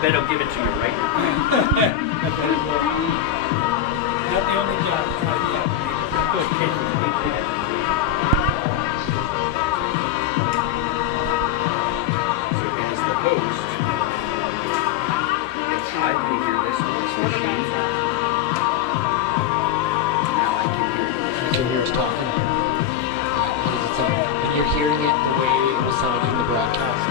bet he'll give it to you right now. Not the only job. So as the host, I can hear this voice machine. Now I can hear you. You can hear us talking. How does it sound? And you're hearing it the way it will sound in the broadcast.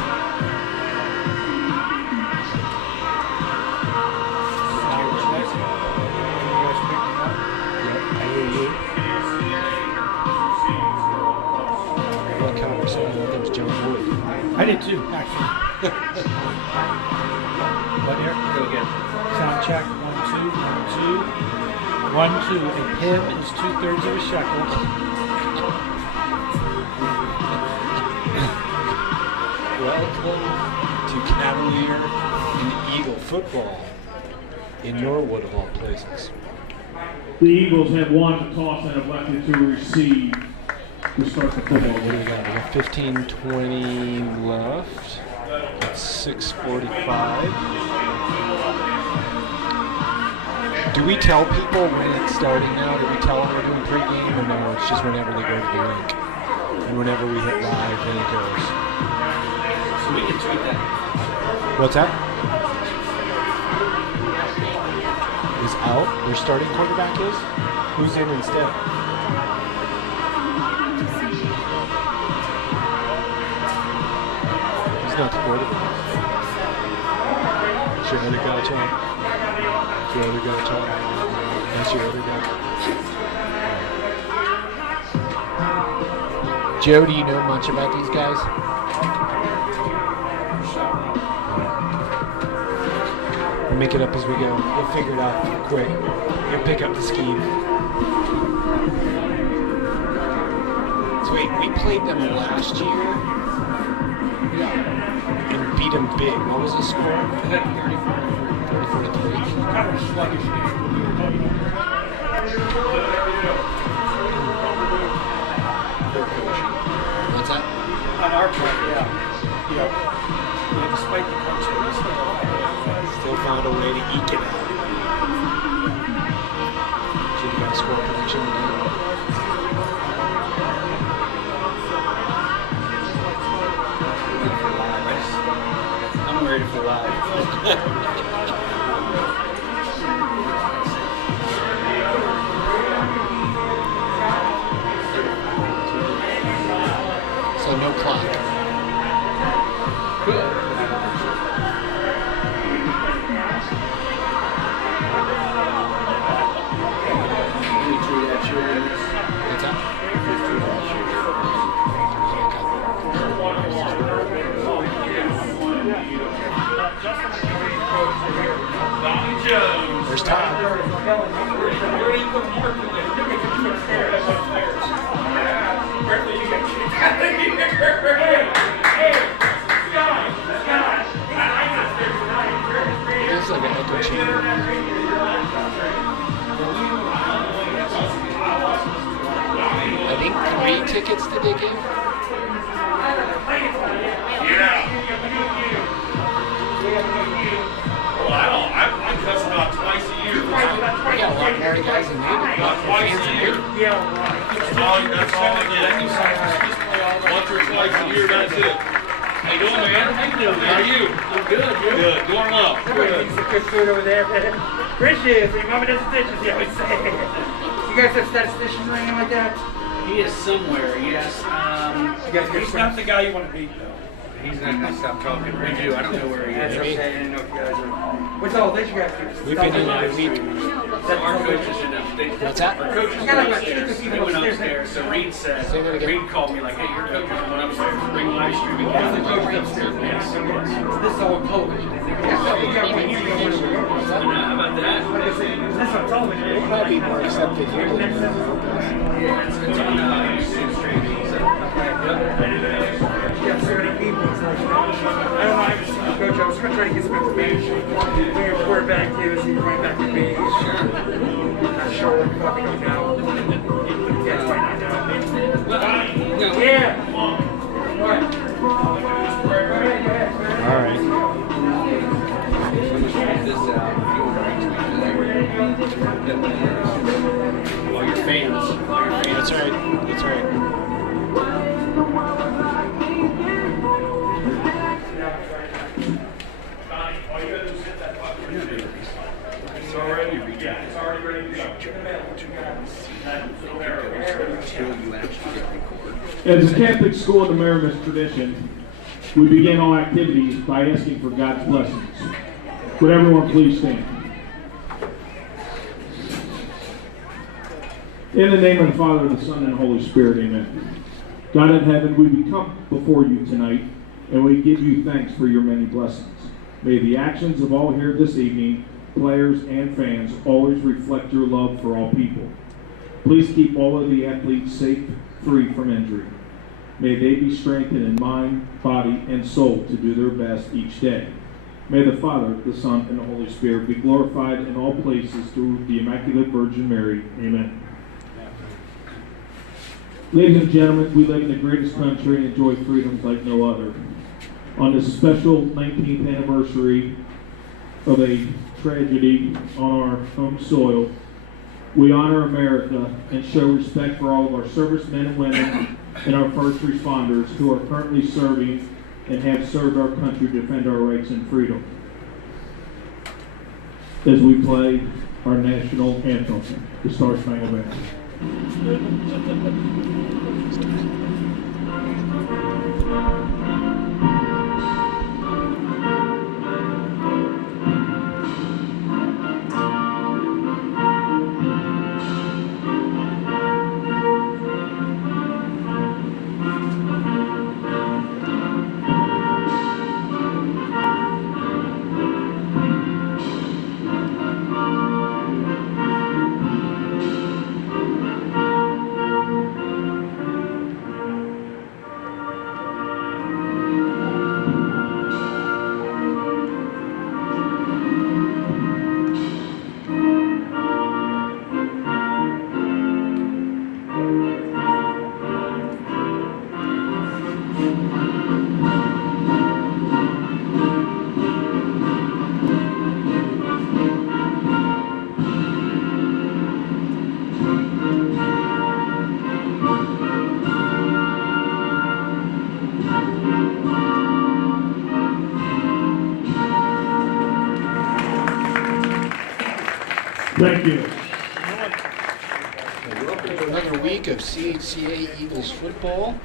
Yep, I hear you. What kind of sound? That was Joe Wood. I did too, actually. What here? Go again. Sound check. 1, 2, 1, 2. 1, 2. A hymn is 2/3 of a shekel. Welcome to Cavalier and Eagle football in Norwood of all places. The Eagles have won the toss and have elected to receive to start the football What do we game. got? We got 15:20 left. It's 6:45. Do we tell people when it's starting now? Do we tell them we're doing pregame, or no? It's just whenever they go to the link. And whenever we hit live, then it goes. So we can tweet that. What's that? Is out? Their starting quarterback is? Who's in instead? He's not the quarterback. It's your other guy, Tom. It's your other guy, Tom. That's your other guy. Joe, do you know much about these guys? We'll make it up as we go. We'll figure it out quick. You'll pick up the scheme. So wait, we played them last year. And beat them big. What was the score? 34-3. Kind of a sluggish game. What's that? On our part, yeah. Despite the coaching, we Still found a way to eke it out. So you got a score prediction again? I'm ready for live. So no clock. Good. What's that? There's time. It is like an echo chamber. I think 3 tickets did they give? Well, I'm cussing out twice a year. We got a lot more guys than maybe. Twice a year. That's all I get. Once or twice a year, that's it. How you doing, man? How you doing? How are you? I'm good. Good. Doing well. Good food over there. Appreciate it. Your mama does the dishes, you always say. You guys have statisticians or anything like that? He is somewhere, yes. He's not the guy you want to beat, though. He's not going to stop talking. We do. I don't know where he That's is. okay. I didn't know if you guys are. What's all this you guys do? We've been in a week. Our coaches in upstate. What's that? Our coaches I went got like my upstairs. chicken They went upstairs. upstairs. So Reed said, Say that again. Reed called me like, hey, your coaches went upstairs. Bring live streaming. The coach upstairs. Yes. This is all television. Yeah, we got one here. How about that? Like I said, that's on television. It might be more accepted here than Yeah, it's on YouTube streaming. So. You got so many people. It's like, I don't know. I haven't seen the coach. I was going to try to get some information. Bring your quarterback to us. He's running back to me. Sure. Not sure what fucking he's now. Yeah, might not know. No. Yeah. All right. All right. Yeah, it's already ready to go. As a Catholic school in the Marian tradition, we begin all activities by asking for God's blessings. Would everyone please stand? In the name of the Father, the Son, and the Holy Spirit, amen. God in heaven, we come before you tonight, and we give you thanks for your many blessings. May the actions of all here this evening, players and fans, always reflect your love for all people. Please keep all of the athletes safe, free from injury. May they be strengthened in mind, body, and soul to do their best each day. May the Father, the Son, and the Holy Spirit be glorified in all places through the Immaculate Virgin Mary. Amen. Ladies and gentlemen, we live in the greatest country and enjoy freedoms like no other. On this special 19th anniversary of a tragedy on our home soil, we honor America and show respect for all of our servicemen and women and our first responders who are currently serving and have served our country to defend our rights and freedom. As we play our national anthem, the Star Spangled Banner. Thank you. Welcome to another week of CHCA Eagles football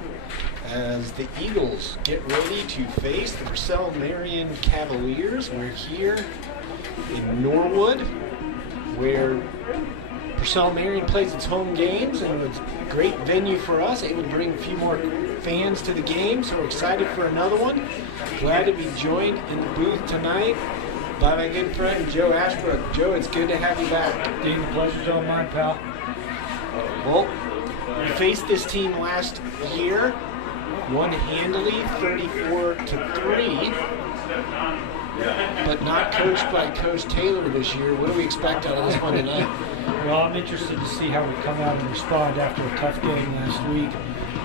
as the Eagles get ready to face the Purcell Marian Cavaliers. We're here in Norwood where Purcell Marian plays its home games, and it's a great venue for us, able to bring a few more fans to the game, so we're excited for another one. Glad to be joined in the booth tonight by my good friend Joe Ashbrook. Joe, it's good to have you back. Dean, the pleasure's all mine, pal. Well, we faced this team last year, won handily 34-3, but not coached by Coach Taylor this year. What do we expect out of this one tonight? Well, I'm interested to see how we come out and respond after a tough game last week.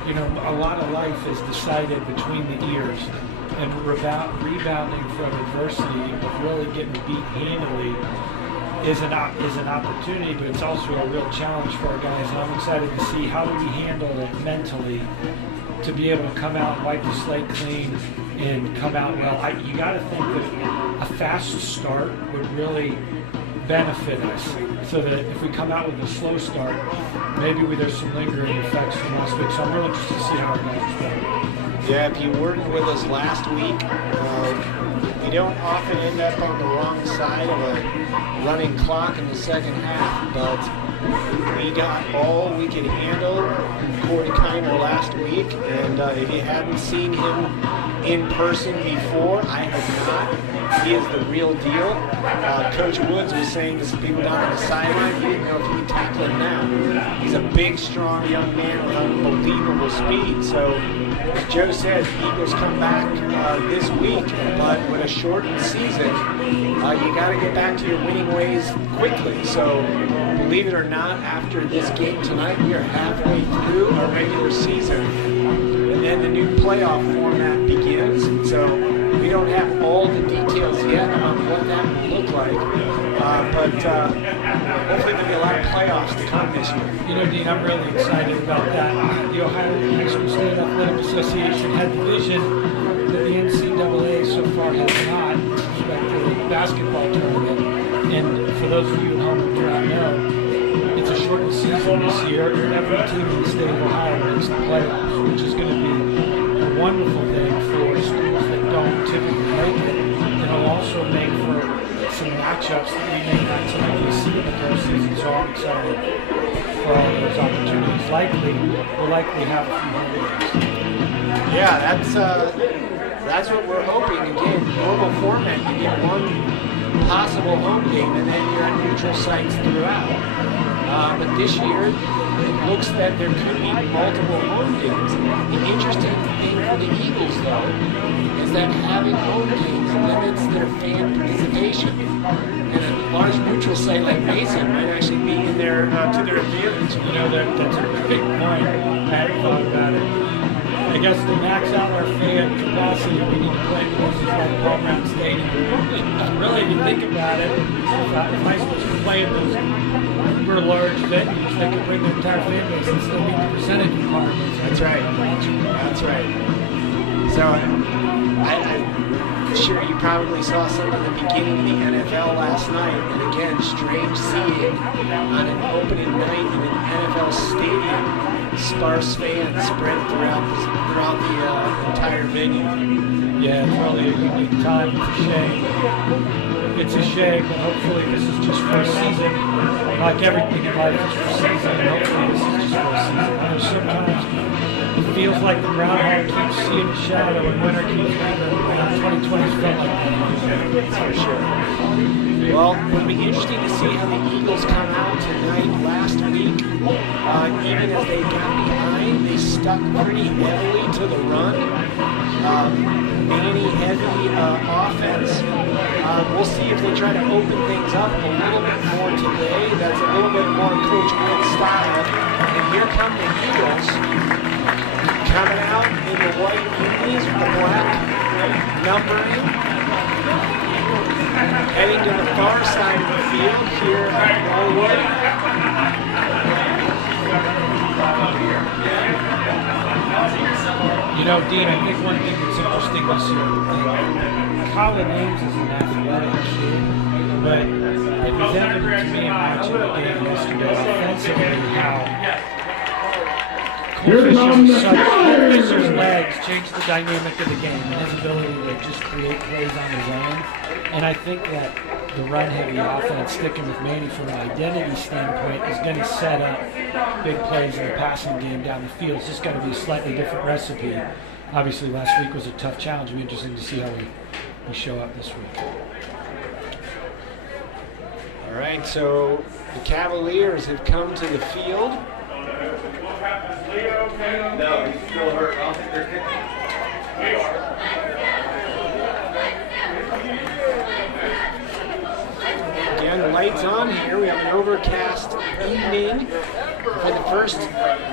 You know, a lot of life is decided between the ears, and rebounding from adversity, but really getting beat handily is an opportunity, but it's also a real challenge for our guys. And I'm excited to see how do we handle it mentally to be able to come out and wipe the slate clean and come out well. You got to think that a fast start would really benefit us, so that if we come out with a slow start, maybe there's some lingering effects from last week. So I'm really interested to see how our guys respond. Yeah, if you weren't with us last week, we don't often end up on the wrong side of a running clock in the second half, but we got all we could handle Corey Kiner last week, and if you hadn't seen him in person before, I have not. He is the real deal. Coach Woods was saying to some people down on the sideline, he didn't know if he could tackle him now. He's a big, strong young man with unbelievable speed. So, as Joe said, Eagles come back this week, but with a shortened season, you got to get back to your winning ways quickly. So, believe it or not, after this game tonight, we are halfway through our regular season, and then the new playoff format begins. So we don't have all the details yet on what that will look like, but hopefully there'll be a lot of playoffs to come this year. You know, Dean, I'm really excited about that. The Ohio High School State Athletic Association had the vision that the NCAA so far has not with respect to the basketball tournament. And for those of you at home who do not know, it's a shortened season this year. Every team in the state of Ohio makes the playoffs, which is going to be a wonderful thing for schools that don't typically make it. And it'll also make for some matchups that we may not typically see in the postseason. So I'm excited for all those opportunities. We'll likely have a few home games. Yeah, that's what we're hoping. Again, normal format, you get one possible home game, and then you're at neutral sites throughout. But this year, it looks that there could be multiple home games. The interesting thing for the Eagles, though, is that having home games limits their fan participation. And a large neutral site like Mason might actually be in there to their advantage. You know, that's a great point. I hadn't thought about it. I guess to max out our fan capacity, we need to play places like Paul Brown Stadium. Really, if you think about it, if high schools can play in those super large venues, they can bring their entire fan base and still meet the percentage requirements. That's right. That's right. So I'm sure you probably saw some of the beginning of the NFL last night. And again, strange seeing on an opening night in an NFL stadium, sparse fans spread throughout the entire venue. Yeah, it's really a unique time. It's a shame. It's a shame, but hopefully this is just for a season. Like everything in life is for a season, and hopefully this is just for a season. I know sometimes it feels like the groundhog keeps seeing the shadow and winter keeps coming. 2020's felt like that. For sure. Well, it'll be interesting to see how the Eagles come out tonight. Last week, even as they got behind, they stuck pretty heavily to the run. Any heavy offense. We'll see if they try to open things up a little bit more today. That's a little bit more Coach Wood style. And here come the Eagles coming out in the white unis with the black numbering. Heading to the far side of the field here at Norwood. You know, Dean, I think one thing that's interesting this year, Colin Ames is an athletic issue, but it was evident to me in watching the game yesterday offensively how Fisher's legs changed the dynamic of the game and his ability to just create plays on his own. And I think that the run-heavy offense, sticking with Manny from an identity standpoint, is going to set up big plays in the passing game down the field. It's just going to be a slightly different recipe. Obviously, last week was a tough challenge. It'll be interesting to see how we show up this week. All right, so the Cavaliers have come to the field. No, he's still hurt. I don't think they're kicking. Again, lights on here. We have an overcast evening. For the first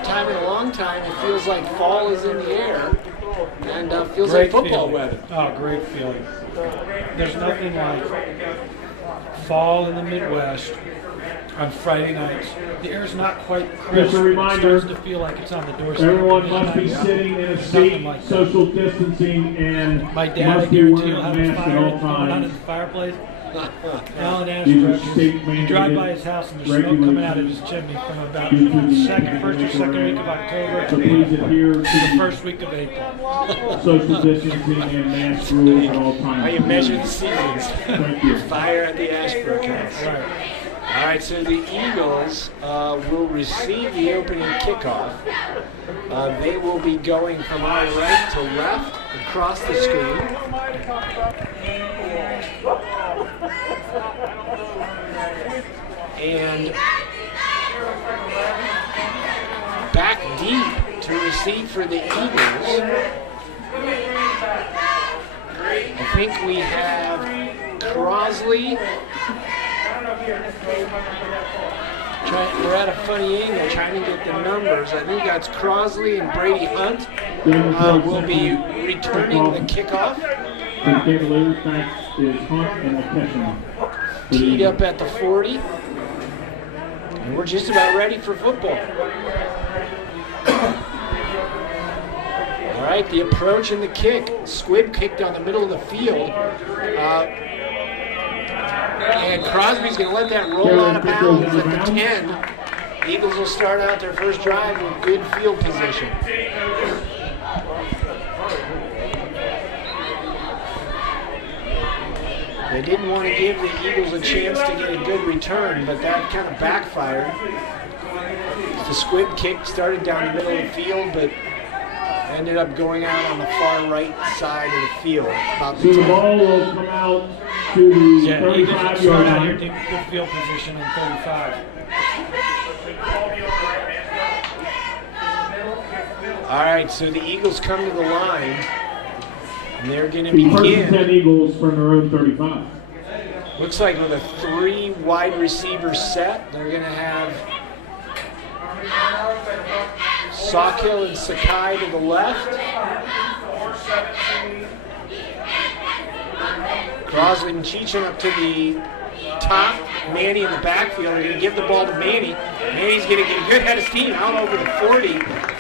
time in a long time, it feels like fall is in the air. And feels Great like football feeling. weather. Oh, great feeling. There's nothing like fall in the Midwest on Friday nights. The air's not quite crisp. Just a reminder, it starts to feel like it's on the doorstep. everyone must be sitting in a seat, like social distancing, and my dad, I must be guarantee, will wearing a have a mask at fire all going on in the times. fireplace. Alan These are Ashbrook, state you drive by mandated his house and there's smoke coming out of his chimney from about due to the first or second week of October So to please adhere to the the first week of April. social distancing and mask rules at all times. How you measure the seasons. Thank you. Fire at the Ashbrook house. Right. All right, so the Eagles will receive the opening kickoff. They will be going from our right to left across the screen. And back deep to receive for the Eagles. I think we have Crosley. We're at a funny angle trying to get the numbers. I think that's Crosley and Brady Hunt will be returning the kickoff. For the Cavaliers, that is Hunt and McKesson. Teed up at the 40. And we're just about ready for football. All right, the approach and the kick. Squib kicked down the middle of the field. And Crosby's going to let that roll out of bounds at the 10. The Eagles will start out their first drive with good field position. They didn't want to give the Eagles a chance to get a good return, but that kind of backfired. The squib kick started down the middle of the field, but ended up going out on the far right side of the field. About So the ball will come out to the 35-yard line. Good field position in 35. All right, so the Eagles come to the line, and they're going to The first and begin. 10 Eagles from their own 35. Looks like with a 3 wide receiver set, they're going to have Sawkill and Sakai to the left. Crosley and Cheechin up to the top. Manny in the backfield. They're going to give the ball to Manny. Manny's going to get a good head of steam out over the 40.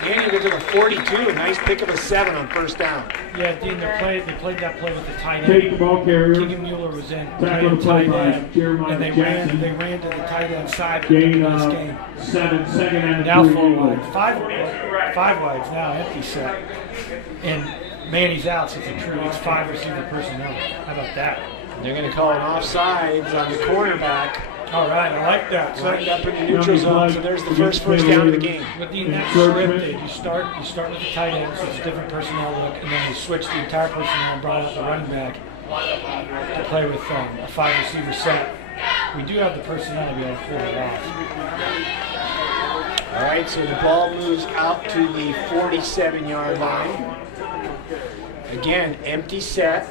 Manny goes to the 42. A nice pick of a 7 on first down. Yeah, Dean, they played that play with the tight end. Take the ball carrier. Keegan Mueller was in. Tackle the play tight by end, Jeremiah and they Jackson. ran to the tight end side. Gain Nice of game. 7, second and Now 3 4 Eagles. wide. Five wides now, empty set. And Manny's out, so it's a true. It's 5 receiver personnel. How about that? They're going to call an offsides on the cornerback. All right, I like that. So Lined up in the neutral zone, so there's the first down of the game. with the next scripted, you start with the tight end, so it's a different personnel look, and then you switch the entire personnel and brought out the running back to play with a 5 receiver set. We do have the personnel to be able to pull it off. All right, so the ball moves out to the 47-yard line. Again, empty set.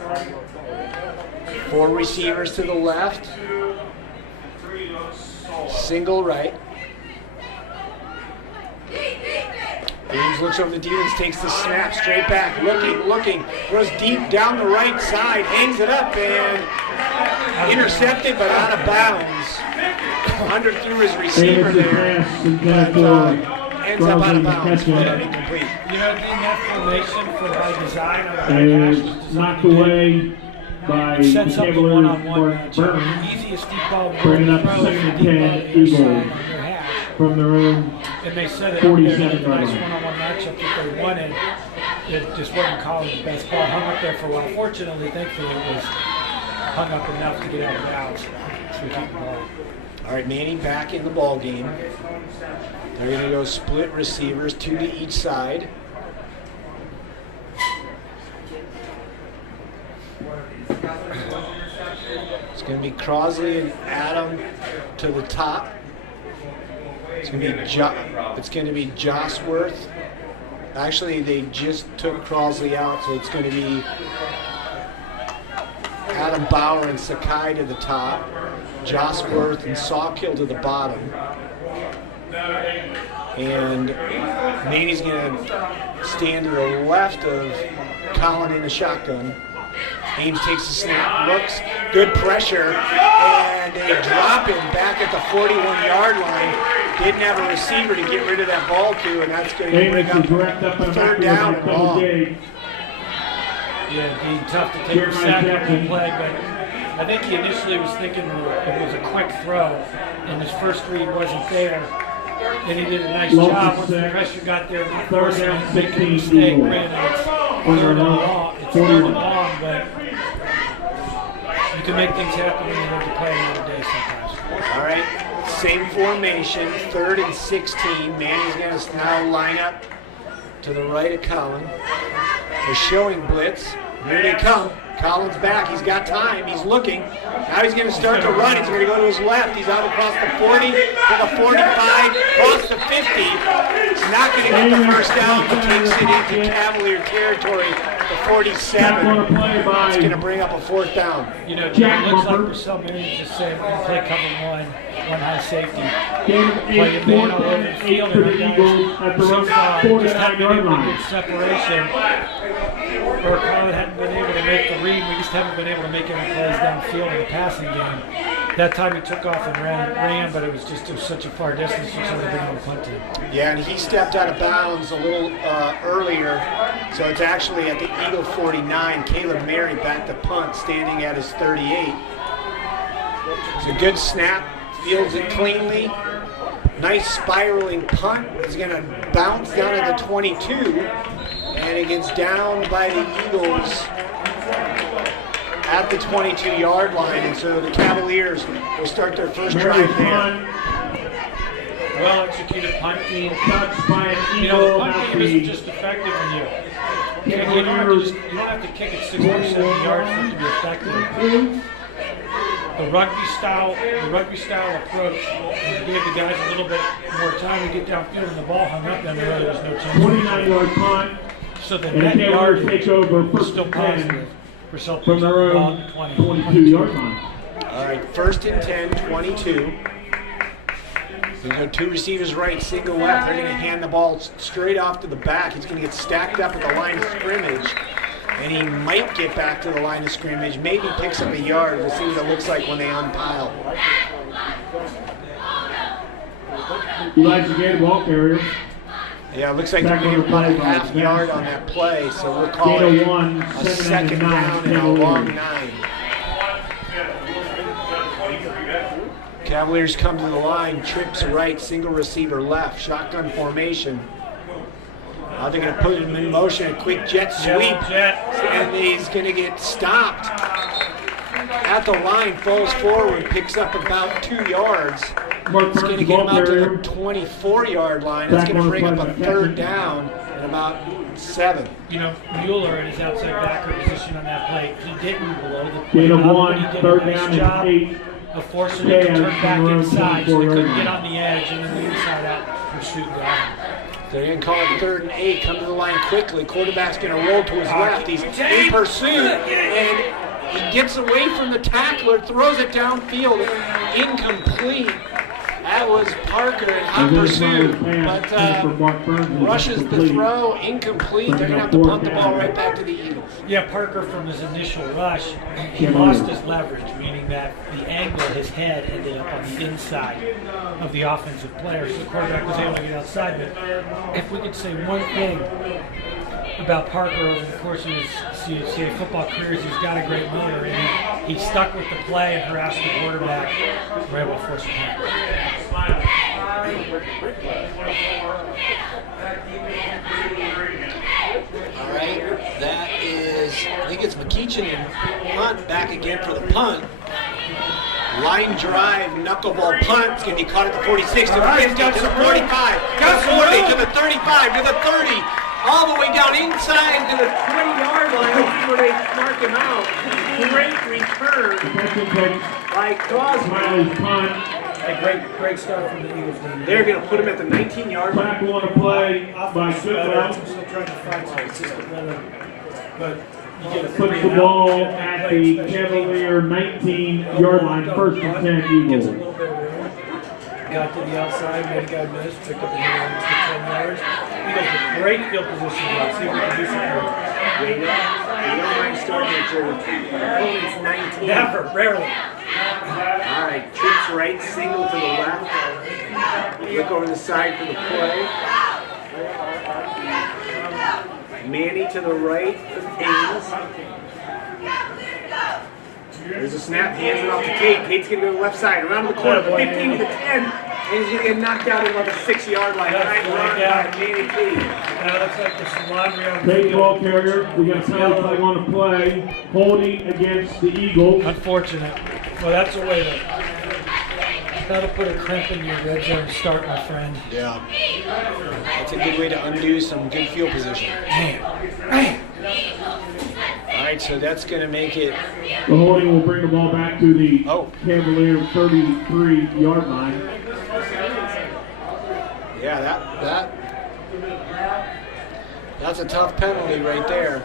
4 receivers to the left. Single right. James looks over the defense, takes the snap, straight back, looking, throws deep down the right side, hangs it up, and intercepted but out of bounds. Under through his receiver there, but ends up out of bounds, but incomplete. You know, Dean, that formation for by design And knocked away by the sets up a Cavaliers' one-on-one Mark matchup. Burns. The easiest deep ball to Bringing up throw is second the and deep 10 ball to your Eagles. side on their half. From their own And they set it up 47 there, a nice yard line. one-on-one matchup that they wanted. It just wasn't Collins' best ball. Hung up there for a while. Fortunately, thankfully, it was hung up enough to get out of bounds. So we keep the ball. All right, Manny back in the ball game. They're going to go split receivers, 2 to each side. It's going to be Crosley and Adam to the top. It's going to be Josworth. Actually, they just took Crosley out, so it's going to be Adam Bauer and Sakai to the top. Josworth and Sawkill to the bottom. And Manny's going to stand to the left of Colin in the shotgun. Ames takes the snap, looks, good pressure, and they drop him back at the 41-yard line. Didn't have a receiver to get rid of that ball to, and that's going to bring up third down and long. Yeah, Dean, tough to take a sack on the play, but I think he initially was thinking it was a quick throw, and his first read wasn't there. And he did a nice job once the pressure got there. Third down, 16 mistake, Eagles. it's third and long. It's third and long, but you can make things happen when you have to play another day sometimes. All right, same formation, 3rd and 16. Manny's going to now line up to the right of Colin. They're showing blitz. Here they come. Colin's back. He's got time. He's looking. Now he's going to start to run. He's going to go to his left. He's out across the 40, to the 45, across the 50. He's not going to get the first down, but takes it into Cavalier territory, the 47. It's going to bring up a 4th down. You know, John, it looks like Purcell Marian just said, we're going to play cover one high safety. Play your man all over the field, and our guys so far just haven't been able to get separation. Or Colin hadn't been able to make the read. We just haven't been able to make any plays downfield in the passing game. That time he took off and ran, but it was such a far distance, you should have been able to punt it. Yeah, and he stepped out of bounds a little earlier, so it's actually at the Eagle 49. Caleb Mary back to punt, standing at his 38. It's a good snap, fields it cleanly. Nice spiraling punt. It's going to bounce down to the 22, and it gets down by the Eagles at the 22-yard line, and so the Cavaliers will start their first drive there. Well executed punt team. Touched by an You know, the Eagle punt at game isn't the just effective when you don't have to kick it 60 or 70 yards for it to be effective. The rugby style approach gave the guys a little bit more time to get downfield, and the ball hung up them, and there was no chance. 29-yard punt. So the And net the Cavaliers yardage take over was first still and 10 positive. Purcell from their own 22-yard line. All right, first and 10, 22. There's no two receivers right, single left. They're going to hand the ball straight off to the back. He's going to get stacked up at the line of scrimmage, and he might get back to the line of scrimmage. Maybe picks up a yard. We'll see what it looks like when they unpile. Elijah Gay, ball carrier. Yeah, it looks like they're going to run a half yard on that play, so we'll call Gain it of 1, a 7 second and down 9. and a long Cavaliers. 9. Cavaliers come to the line, trips right, single receiver left, shotgun formation. Now they're going to put him in motion, a quick jet sweep, and he's going to get stopped at the line, falls forward, picks up about 2 yards. Mark It's going to Burns, get him ball out to carrier. the 24-yard line. It's going to bring up a third down and about 7. You know, Mueller in his outside backer position on that play, he didn't blow the play Gain of up, but 1, he did third a nice down job and 8. of forcing it to turn back Around inside, so they 24 couldn't yards. get on the edge, and then the inside out pursuit got him. They're going to call it 3rd and 8. Come to the line quickly. Quarterback's going to roll to his left. He's in pursuit, and he gets away from the tackler, throws it downfield, incomplete. That was Parker in hot pursuit, but rushes the throw, incomplete. They're going to have to punt the ball right back to the Eagles. Yeah, Parker from his initial rush, he lost his leverage, meaning that the angle of his head ended up on the inside of the offensive player, so the quarterback was able to get outside. But if we could say one thing about Parker over the course of his CHCA football career, is he's got a great motor, and he stuck with the play and harassed the quarterback. We're able to force a punt. All right, that is, I think it's McKeechin and Hunt back again for the punt. Line drive, knuckleball punt. It's going to be caught at the 46, to the 50, to the 45, to the 40, to the 35, to the 30, all the way down inside to the 20-yard line before they mark him out. Great return by Crosby. A great start from the Eagles. They're going to put him at the 19-yard line. Tackle on a play by Goodwell. I'm still trying to find some consistent rhythm, but you get a Puts the ball at the Cavalier 19-yard line, 1st and 10 Gets a Eagles. little bit of room. Got to the outside, made a guy miss, picked up another one for 10 yards. Eagles with great field position. Let's see if we can do something. You don't mind starting at your opponent's 19. Never, rarely. All right, trips right, single to the left. Look over the side for the play. Manny to the right for Haynes. There's a snap, hands it off to Tate. Tate's going to go to the left side, around the corner, 15 to the 10, and he's going to get knocked out at about the 6-yard line. Right run by Manny Tate. That looks like there's some laundry on the Big field. ball carrier. We got a penalty flag on the play. Holding against the Eagles. Unfortunate. Well, that's a way to that'll put a crimp in your red zone start, my friend. Yeah. That's a good way to undo some good field position. Man. All right, so that's going to make it. The holding will bring the ball back to the Cavalier 33-yard line. Yeah, that's a tough penalty right there.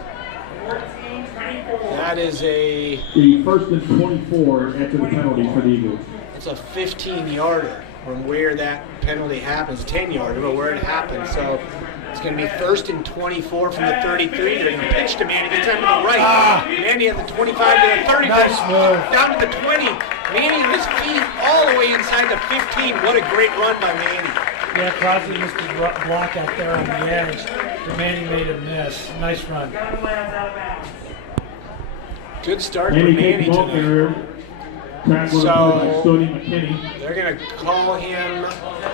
That is The 1st and 24 after the penalty for the Eagles. It's a 15-yarder from where that penalty happens, 10-yarder, but where it happens. So it's going to be 1st and 24 from the 33. They're going to pitch to Manny. Gets him to the right. Manny at the 25 to the 30. Nice move. Down to the 20. Manny with his feet all the way inside the 15. What a great run by Manny. Yeah, Crosby missed his block out there on the edge. The Manny made a miss. Nice run. Good start for Manny Manny takes ball tonight. carrier. Track will So- by Stoney McKinney. They're going to call him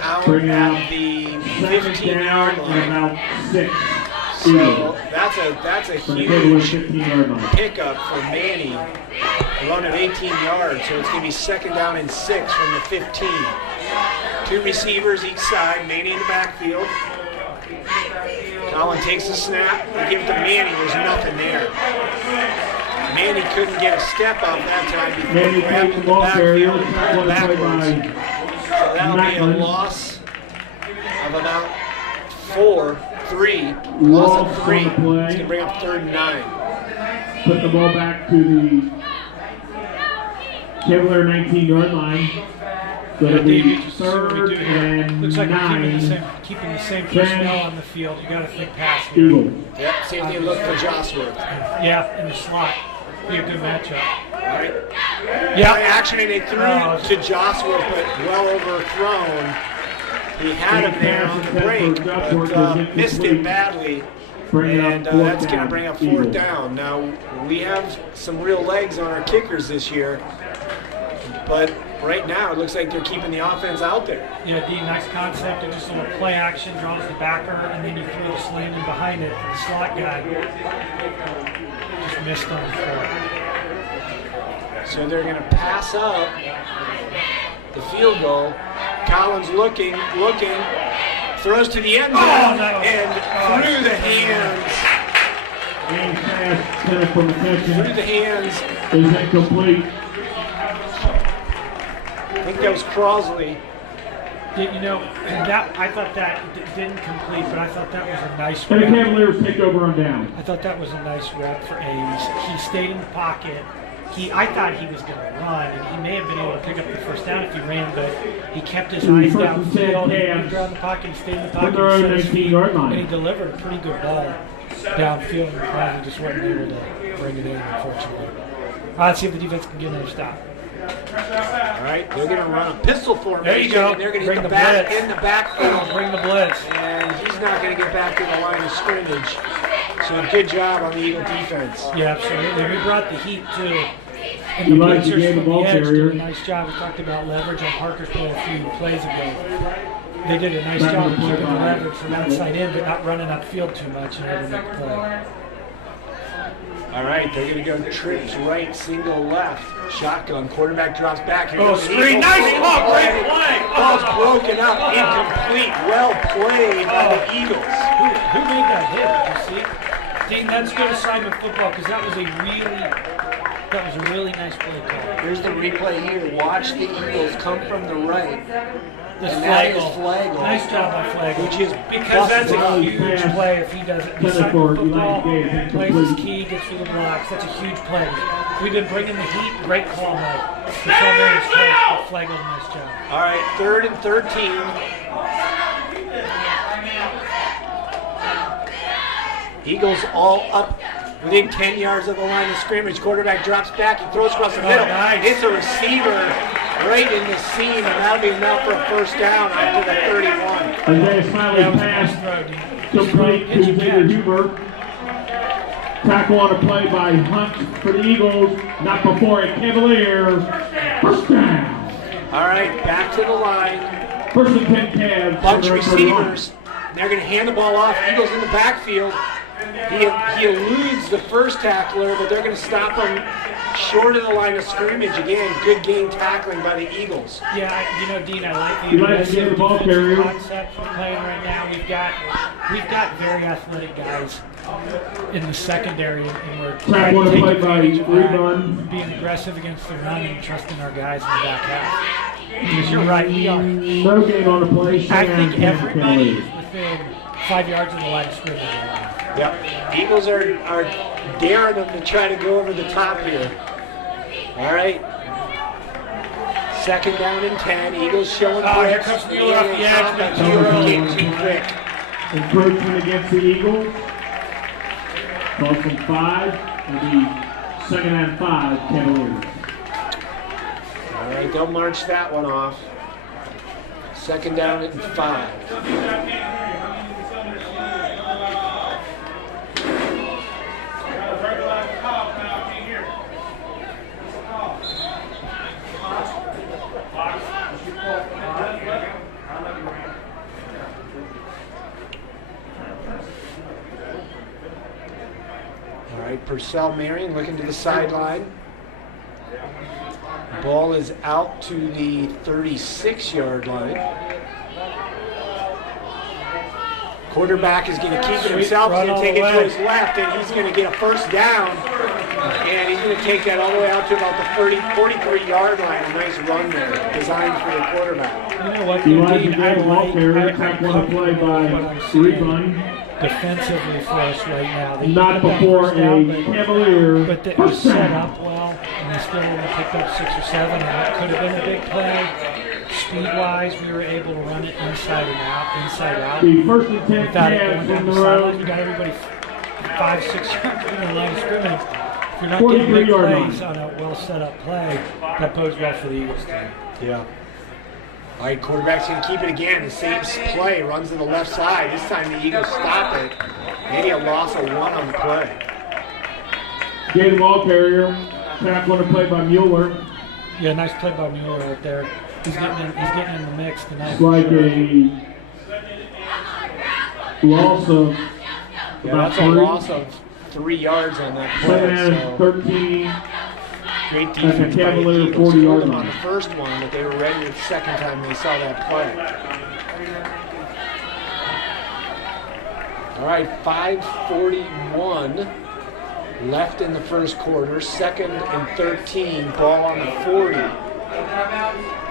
out Bring out at the Second 15-yard down line. and about 6. So that's a From the Cleveland huge 15-yard line. pickup for Manny. Run of 18 yards, so it's going to be 2nd down and 6 from the 15. 2 receivers each side, Manny in the backfield. Colin takes the snap, they give it to Manny, there's nothing there. Manny couldn't get a step off that time before Manny grabbed takes in the the ball carrier. backfield and Track pulled will play backwards. by So that'll be a Macklin. loss of about 3. Loss Loss of 3. on the play. It's going to bring up 3rd and 9. Put the ball back to the Cavalier 19-yard line. So it'll be David, just see what we 3rd do here. and Looks like we're 9. keeping the same 10. personnel on the field. You got to think pass here. Eagle. Yep, same thing look for Josworth. Yeah, in the slot. Be a good matchup. All right. Yeah. Actually, they threw to Josworth, but well overthrown. He had him there on the break, but missed him badly. And that's going to bring up 4th down. Now, we have some real legs on our kickers this year, but right now it looks like they're keeping the offense out there. Yeah, Dean, nice concept. It just a little play action, draws the backer, and then you throw the slant in behind it. The slot guy just missed on the throw. So they're going to pass up the field goal. Collins looking, throws to the end zone, and through the hands. And pass center from Through attention the hands. is incomplete. I think that was Crosley. You know, that I thought that didn't complete, but I thought that was a nice And the rep. Cavaliers take over on down. I thought that was a nice rep for Ames. He stayed in the pocket. I thought he was going to run, and he may have been able to pick up the 1st down if he ran, but he kept his eyes First and 10 downfield. He Cavs. moved around the pocket, he stayed in the From pocket, their own set his feet, 19-yard line. and he delivered a pretty good ball downfield, and Clyde just wasn't able to bring it in, unfortunately. Let's see if the defense can get another stop. All right, they're going to run a pistol formation. There you go. And they're going to Bring hit the the back blitz. in the backfield. Bring the blitz. And he's not going to get back to the line of scrimmage. So good job on the Eagle defense. Yeah, absolutely. We brought the heat too. And You the like the blitzers game of from ball the edge carrier. did a nice job. We talked about leverage on Parker's play a few plays ago. They did a nice Back job on of the play keeping the by leverage from outside in, but not running upfield too much and able to make the play. All right, they're going to go trips right, single left. Shotgun, quarterback drops back. Here goes the screen. Eagles. Nice ball, great play. Ball's broken up, incomplete. Well played by the Eagles. Who made that hit? Did you see? Dean, that's good assignment football because that was a really nice play call. Here's the replay here. Watch the Eagles come from the right. This And that is Flagel. Flagel. Nice job by Flagel. Which is because that's a busted. huge play if he does it. Center Assignment for football, United Gay, plays his incomplete. key, gets through the blocks. That's a huge play. We've been bringing the heat. Great call, Mike. The Marian's close, but Flagel's a nice job. All right, 3rd and 13. Eagles all up within 10 yards of the line of scrimmage. Quarterback drops back. He throws across the middle. Nice. Hits a receiver right in the seam, and that'll be enough for a 1st down after the 31. Isaiah Smiley That was a pass nice throw, Dean. complete to Hit your Xavier catch. Huber. Tackle on a play by Hunt for the Eagles. Not before a Cavalier. 1st down. All right, back to the line. 1st and 10 Cavs. Bunch from their 31. receivers. They're going to hand the ball off. Eagles in the backfield. He eludes the first tackler, but they're going to stop him short of the line of scrimmage. Again, good game tackling by the Eagles. Yeah, you know, Dean, I like You the like to get the ball defensive carrier. concept we're playing right now. We've got very athletic guys in the secondary, and we're trying one to take play by advantage of Rerun. that, being aggressive against the run and trusting our guys in the back half. Because you're right, we are. No game on the play. I Shan think everybody is Cavaliers. within 5 yards of the line of scrimmage. Yep. Eagles are daring them to try to go over the top here. All right. 2nd down and 10. Eagles showing Oh, here blitz. comes Mueller off the edge. But Too Mueller early. getting too quick. Encroachment against the Eagles. Cost them 5. And the 2nd and 5 Cavaliers. All right, they'll march that one off. 2nd down and 5. Purcell Marian looking to the sideline. Ball is out to the 36-yard line. Quarterback is going to keep it himself. He's going to take it to his left, and he's going to get a first down. And he's going to take that all the way out to about the 43-yard line. A nice run there, designed for the quarterback. You know what, Elijah Dean, Gay Walker, attack one play by Rebun. Defensively for us right now. They Not got that before first down, a Cavalier but they were set up well, and they still only picked up 6 or 7, and that could have been a big play. Speed-wise, we were able to run it inside out. The first and 10 Without it Cavs going on down the the sideline, you road. got everybody 5-6 yards in the line of scrimmage. If you're not getting 43 big yard plays line. on a well set up play, that bodes well for the Eagles team. Yeah. All right, quarterback's going to keep it again. The same play, runs to the left side. This time the Eagles stop it. Maybe a loss of 1 on the play. Gay ball carrier, attack one play by Mueller. Yeah, nice play by Mueller right there. He's getting in the mix tonight. It's like a loss of Yeah, about that's a 3. loss of 3 yards on that play. Second and So 13. great That's a defense by the Cavalier Eagles. 40 Scored yard them on line. the first one, but they were ready the second time they saw that play. All right, 5:41 left in the first quarter. 2nd and 13, ball on the 40.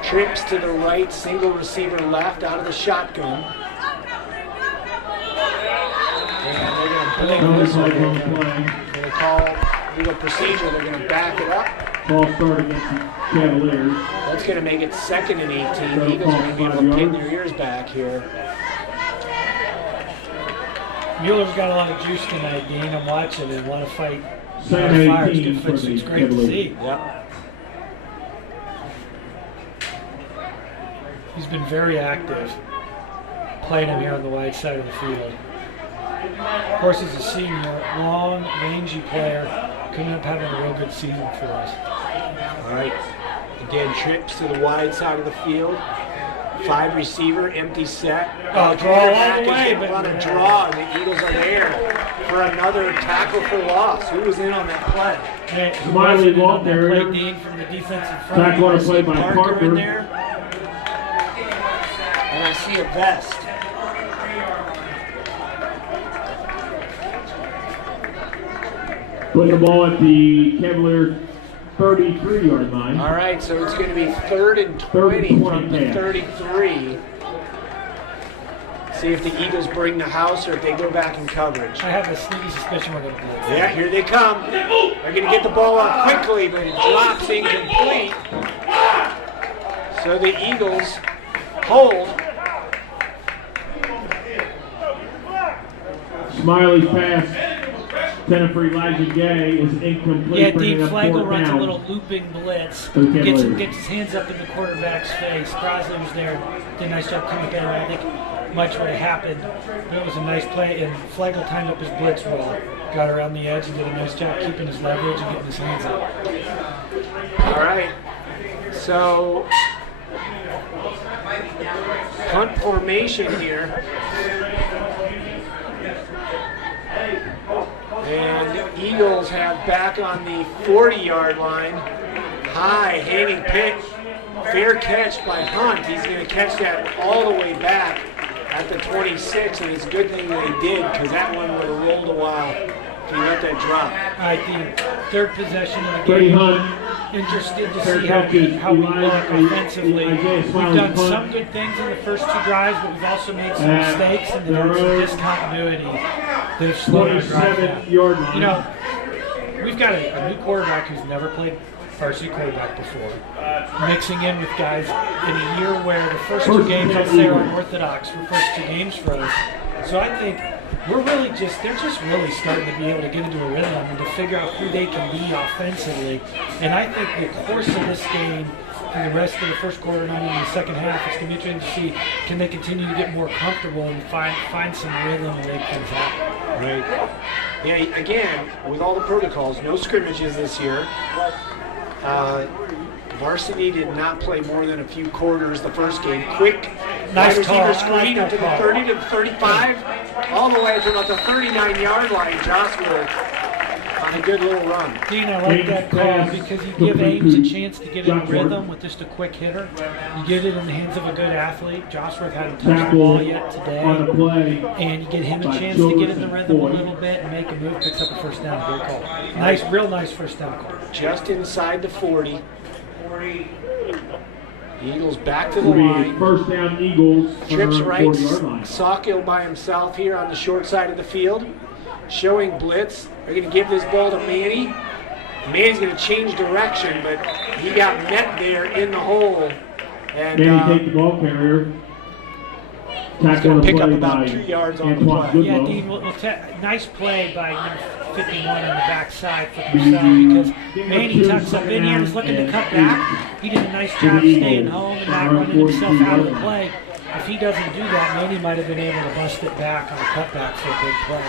Trips to the right, single receiver left out of the shotgun. And they're going to blink No this one. flag on the play. They're going to call legal procedure. They're going to back it up. False start against the Cavaliers. That's going to make it 2nd and 18. So The Eagles are going to be able to 5 pin yards. their ears back here. Mueller's got a lot of juice tonight, Dean. I'm watching and want to fight. Second and Fire. It's 18 good for footage. the It's great to Cavaliers. see. Yep. He's been very active playing him here on the wide side of the field. Of course, as a senior, long, rangy player, coming up having a real good season for us. All right. Again, trips to the wide side of the field. 5 receiver, empty set. Draw all the way, but on a draw, and the Eagles are there for another tackle for loss. Who was in on that play? Hey, who Smiley wasn't in ball on that carrier. play, Dean, from the defensive front? Back on a I see play by Parker Parker. in there. And I see a vest. Putting the ball at the Cavalier 33-yard line. All right, so it's going to be 3rd and 20 from the 33. See if the Eagles bring the house or if they go back in coverage. I have a sneaky suspicion we're going to blitz. Yeah, here they come. They're going to get the ball out quickly, but it drops incomplete. So the Eagles hold. Smiley's pass, intended for Elijah Gay, is incomplete. Yeah, bringing Dean up Flagel 4th runs a down. little looping blitz. For the Cavaliers. Gets his hands up in the quarterback's face. Crosley was there. Did a nice job coming down. I think much would have happened, but it was a nice play. And Flagel timed up his blitz well. Got around the edge and did a nice job keeping his leverage and getting his hands up. All right. So, punt formation here. And the Eagles have back on the 40-yard line. High, hanging pitch. Fair catch by Hunt. He's going to catch that all the way back at the 26, and it's a good thing that he did because that one would have rolled a while if he let that drop. All right, the 3rd possession of the Freddie game. Hunt. Interested to Fair see catches, how we Elijah- look offensively. Isaiah We've Smiley's done punt. some good things in the first 2 drives, but we've also made some And mistakes and the there's some road. discontinuity that have slowed our drive down. 27-yard line. You know, we've got a new quarterback who's never played varsity quarterback before, mixing in with guys in a year where the first 2 games, I'd say, are unorthodox for first 2 games for us. So I think they're just really starting to be able to get into a rhythm and to figure out who they can be offensively. And I think the course of this game and the rest of the first quarter, not even the second half, it's going to be interesting to see, can they continue to get more comfortable and find some rhythm and make things happen. Right. Yeah, again, with all the protocols, no scrimmages this year. Varsity did not play more than a few quarters the first game. Quick Nice wide call. receiver screen Nice to the call. 30 to the 35, all the way to about the 39-yard line. Joshua on a good little run. Dean, I like that call because you give Ames a chance to get in a rhythm with just a quick hitter. You get it in the hands of a good athlete. Joshworth hadn't touched the ball yet today. On the play. And you get him a chance to get in the rhythm a little bit and make a move, picks up a first down. Good call. Nice, real nice first down call. Just inside the 40. Eagles back to the Will be line. first down Eagles. Trips right. 40-yard line. Sockhill by himself here on the short side of the field. Showing blitz. They're going to give this ball to Manny. Manny's going to change direction, but he got met there in the hole. And Manny take the ball carrier. he's going to pick up about 2 yards on the play. Yeah, Dean, nice play by number 51 on the backside for Purcell because Manny tucks up in here and is looking to cut back. He did a nice job staying home and not running himself out of the play. If he doesn't do that, Manny might have been able to bust it back on a cutback for a big play.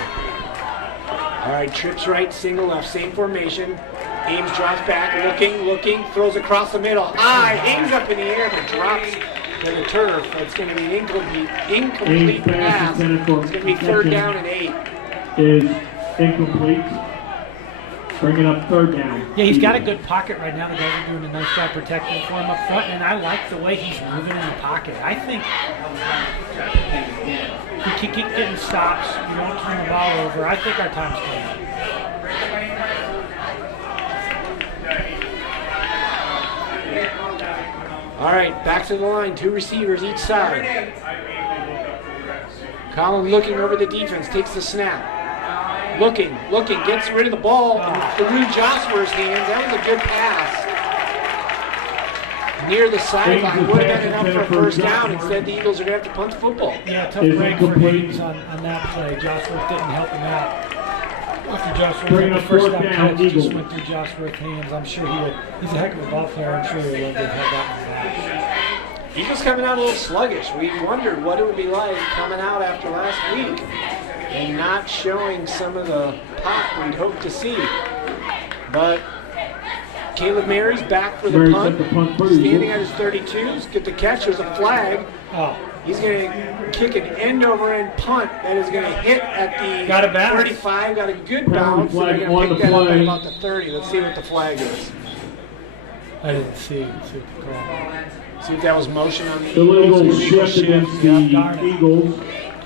All right, trips right, single left, same formation. Ames drops back, looking, throws across the middle. Ames up in the air, but drops to the turf. It's going to be an incomplete pass. It's going to be third down and 8. Is incomplete. Bringing up third down. Yeah, he's got a good pocket right now. The guys are doing a nice job protecting for him up front, and I like the way he's moving in the pocket. I think we keep getting stops. We don't turn the ball over. I think our time's coming. All right, back to the line. 2 receivers each side. Collins looking over the defense, takes the snap. Looking, gets rid of the ball through Josper's hands. That was a good pass. Near the sideline, would have been enough for a first down. Instead, the Eagles are going to have to punt the football. Yeah, tough break for Ames on that play. Josworth didn't help him out. After Josworth had the first down catch, he just went through Josworth's hands. I'm sure he would. He's a heck of a ball player. I'm sure he would have had that one. Eagles coming out a little sluggish. We wondered what it would be like coming out after last week and not showing some of the pop we'd hoped to see. But Caleb Mary's back for the punt, standing at his 32s, get the catch, there's a flag. He's going to kick an end-over-end punt that is going to hit at the 35, got a good bounce, and they're going to pick that up at about the 30. Let's see what the flag is. I didn't see what the call. See if that was motion on the Eagles. Shift against the Eagles.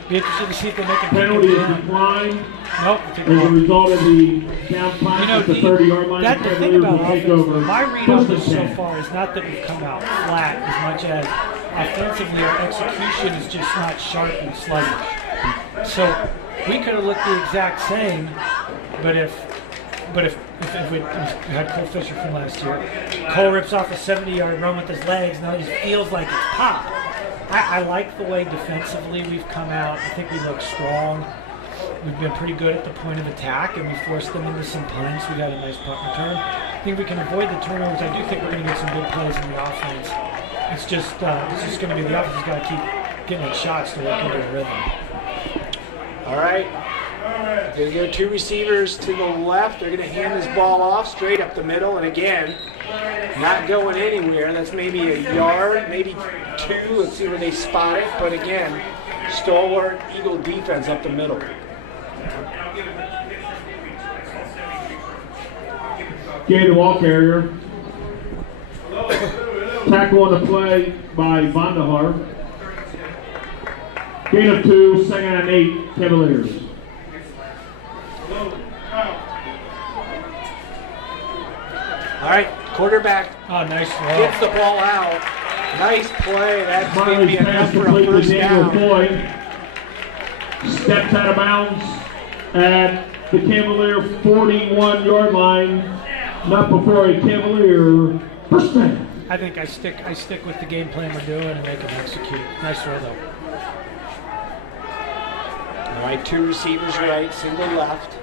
Be interested to see if they make a penalty is declined. Nope. As a result of the down pass at the 30-yard line, the thing about offense, my read on this so far is not that we've come out flat as much as offensively our execution is just not sharp and sluggish. So we could have looked the exact same, but if we had Cole Fisher from last year, Cole rips off a 70-yard run with his legs, now he feels like it's pop. I like the way defensively we've come out. I think we look strong. We've been pretty good at the point of attack, and we forced them into some punts. We got a nice punt return. I think we can avoid the turnovers. I do think we're going to get some big plays in the offense. It's just this is going to be the offense has got to keep getting its shots to work into a rhythm. All right. They're going to go 2 receivers to the left. They're going to hand this ball off straight up the middle, and again, not going anywhere. That's maybe a yard, maybe 2. Let's see where they spot it. But again, stalwart Eagle defense up the middle. Gain the ball carrier. Tackle on the play by Vandahar. Gain of 2, second and 8, Cavaliers. All right, quarterback nice throw. gets the ball out. Nice play. That's going to be enough for a complete first to Daniel down. Floyd. Steps out of bounds at the Cavalier 41-yard line. Not before a Cavalier first down. I think I stick with the game plan we're doing and make them execute. Nice throw though. All right, 2 receivers right, single left.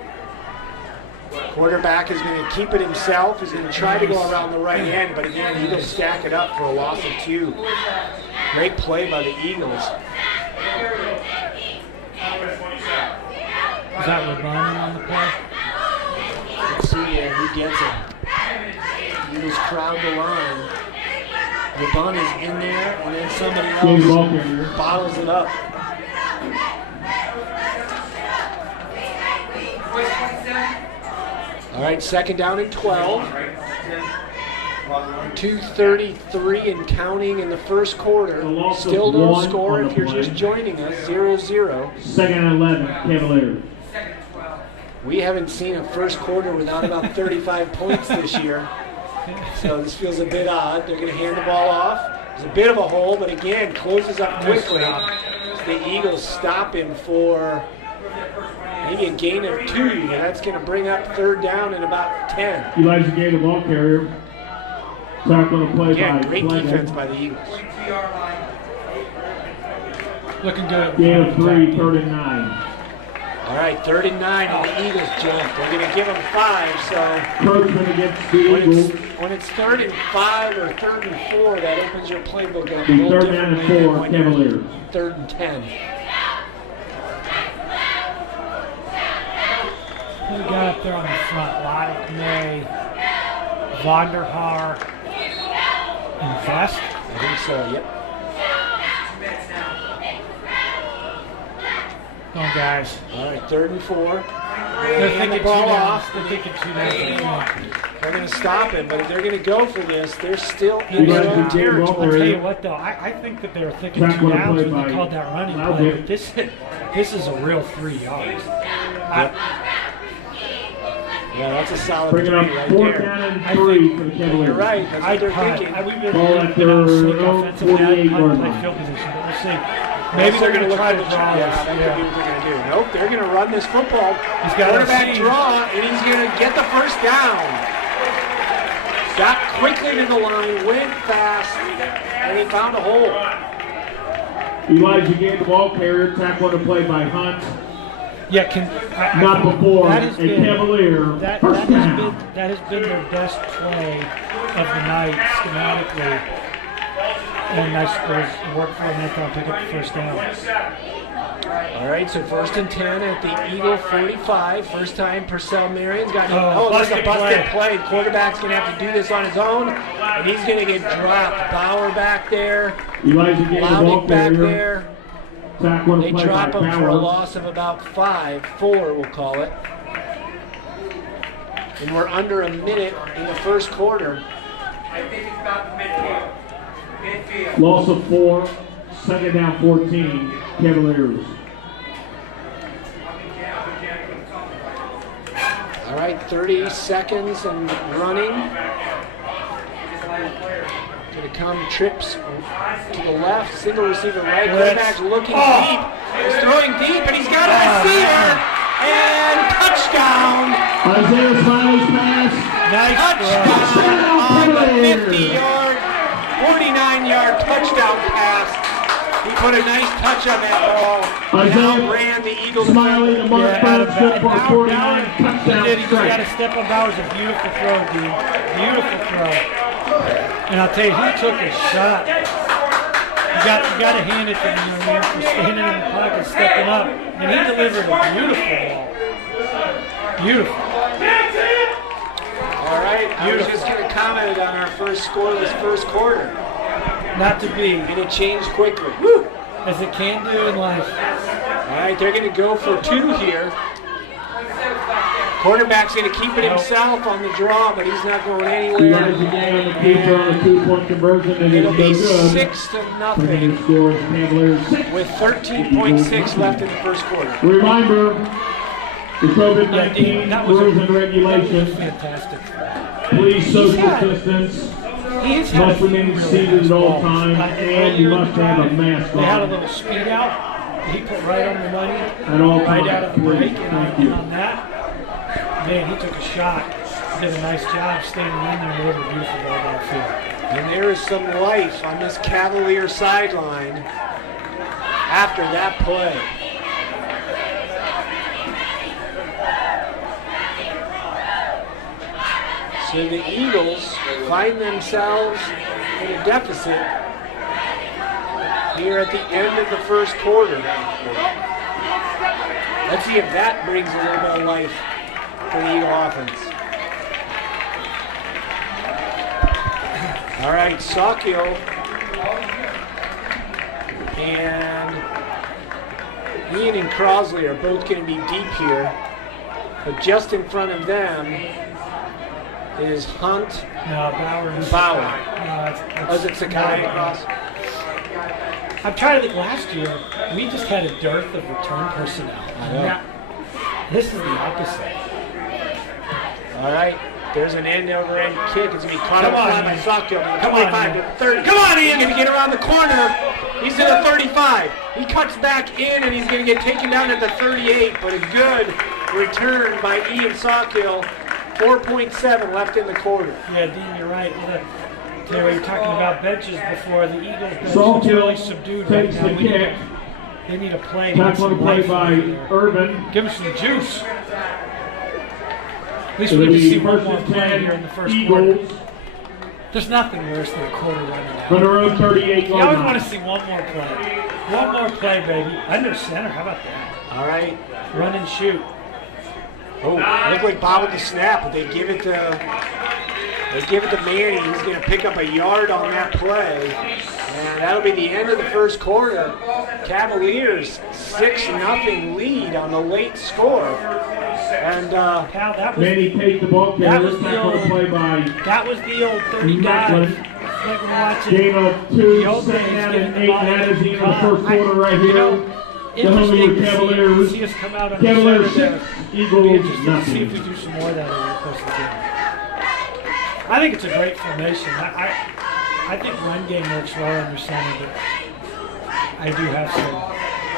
Quarterback is going to keep it himself. He's going to try to go around the right end, but again, Eagles stack it up for a loss of 2. Great play by the Eagles. Is that Rabani on the play? Let's see who gets it. Eagles crowd the line. Rabani's in there, and then somebody else bottles it up. All right, second down and 12. 2:33 and counting in the first quarter. Still no score if you're just joining us, 0-0. Second and 11, Cavaliers. We haven't seen a first quarter without about 35 points this year. So this feels a bit odd. They're going to hand the ball off. There's a bit of a hole, but again, closes up quickly. The Eagles stop him for maybe a gain of 2. And that's going to bring up third down in about 10. Elijah Gay, the ball carrier. Tackle the play Again, by great Flanagan. defense by the Eagles. Looking good. Gain of 3, third and 9. All right, third and 9, and the Eagles jump. They're going to give them 5, so Coachman against the Eagles. when it's third and 5 or third and 4, that opens your playbook up a The little third down and differently than 4, when you're Cavaliers. third and 10. Who we got up there on the front? Lottie May, Vonderhaar, and Vest. I think so, yep. Come on, guys. All right, third and 4. They're Hand thinking the ball 2 downs. off. They're thinking 2 downs. They're going to stop him, but if they're going to go for this, they're still in Elijah their own Gay, territory. ball I'll tell you carrier. what, though, I think that they were thinking Track 2 on the downs play when by they called that running play. Loudon. But this is a real 3 yards. Yeah, that's a solid Bring it 3 up right 4th there. down and I 3 think- for the Cavaliers. You're right, that's what they're thinking. We've been Ball at looking their at slick own offensively. I'd 48-yard play line. field position, but we'll see. Maybe they're going to try to draw Yeah, this. that could be what they're going to do. Nope, they're going to run this football. He's got Quarterback a seam. draw, and he's going to get the first down. Got quickly to the line, went fast, and he found a hole. Elijah Gay, the ball carrier. Tackle on the play by Hunt. Yeah, Not before that a has been- Cavalier that first has down. been their best play of the night schematically. And nice work for them to pick up the first down. All right, so first and 10 at the Eagle 45. First time Purcell Marian's got there's a busted play. Quarterback's going to have to do this on his own, and he's going to get dropped. Bauer back there, Elijah Gay, the ball Loudon back carrier. there. Tackle on They the play drop by him for a Bauer. loss of about 4 we'll call it. And we're under a minute in the first quarter. I think it's about midfield. Midfield. Loss of 4. Second down 14. Cavaliers. All right, 30 seconds and running. Gonna come trips to the left, single receiver right. Quarterback's looking deep. He's throwing deep, and he's got a receiver. And touchdown! Isaiah Smiley's pass. Nice Touchdown on the 50-yard, 49-yard touchdown pass. He put a nice touch on that ball and outran the Eagles. Smiley to Mark Burns, good for a 49 He touchdown did. He got a strike. step on Bauer's a beautiful throw, dude. Beautiful throw. And I'll tell you, he took a shot. You got to hand it to him, you know, for standing in the pocket, stepping up, and he delivered a beautiful ball. Beautiful. All right, I was just going to comment on our first score this first quarter, Not to be, and it changed quickly. Woo! as it can do in life. All right, they're going to go for 2 here. Quarterback's going to keep it himself on the draw, but he's not going Elijah anywhere. Gay on the feature on a 2-point conversion. It is It'll no be good. 6-0 Bringing scores Cavaliers 6. with 13.6 left in the first quarter. Reminder, the Yeah, COVID-19 that was rules and that was regulations. fantastic. Please social had- distance. He's had Must a few remain really seated nice at all balls. times, and Earlier you in must the have a drive, mask They had a on little speed out. He put right on the money. at all Right out of the times. break, Please, and thank on you. that, man, he took a shot. Did a nice job standing in there and delivered a beautiful ball downfield. And there is some life on this Cavalier sideline after that play. So the Eagles find themselves in a deficit here at the end of the first quarter. Let's see if that brings a little bit of life for the Eagle offense. All right, Sakio and Ian and Crosley are both going to be deep here, but just in front of them is Hunt No, Bauer and Bauer. No, Oh, is it Sakai across? I'm trying to think. Last year, we just had a dearth of return personnel. know. Now, this is the opposite. All right. There's an end-over-end kick. It's going to be caught Come up on, by Ian. Sockdale. Come on, 25 Ian. to 30. Come on, Ian. He's going to get around the corner. He's in the 35. He cuts back in, and he's going to get taken down at the 38. But a good return by Ian Sockdale. 4.7 left in the quarter. Yeah, Dean, you're right. You know, we were talking about benches before. The Eagles bench is Salthill really subdued right takes now. the We need kick. they need a play. to get Tackle some to play life by over there. Urban. Give him some juice. At least It'll we need to be see one first more and play 10, here in the first quarter. Eagles. There's nothing worse than a quarter running out. From their own 38 You always yard want to line. see one more play. One more play, baby. Under center. How about that? All right. Run and shoot. Oh, looked like bobbled the snap, but they give it to Manny. He's going to pick up a yard on that play. And that'll be the end of the first quarter. Cavaliers 6-0 lead on the late score. And Pal, that was Manny takes the ball That carrier. was the Tackle to old- play by that was the old 30 guys. Macklin. Like we're watching Game of the 2, old days second getting and the 8 ball that is the end of the caught. first quarter right You here. know, The interesting Hollywood to Cavaliers, see us come out on Cavaliers the center 6, there. Be Eagles interesting to see if we nothing. do some more of that over the course of the game. I think it's a great formation. I think run game works well under center, but I do have some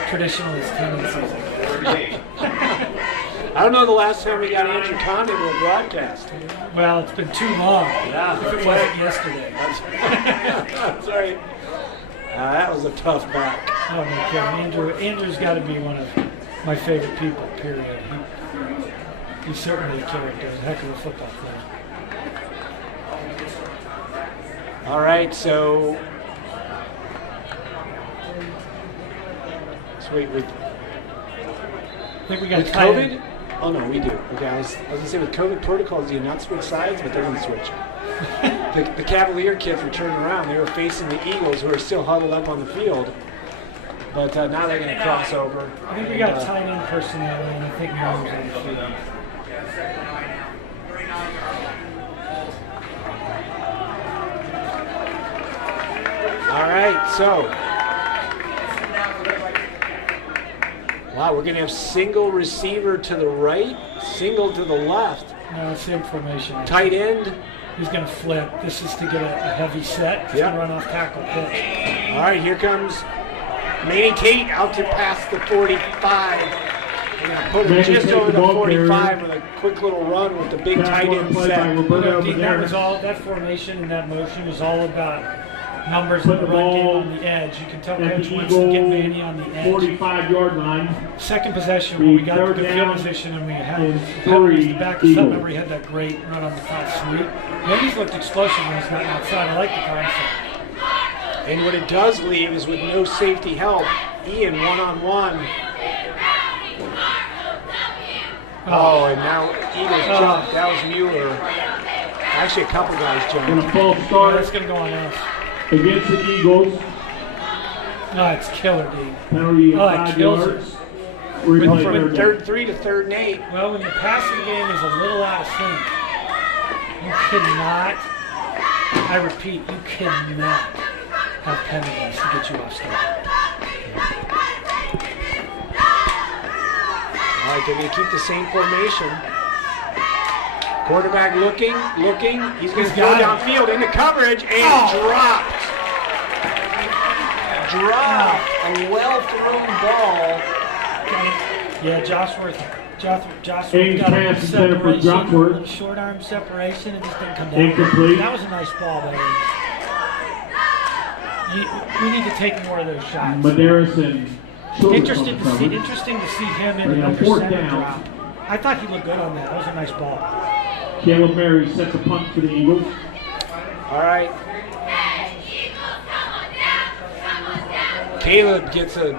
traditionalist tendencies, I guess. I don't know the last time we got Andrew Condon to a broadcast. Well, it's been too long. Yeah. If it wasn't yesterday. That's right. That was a tough back. Oh, no kidding. Andrew's got to be one of my favorite people, period. He's certainly a character, a heck of a football player. All right, so wait, I think we got with tight COVID? end. Oh no, we do. Okay, I was gonna say with COVID protocols, you not switch sides, but they didn't switch. The Cavalier kids were turning around. They were facing the Eagles, who are still huddled up on the field. But now they're going to cross over. I think we got tight end personnel, and I think Marian's on the field. All right, so wow, we're going to have single receiver to the right, single to the left. No, it's the formation. Tight end. He's going to flip. This is to get a heavy set. He's Yeah. going to run off tackle pitch. All right, here comes Manny Tate out to pass the 45. We're going to put him Manny just takes over the the ball 45 with a quick little run with the big tight Tackle to end play by set. Roberto Dean, that was Madera. all. That formation and that motion was all about numbers Put in the the run game ball on the edge. You can tell At Coach the wants to get Manny Eagle on the edge. 45-yard line. Second possession when we got to Third the field down position and we had and penalties three to back us up. Eagles. Remember, he had that great run on the top sweep. Manny's looked explosive when he's gotten outside. I like the concept. And what it does leave is with no safety help, Ian one-on-one. Oh, and now Eagles jumped. That was Mueller. Actually, a couple guys And jumped. a false Oh, start that's going to go on us. against the Eagles. No, it's killer, Dean. Penalty of Oh, it 5 kills yards. With- Replay From third down. third 3 to third and 8. Well, when the passing game is a little out of sync, you cannot, I repeat, you cannot have penalties to get you off start. All right, they're going to keep the same formation. Quarterback looking. He's going to go got it. downfield into coverage and dropped. A well-thrown ball. Yeah, Joshworth Ames got a pass little intended for separation, Joshworth. little short arm separation, and just didn't come down. Incomplete. That was a nice ball, by We need to take more of those shots. Madaris and Schultz Interesting on to see coverage. him in Bring an up under fourth center down. drop. I thought he looked good on that. That was a nice ball. Caleb Mary sets a punt for the Eagles. All right. Caleb gets a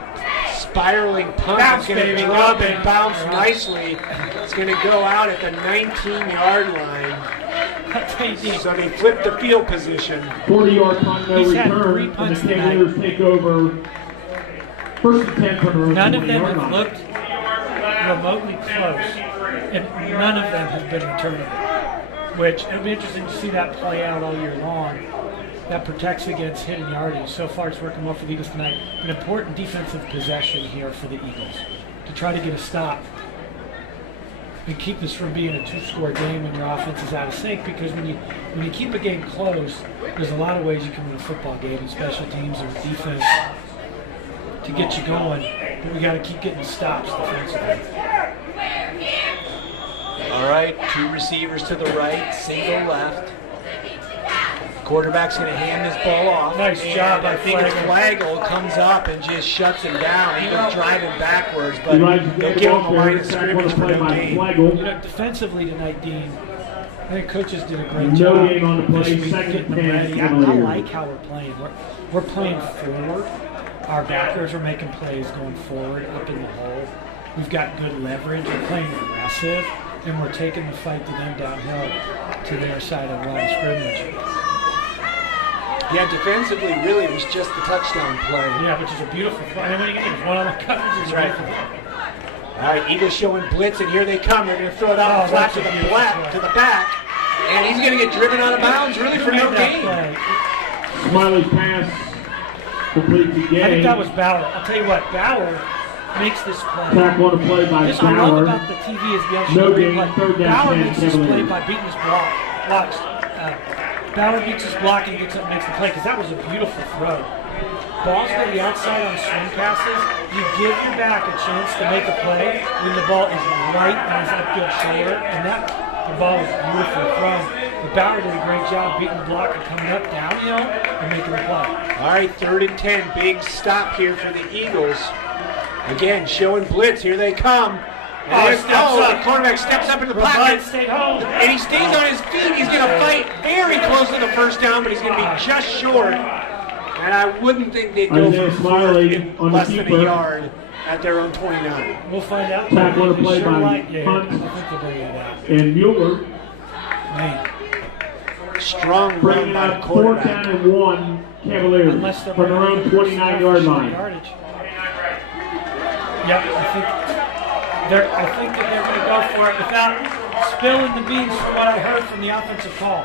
spiraling punt. Bounce, It's going to baby. drop and bounce Yeah. nicely. It's going to go out at the 19-yard line. I'll tell you, Dean, So they flip the field position. 40-yard punt, no He's had return. 3 And punts the tonight. Cavaliers take over. First and 10 from the none of them 20-yard have line. looked remotely close, and none of them have been returnable. which it'll be interesting to see that play out all year long. That protects against hidden yardage. So far, it's working well for the Eagles tonight. An important defensive possession here for the Eagles to try to get a stop and keep this from being a two-score game when your offense is out of sync. Because when you keep a game close, there's a lot of ways you can win a football game, in special teams or defense, to get you going. But we got to keep getting stops defensively. All right, 2 receivers to the right, single left. Quarterback's going to hand this ball off. Nice job by I think it's Flagel comes up and just shuts him down. He was driving backwards, but they'll give him a line of scrimmage for no gain. You know, defensively tonight, Dean, I think coaches did a great job. No game on the play, this week second getting them pass ready. I penalty. like how we're playing. We're playing forward. Our backers are making plays going forward, up in the hole. We've got good leverage. We're playing aggressive, and we're taking the fight to them downhill to their side of the line of scrimmage. Yeah, defensively, really, it was just the touchdown play. Yeah, which is a beautiful play. I mean, when you get one-on-one coverage, it's Right. beautiful. All right, Eagles showing blitz, and here they come. They're going to throw it out flat to the back, and he's going to get driven out of bounds, really, for no gain. Smiley's pass complete to Gay. I think that was Bauer. I'll tell you what, Bauer makes this play. Tackle on a play by This I love Bauer. about the TV is the able to No show gain, replay. third down, Bauer 10, makes this play Cavaliers. by beating his block. Watch. Bauer beats his block and gets up and makes the play because that was a beautiful throw. Balls to the outside on swing passes, you give your back a chance to make a play when the ball is right on his upfield shoulder, and the ball was beautifully thrown. But Bauer did a great job beating the block and coming up downhill and making the play. All right, 3rd and 10, big stop here for the Eagles. Again, showing blitz, here they come. And the quarterback steps up in the pocket, and he stays on his feet. He's going to fight very close to the first down, but he's going to be just short. And I wouldn't think they'd go Isaiah for Smiley in on the less than keeper. a yard at their own 29. We'll find out. Tackle on a play by I Hunt think they'll bring it out. and Mueller. Man. Strong run Bringing by the up 4th quarterback. down and 1, Cavaliers Unless they're from their own 29-yard line. Yep, I think that they're going to go for it without spilling the beans from what I heard from the offensive call.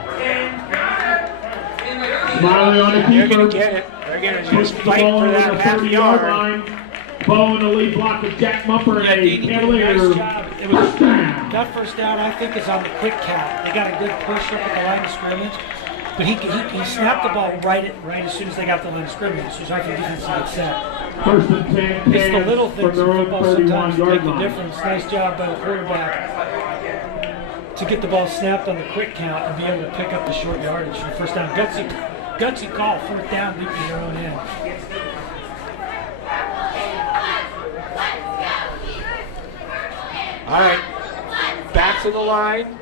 Smiley on the They're going keeper. to get it. They're going to Puts just the fight ball for over that the half 30-yard yard. line. Ball in the lead block of Jack Mumper and Yeah, a Dean, you did a Cavalier nice job. It was, touchdown. that first down, I think, is on the quick count. They got a good push up at the line of scrimmage, but he snapped the ball right as soon as they got the line of scrimmage. So it's hard for the defense to get set. 1st and 10, It's the little Cavs things from their in own football sometimes that 31-yard make the line. difference. Nice job by the quarterback to get the ball snapped on the quick count and be able to pick up the short yardage for the first down. Gutsy call, 4th down, deep in your own end. All right, back to the line.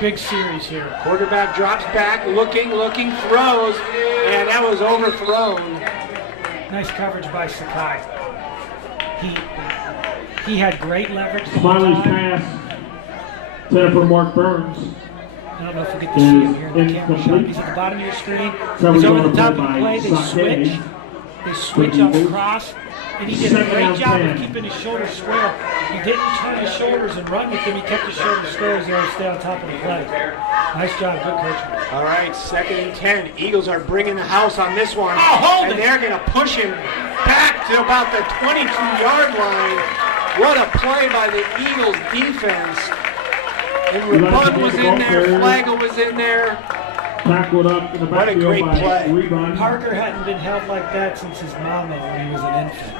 Big series here. Quarterback drops back, looking, throws, and that was overthrown. Nice coverage by Sakai. He had great leverage the whole Smiley's time. pass set up for Mark Burns. I don't know if we get to see him here in the camera shot. He's at the bottom of your screen. He's over the top of the play. They switch. They switch on the cross. And he did a great job of keeping his shoulders square. He didn't turn his shoulders and run with them. He kept his shoulders square as he had to stay on top of the play. Nice job. Good coaching. All right, 2nd and 10. Eagles are bringing the house on this one. hold and it. they're going to push him back to about the 22-yard line. What a play by the Eagles defense. And Rabun was in there. Flagel was in there. Tackled up in the What a backfield great by play. Rebun. Parker hadn't been held like that since his mama when he was an infant.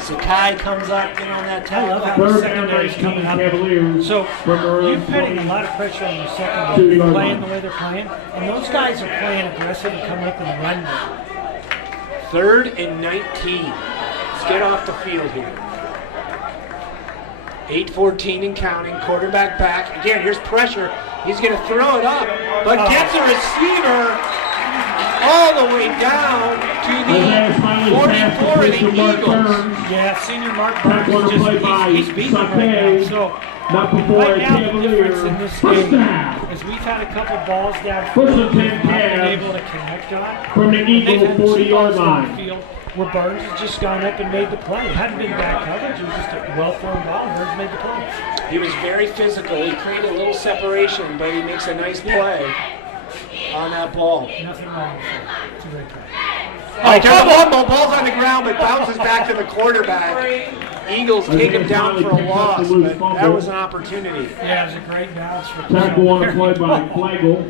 Sakai comes up in on that I love tackle. how the 3rd down, secondary's 19, coming up. Cavaliers So from their you're own putting a 20. lot of pressure on your 2 secondary, yard playing line. the way they're playing, and those guys are playing aggressive and coming up in the run game. 3rd and 19. Let's get off the field here. 8:14 and counting. Quarterback back. Again, here's pressure. He's going to throw it up, but gets a receiver all the way down to the 44 of the Eagles. Yeah, senior Mark Tackle on Burns a is play by he's beating them right now. So Not before right a now the Cavalier. difference in this First game down is we've had a couple balls down First field and 10 we've not been Cavs able to connect on. from the And they've Eagle had two 40-yard balls line. downfield where Burns has just gone up and made the play. It hadn't been bad coverage. It was just a well-thrown ball, and Burns made the play. He was very physical. He created a little separation, but he makes a nice play on that ball. Nothing wrong with it. It's a great play. Oh, fumble! Ball's on the ground, but bounces back to the quarterback. Eagles take him down for a loss, but that was an opportunity. Yeah, it was a great bounce for Tackle on a play by Flagel.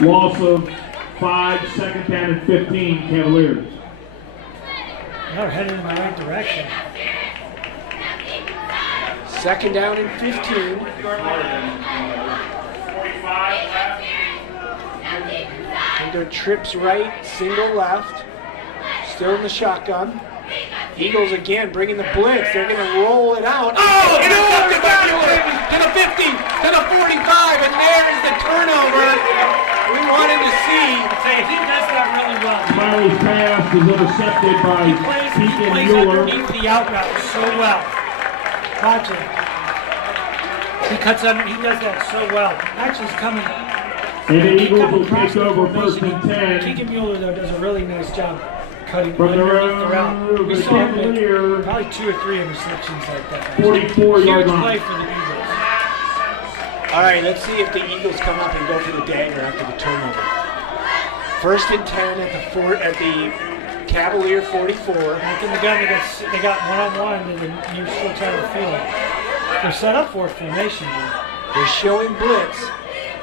Loss of 5, second down and 15, Cavaliers. They're headed in the right direction. Second down and 15. Either trips right, single left. Still in the shotgun. Eagles again bringing the blitz. They're going to roll it out. Oh, intercepted by Mueller to the 50, to the 45, and there's the turnover we wanted to see. He does that really well. Smiley's pass is intercepted by He plays Mueller. underneath the out route so well. Watch it. He cuts under. He does that so well. Actually, he's coming. And the Eagles will across take the over first formation. and 10. Keegan Mueller, though, does a really nice job cutting From the underneath the route. We the saw him Cavalier. make probably 2 or 3 interceptions like that. 44-yard Huge line. play for the Eagles. All right, let's see if the Eagles come up and go for the dagger after the turnover. First and 10 at the Cavalier 44. Back in the gun, they got one-on-one in the near short side of the field. They're set up for a formation. They're showing blitz.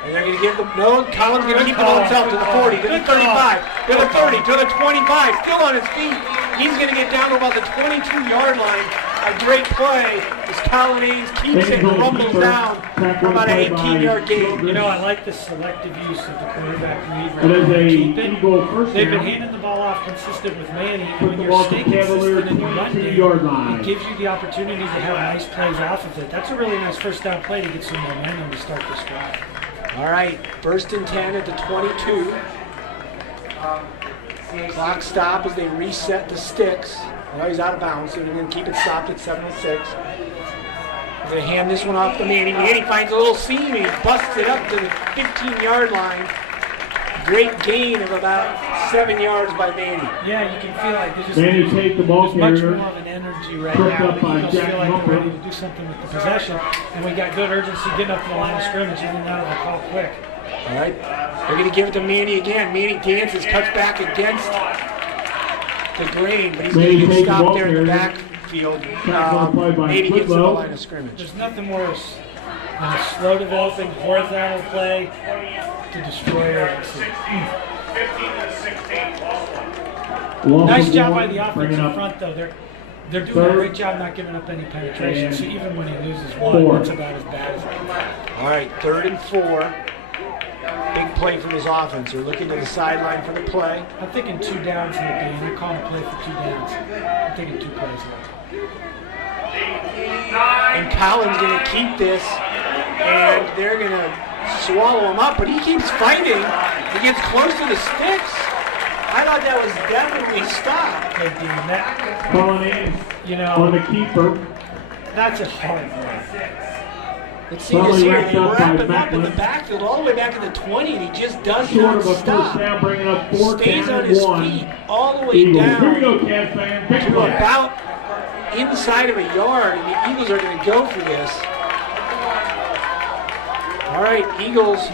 And they're going to give them, no, Collins going to keep it on himself to the 40, to the 35, to the 30, to the 25, still on his feet. He's going to get down to about the 22-yard line. A great play as Collins keeps it and rumbles down for about an 18-yard gain. You know, I like the selective use of the quarterback read. It is a Keep it. Eagle first They've been down. handing the ball off consistent with Manny. And Put when the you're ball to staying Cavalier consistent in your run 22-yard game, line. it gives you the opportunity to have nice plays off of it. That's a really nice first down play to get some momentum to start this drive. All right, first and 10 at the 22. Clock stop as they reset the sticks. Well, he's out of bounds, so they're going to keep it stopped at 7:06. They're going to hand this one off to Manny. Manny finds a little seam and he busts it up to the 15-yard line. Great gain of about 7 yards by Manny. Yeah, you can feel like there's just Manny take the ball there's much carrier. more of an energy right Tripped now. up by The Eagles Jack feel like Humper. they're ready to do something with the possession, and we got good urgency getting up to the line of scrimmage, even out of the call quick. All right, they're going to give it to Manny again. Manny dances, cuts back against the grain, but he's going to get stopped there in the backfield. Manny gets to the line of scrimmage. There's nothing worse than a slow developing horizontal play to destroy urgency. Nice job by the offensive front, though. They're doing a great job not giving up any penetration. So even when he loses one, it's about as bad as it can. All right, 3rd and 4. Big play from his offense. They're looking to the sideline for the play. I'm thinking 2 downs in the game. They're calling a play for 2 downs. I'm thinking 2 plays left. And Collins going to keep this, and they're going to swallow him up, but he keeps fighting. He gets close to the sticks. I thought that was definitely stopped. Good deal. That, Calling in you on know, the keeper. that's a hard one. Let's see this here. wrapped They up wrap by him up in the Macklin. backfield all the way back to the 20, and he just does Short not of a first stop. down, bringing up 4th Stays down on and his 1. feet all the way Eagles. Here we down go, Cavs fan. Big to play. about inside of a yard, and the Eagles are going to go for this. All right, Eagles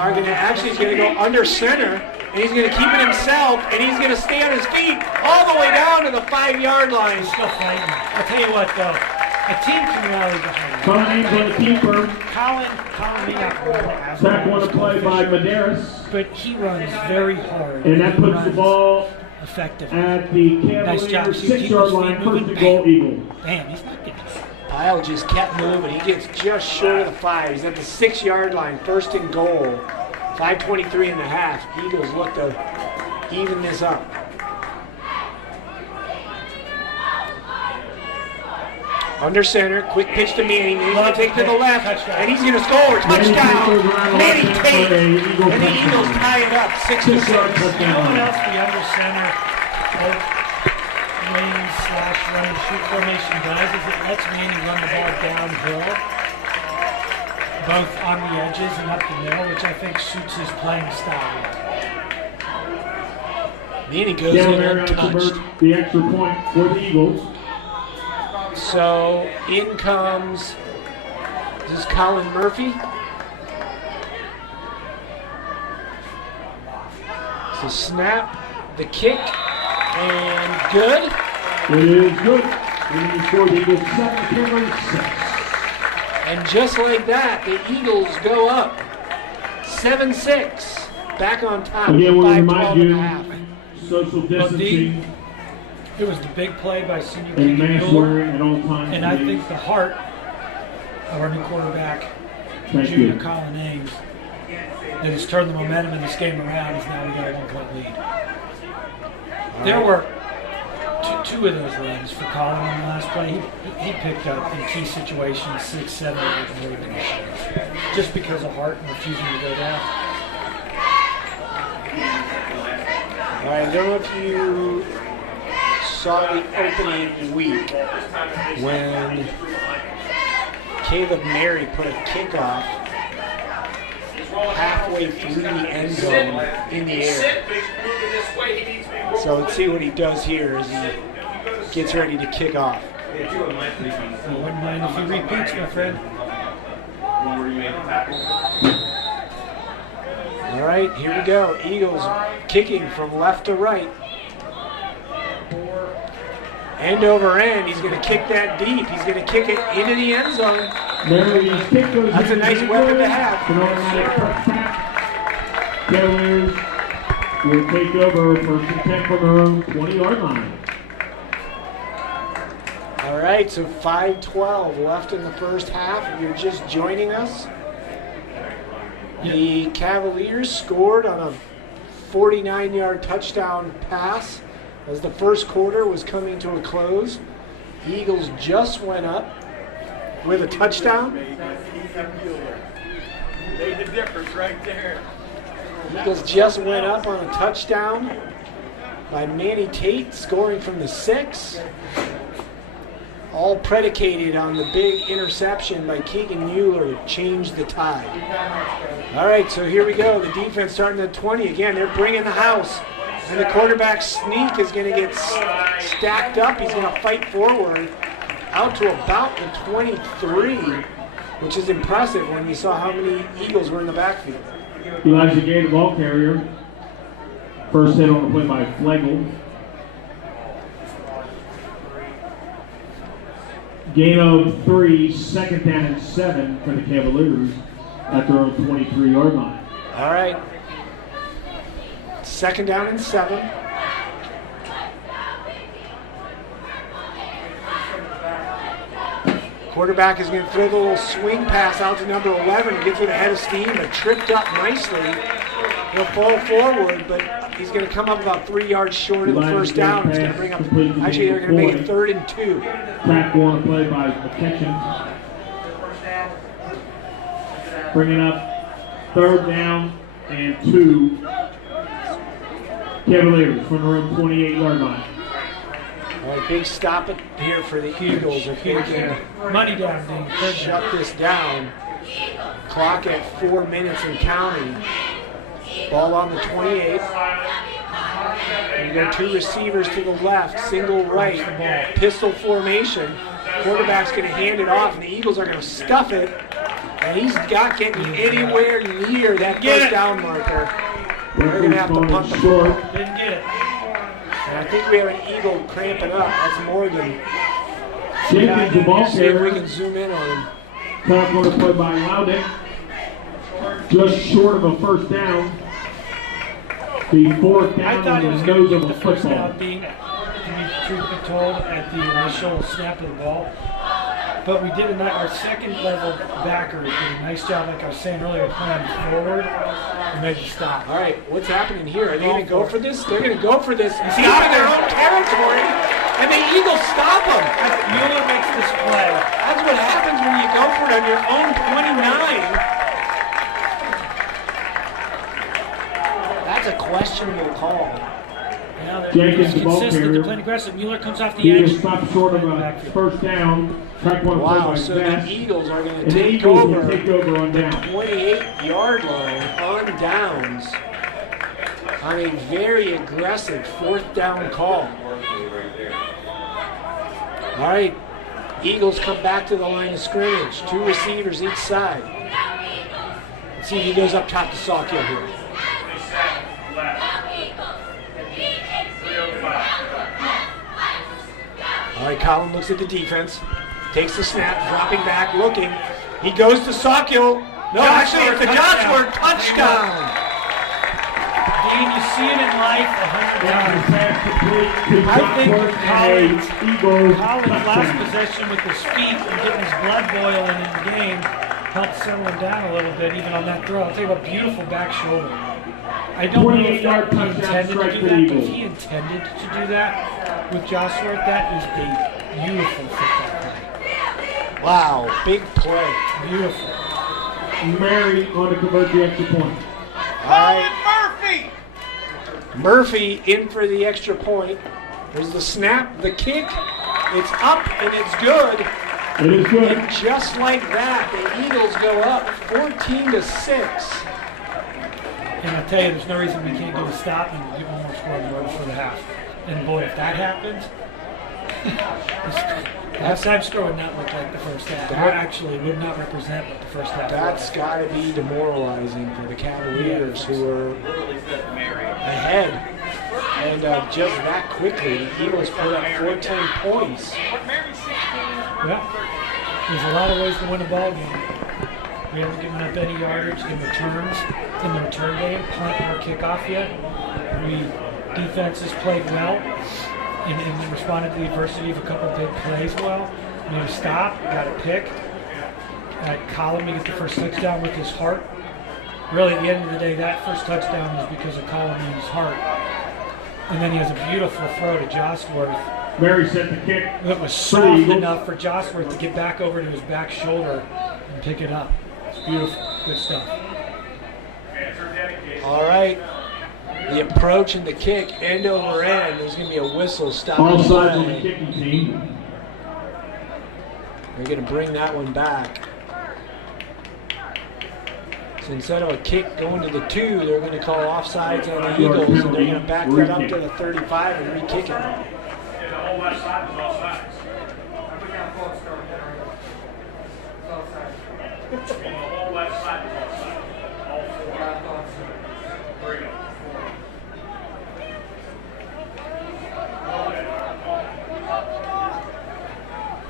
are going to actually, he's going to go under center, and he's going to keep it himself, and he's going to stay on his feet all the way down to the 5-yard line. He's still fighting. I'll tell you what, though. A team can rally behind him. Calling in on the keeper. Colin may not run as Sack well one as to play by Medeiros. but he runs very hard. And that He puts the runs ball effectively. at the Nice Cavalier job. 6-yard line. Keep First moving. and goal, Eagles. Bam, he's not getting Pyle just kept moving. He gets just short of the 5. He's at the 6-yard line, first and goal. 5:23 and a half. Eagles look to even this up. Under center, quick pitch to Manny. Manny's going to take to the left, and he's going to score. Touchdown! Manny Tate, and the Eagles tie it up, 6-6. You know what else the under center wing / run and shoot formation does is it lets Manny run the ball downhill, both on the edges and up the middle, which I think suits his playing style. Manny goes in Cavalier untouched. convert the extra point for the Eagles. So in comes This is Colin Murphy. So snap, the kick, and good. It is good. We score the Eagles 7, Cameron 6. And just like that, the Eagles go up 7-6. Back on top. Again, we'll 5-12 remind and a you, half. social distancing It was the big play by senior and Keegan mask Mueller. wearing at all times. And I please. think the heart of our new quarterback, Thank junior you. Colin Ames, that has turned the momentum in this game around, is now we got a 1-point lead. There were two of those runs for Colin on the last play. He picked up in key situations 6, 7, 8 more than he should. Just because of heart and refusing to go down. All right, I don't know if you saw the opening week when Caleb Mary put a kickoff halfway through the end zone in the air. So let's see what he does here as he gets ready to kick off. I wouldn't mind if he repeats, my friend. All right, here we go. Eagles kicking from left to right. End over end. He's going to kick that deep. He's going to kick it into the end zone. Mary's kick goes That's a into nice the weapon to end. have. An automatic touchback. Cavaliers will take over first and 10 from their own 20-yard line. All right, so 5:12 left in the first half. If you're just joining us, the Cavaliers scored on a 49-yard touchdown pass as the first quarter was coming to a close. The Eagles just went up with a touchdown. Made the difference right there. Eagles just went up on a touchdown by Manny Tate, scoring from the 6. All predicated on the big interception by Keegan Mueller to change the tide. All right, so here we go. The defense starting at 20. Again, they're bringing the house. And the quarterback sneak is going to get stacked up. He's going to fight forward out to about the 23, which is impressive when you saw how many Eagles were in the backfield. Elijah Gay, the ball carrier. First hit on the play by Flegel. Gain of 3, second down and 7 for the Cavaliers at their own 23-yard line. All right. Second down and 7. Quarterback is going to throw the little swing pass out to number 11. He gets it ahead of steam, but tripped up nicely. He'll fall forward, but he's going to come up about 3 yards short of the first down. It's going to bring up, actually they're going to make it 3rd and 2. Track one play by McKetchin. Bringing up 3rd down and 2. Cavaliers from their own 28-yard line. All right, big stop it here for the Eagles if they can Money down, Dean. shut this down. Clock at 4 minutes and counting. Ball on the 28. You got 2 receivers to the left, single right, pistol formation. Quarterback's going to hand it off, and the Eagles are going to stuff it. And he's not getting anywhere near that first down marker. They're going to have to punt the ball. Didn't get it. And I think we have an Eagle cramping up. That's Morgan. Jenkins, the ball See if we carrier. can zoom in on him. Track one play by Loudon. Just short of a first down. The 4th I down thought he on was the going nose to of get a the first football. down, Dean, to be truth be told, at the initial snap of the ball. But we did our second level backer did a nice job, like I was saying earlier, playing forward and made the stop. All right, what's happening here? Are they going to go for this? They're going to go for this. He's out of their own territory, and the Eagles stop him. Mueller makes this play. That's what happens when you go for it on your own 29. That's a questionable call. Now they're Jenkins, the ball consistent. carrier. They're playing aggressive. Mueller comes off the He edge. is stopped short of a first down. Track one play Wow, by so Bass. the Eagles are going to And the take Eagles will over take over on down. 28-yard line on downs on a very aggressive 4th down call. All right, Eagles come back to the line of scrimmage. 2 receivers each side. Let's see if he goes up top to Sawkill here. All right, Colin looks at the defense. Takes the snap, dropping back, looking. He goes to Sawkill. No, actually, it's the Joshua touchdown. Dean, you see it in life 100 times. I think with Colin's last possession with his feet and getting his blood boiling in the game helped settle him down a little bit, even on that throw. I'll tell you what, beautiful back shoulder. I don't know if he intended to do that, but if he intended to do that with Joshua, that is a beautiful football play. Wow, big play. Beautiful. Mary going to convert the extra point. All right. Murphy in for the extra point. There's the snap, the kick. It's up and it's good. It is good. And just like that, the Eagles go up 14-6. And I tell you, there's no reason we can't get a stop and get one more score right before the half. And boy, if that happens, the halftime score would not look like the first half. That actually would not represent what the first half That's was. got to be demoralizing for the Cavaliers, who are ahead. And just that quickly, the Eagles put up 14 points. Yeah, there's a lot of ways to win a ball game. We haven't given up any yardage in returns in the return game, punt or kickoff yet. Defenses played well and responded to the adversity of a couple big plays well. Made a stop, got a pick. Colin to get the first touchdown with his heart. Really, at the end of the day, that first touchdown was because of Colin and his heart. And then he has a beautiful throw to Jostworth. Mary set the kick. That was soft enough for Jostworth to get back over to his back shoulder and pick it up. It's beautiful. Good stuff. All right. The approach and the kick, end over end. There's going to be a whistle stopping All the sides on the play. kicking team. They're going to bring that one back. So instead of a kick going to the 2, they're going to call offsides on the Eagles, and they're going to back that up to the 35 and re-kick it.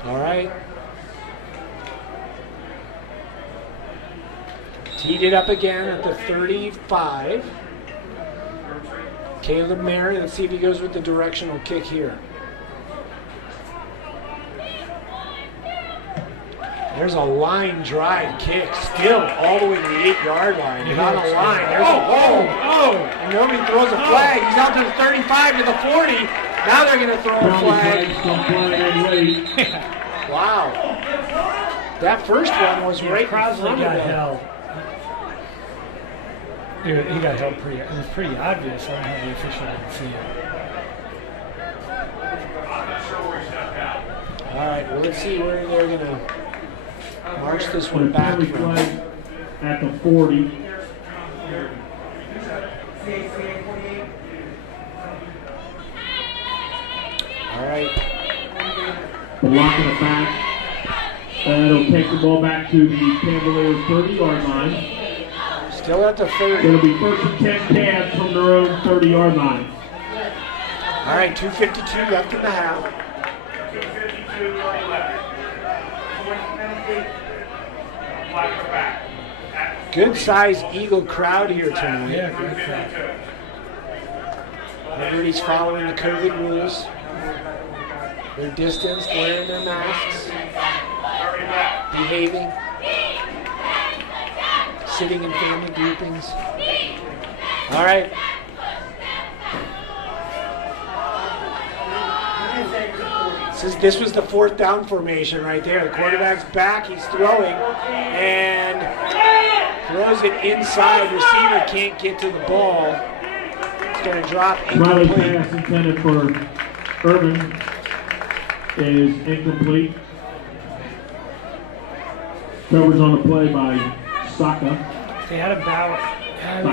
All right. Teed it up again at the 35. Caleb Mary, let's see if he goes with the directional kick here. There's a line drive kick, still all the way to the 8-yard line. He's on the line. There's and nobody throws a flag. He's out to the 35 to the 40. Now they're going to throw a flag. Wow. That first one was right in front of got him. held. He got held pretty. It was pretty obvious. I don't know how the official didn't see it. All right, well, let's see where they're going to march this one The back penalty from. flag at the 40. All right. Block in the back. It'll take the ball back to the Cavaliers 30-yard line. Still at the 30. It'll be first and 10 Cavs from their own 30-yard line. All right, 2:52 left in the half. Good-sized Eagle crowd here tonight. Yeah, great crowd. Everybody's following the COVID rules. They're distanced, wearing their masks, behaving, sitting in family groupings. All right. This was the 4th down formation right there. The quarterback's back, he's throwing, and throws it inside. Receiver can't get to the ball. It's going to drop Riley's incomplete. pass intended for Irvin is incomplete. Coverage on the play by Saka. They had him bow.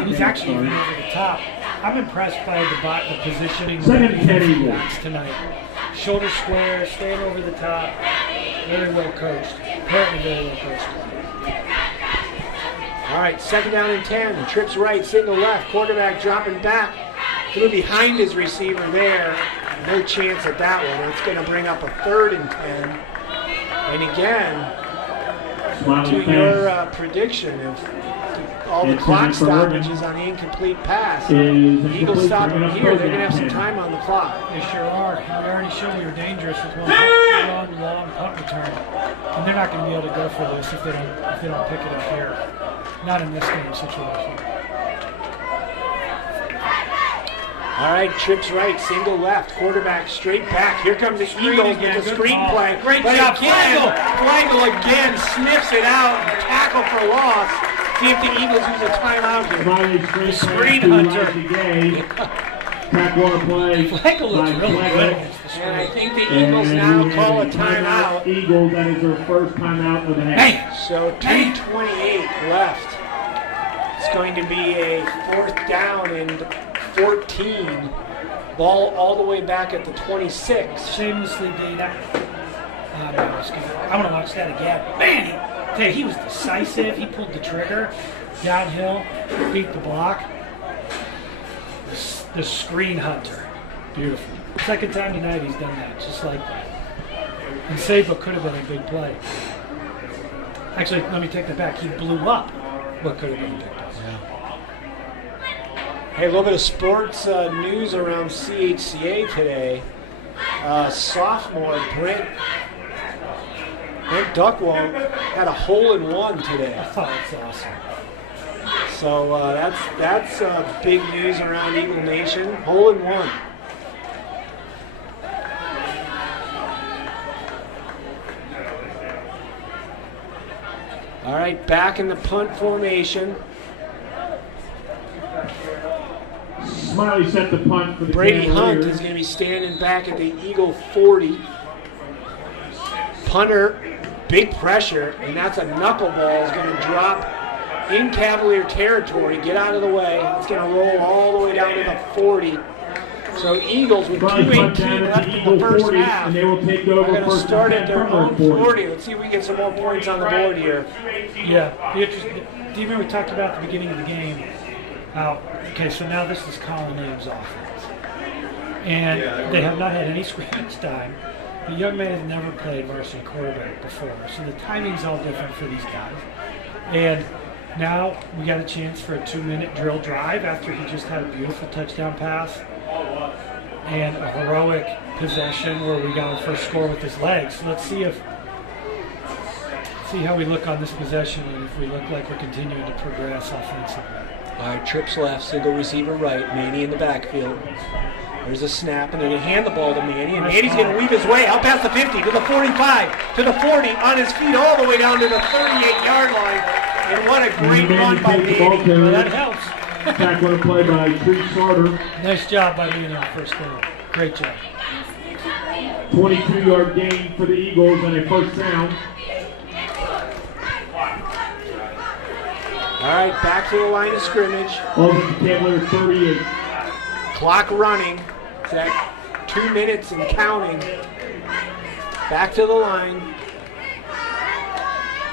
He's actually over the top. I'm impressed by the positioning Second and 10 Eagles. tonight. Shoulder square, staying over the top. Very well coached. Apparently very well coached. All right, second down and 10. Trips right, single left. Quarterback dropping back. Threw behind his receiver there. No chance at that one. It's going to bring up a 3rd and 10. And again, to your prediction of all the clock stoppages on the incomplete pass, the Eagles stop them here. They're going to have some time on the clock. They sure are. They already showed we were dangerous with one long punt return. And they're not going to be able to go for this if they don't pick it up here. Not in this game situation. All right, trips right, single left, quarterback straight back. Here comes the Eagles with the screen play. Great but job, again, Flagel again sniffs it out and tackle for loss. See if the Eagles use a timeout here. The screen hunter. Back water play. Flagel looks really good against the screen. And I think the Eagles now call a timeout. Eagles, that is their first timeout of the half. So 2:28 left. It's going to be a 4th down and 14. Ball all the way back at the 26. Shamelessly beat out. I want to watch that again. Man, he was decisive. He pulled the trigger. Downhill, beat the block. The screen hunter. Beautiful. Second time tonight he's done that, just like that. And Sable could have been a big play. Actually, let me take that back. He blew up what could have been a big play. Hey, a little bit of sports news around CHCA today. Sophomore Brent Duckwall had a hole-in-one today. I thought that's awesome. So that's big news around Eagle Nation. Hole-in-one. All right, back in the punt formation. Smiley set the punt for the Brady Hunt Cavaliers. is going to be standing back at the Eagle 40. Punter, big pressure, and that's a knuckleball. Is going to drop in Cavalier territory. Get out of the way. It's going to roll all the way down to the 40. So Eagles with 2:18 left in the first half. And they will take They're over going to first start and at their 10 own from their 40. Let's see if we can get some more points on the board here. Yeah. Do you remember we talked about at the beginning of the game? Okay, so now this is Colin Ames' offense. And they have not had any scrimmage time. The young man has never played varsity quarterback before, so the timing's all different for these guys. And now we got a chance for a 2-minute drill drive after he just had a beautiful touchdown pass and a heroic possession where we got our first score with his legs. So let's see how we look on this possession and if we look like we're continuing to progress offensively. All right, trips left, single receiver right, Manny in the backfield. There's a snap, and they're going to hand the ball to Manny, and Manny's going to weave his way out past the 50, to the 45, to the 40, on his feet all the way down to the 38-yard line. And what a great run by Manny. Well, that helps. Back on a play by Tree Sarter. Nice job by Manny on the first down. Great job. 22-yard gain for the Eagles and a first down. All right, back to the line of scrimmage. Offensive Cavaliers 38. Clock running. It's at 2 minutes and counting. Back to the line.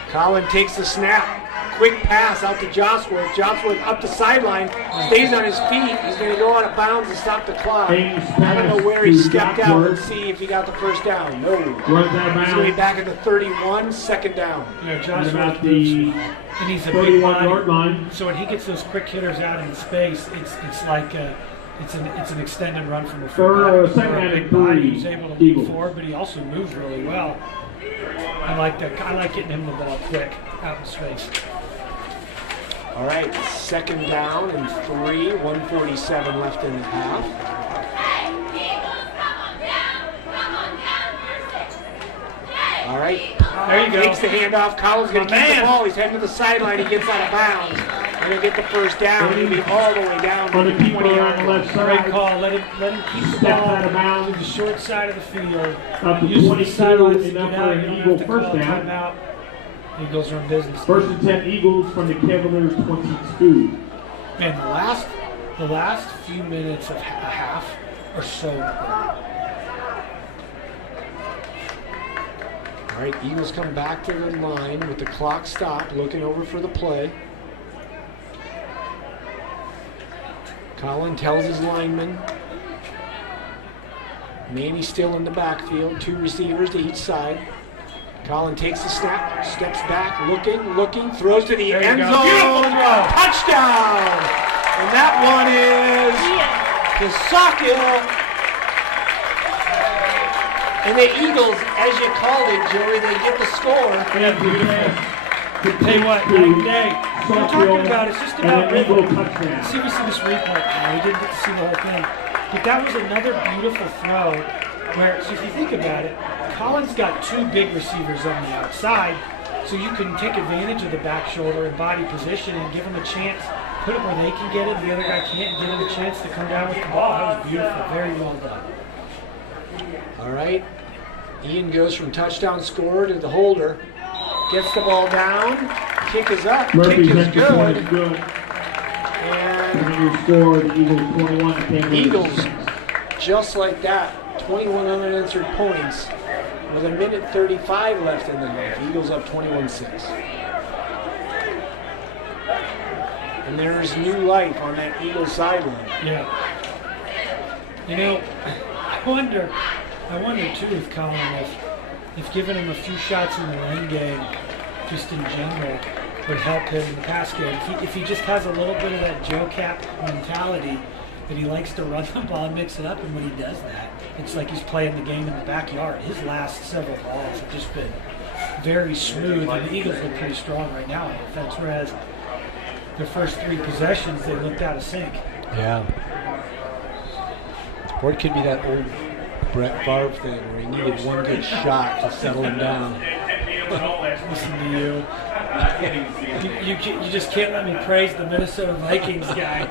Colin takes the snap. Quick pass out to Josworth. Josworth up the sideline. Stays on his feet. He's going to go out of bounds and stop the clock. I don't know where he stepped out. Let's see if he got the first down. No. He's going to be back at the 31, second down. You know, Josworth About the and he's a big 31-yard line. So when he gets those quick hitters out in space, it's like it's an extended run from a second and big 3. body. He's able to move forward, but he also moves really well. I like that. I like getting him the ball quick out in space. All right, second down and 3, 1:47 left in the half. All right, there you go. Takes the handoff. Collins going to keep the ball. He's heading to the sideline. He gets out of bounds. Going to get the first down. He'll be all the way down to the 20-yard line. Great call. Let him keep the ball out of bounds to the short side of the field. Up to Use the 22, sidelines to enough get for out. an You don't Eagle have to first call a down. timeout. Eagles are in business. First and 10 Eagles from the Cavaliers 22. Man, the last few minutes of a half are so important. All right, Eagles come back to the line with the clock stopped, looking over for the play. Colin tells his lineman. Manny's still in the backfield, 2 receivers to each side. Colin takes the snap, steps back, looking, throws to the end zone. Beautiful throw. Touchdown! And that one is to Sockhill. And the Eagles, as you called it, Joey, they get the score. Yeah, beautiful. Tell you what, night and day. We're talking about it's just about rhythm. See, we see this replay. We didn't get to see the whole thing. But that was another beautiful throw where, so if you think about it, Colin's got 2 big receivers on the outside, so you can take advantage of the back shoulder and body position and give them a chance, put it where they can get it, the other guy can't, give him a chance to come down with the ball. That was beautiful. Very well done. All right. Ian goes from touchdown score to the holder. Gets the ball down. Kick is up. Murphy's Kick is extra point is good. good. And And your score, the Eagles 21. Eagles, just like that, 21 unanswered points with 1:35 left in the half. Eagles up 21-6. And there's new life on that Eagles sideline. Yeah. You know, I wonder too with Colin if giving him a few shots in the run game, just in general, would help him in the pass game. If he just has a little bit of that Joe Cap mentality that he likes to run the ball and mix it up, and when he does that, it's like he's playing the game in the backyard. His last several balls have just been very smooth, and the Eagles look pretty strong right now on defense, whereas their first 3 possessions, they looked out of sync. Yeah. Or it could be that old Brett Favre thing where he needed one good shot to settle him down. Listen to you. You just can't let me praise the Minnesota Vikings guy.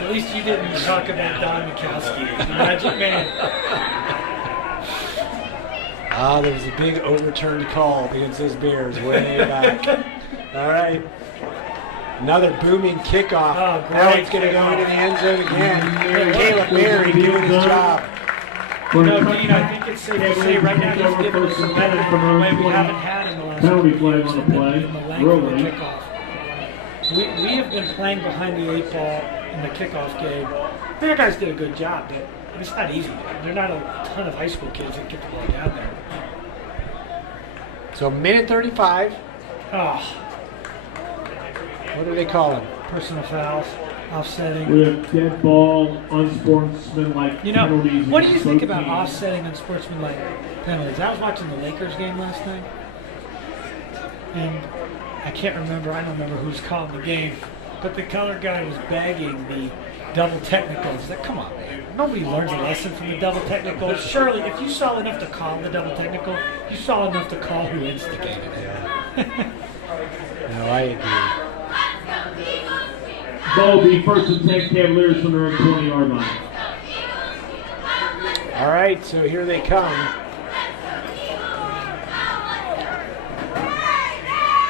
At least you didn't talk about Don Mikowski, the Magic Man. There was a big overturned call against those Bears way back. All right. Another booming kickoff. Oh, now great it's going to go into the end zone again. Yeah. Caleb Berry doing his job. You know, Dean, I think it's safe to say right now he's giving us some better in a way we haven't had in the last Penalty few flag years on the in play. the length of the Really? kickoff. We have been playing behind the 8 ball in the kickoff game. The guys did a good job, but it's not easy. There are not a ton of high school kids that get the ball down there. So 1:35. Oh, What do they call him? personal fouls, offsetting. We have dead ball, unsportsmanlike You know, penalties. what do you think both about teams. offsetting unsportsmanlike penalties? I was watching the Lakers game last night, and I don't remember who's calling the game, but the color guy was bagging the double technicals. Like, come on, man. Nobody learns a lesson from the double technicals. Surely, if you saw enough to call the double technical, you saw enough to call who instigated it. No, I agree. Ball will be first and 10 Cavaliers from their own 20-yard line. All right, so here they come.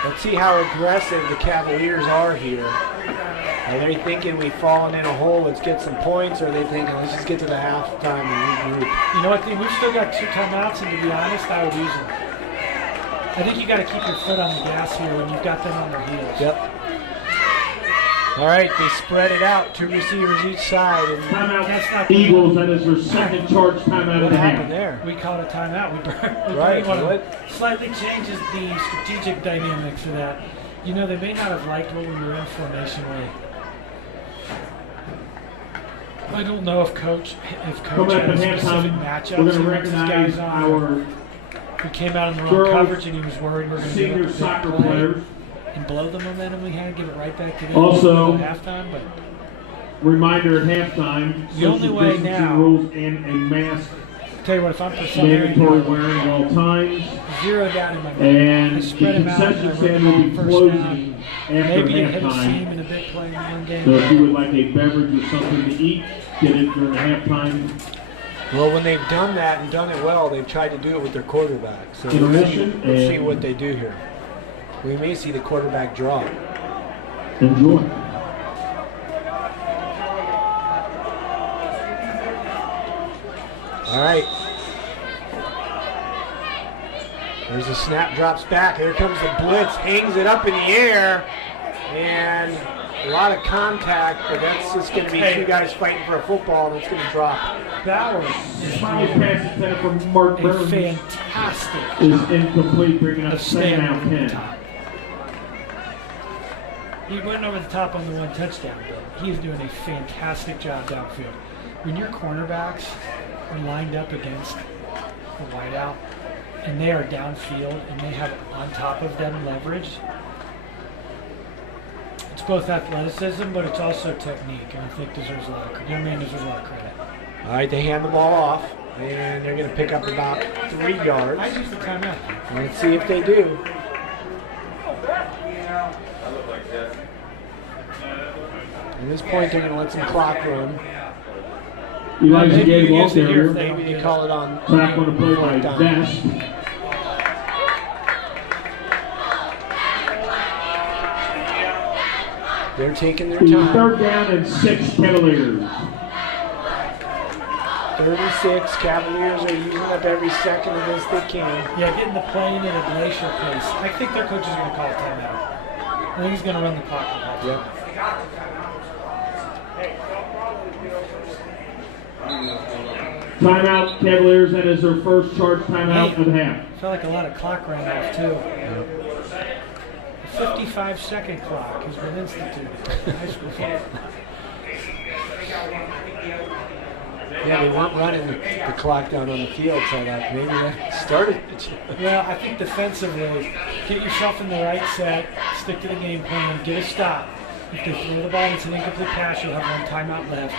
Let's see how aggressive the Cavaliers are here. Are they thinking we've fallen in a hole, let's get some points, or are they thinking let's just get to the halftime and regroup? You know what, we've still got 2 timeouts, and to be honest, I would use them. I think you got to keep your foot on the gas here when you've got them on their heels. Yep. All right, they spread it out, 2 receivers each side. And Timeout. Eagles, that is their second charge timeout of what the happened half. there? We called a timeout. We Right, want what? to slightly changes the strategic dynamics of that. You know, they may not have liked what we were in formationally. I don't know if coach Coming up had at specific halftime, matchups. we're going to he wants his recognize guys on. our We came out in the wrong girls coverage, and he was worried we're going to give senior up a big soccer play players. and blow the momentum we had, give it right back to them Also- at halftime. But Reminder at halftime, The only social way distancing now- rules and a mask tell you what, if I'm Purcell, mandatory wearing at all times. zero down in my mind. And I the spread him out. concession I stand run will be the ball first down. closing after Maybe you hit a seam halftime. in a big play in one game. So if you would like a beverage or something to eat, get it during halftime. Well, when they've done that and done it well, they've tried to do it with their quarterback. So Intermission, let's see and- what they do here. We may see the quarterback draw. Enjoy. All right. There's a snap, drops back. Here comes the blitz, hangs it up in the air, and a lot of contact, but that's just going to be two guys fighting for a football, and it's going to drop. Bowers Final pass intended for Mark a Burns fantastic is incomplete, bringing up of second standing out over the 10. top. He went over the top on the one touchdown, but he's doing a fantastic job downfield. When your cornerbacks are lined up against the wideout and they are downfield and they have on top of them leverage, it's both athleticism, but it's also technique, and I think deserves a lot of credit. Young man deserves a lot of credit. All right, they hand the ball off, and they're going to pick up about 3 yards. I use the timeout. Let's see if they do. At this point, they're going to let some clock run. Elijah Maybe gave you off use it here there. if they Maybe don't they get call it. it on. Back on the play by down. Vest. They're taking their The time. 3rd down and 6 Cavaliers. 36. Cavaliers are using up every second of this they can. Yeah, getting the play in at a glacial pace. I think their coach is going to call a timeout. I think he's going to run the clock. Yep. Timeout, Cavaliers. That is their first charge timeout of the half. I felt like a lot of clock ran off, too. A 55-second clock has been instituted in high school football. Yeah, they weren't running the clock down on the field, so that maybe that started it. Well, I think defensively, get yourself in the right set, stick to the game plan, get a stop. If they throw the ball and it's an incomplete pass, you'll have one timeout left.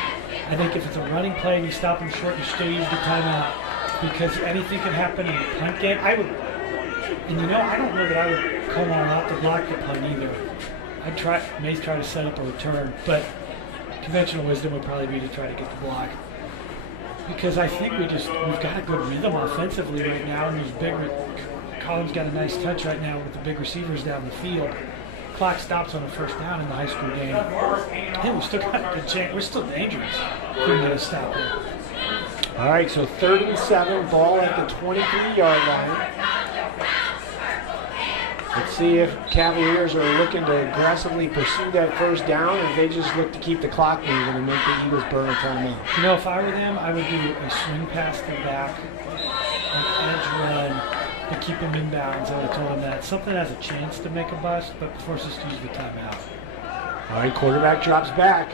I think if it's a running play and you stop them short, you still use the timeout because anything can happen in the punt game. I don't know that I would come on out to block the punt either. May try to set up a return, but conventional wisdom would probably be to try to get the block. Because I think we've got a good rhythm offensively right now, and Collins got a nice touch right now with the big receivers down the field. Clock stops on a first down in the high school game. Hey, we still got a good chance. We're still dangerous. Couldn't get a stop here. All right, so 3rd and 7, ball at the 23-yard line. Let's see if Cavaliers are looking to aggressively pursue that first down, or if they just look to keep the clock moving and make the Eagles burn a timeout. You know, if I were them, I would do a swing pass to the back, an edge run to keep them inbounds. I would have told them that. Something that has a chance to make a bust, but force us to use the timeout. All right, quarterback drops back.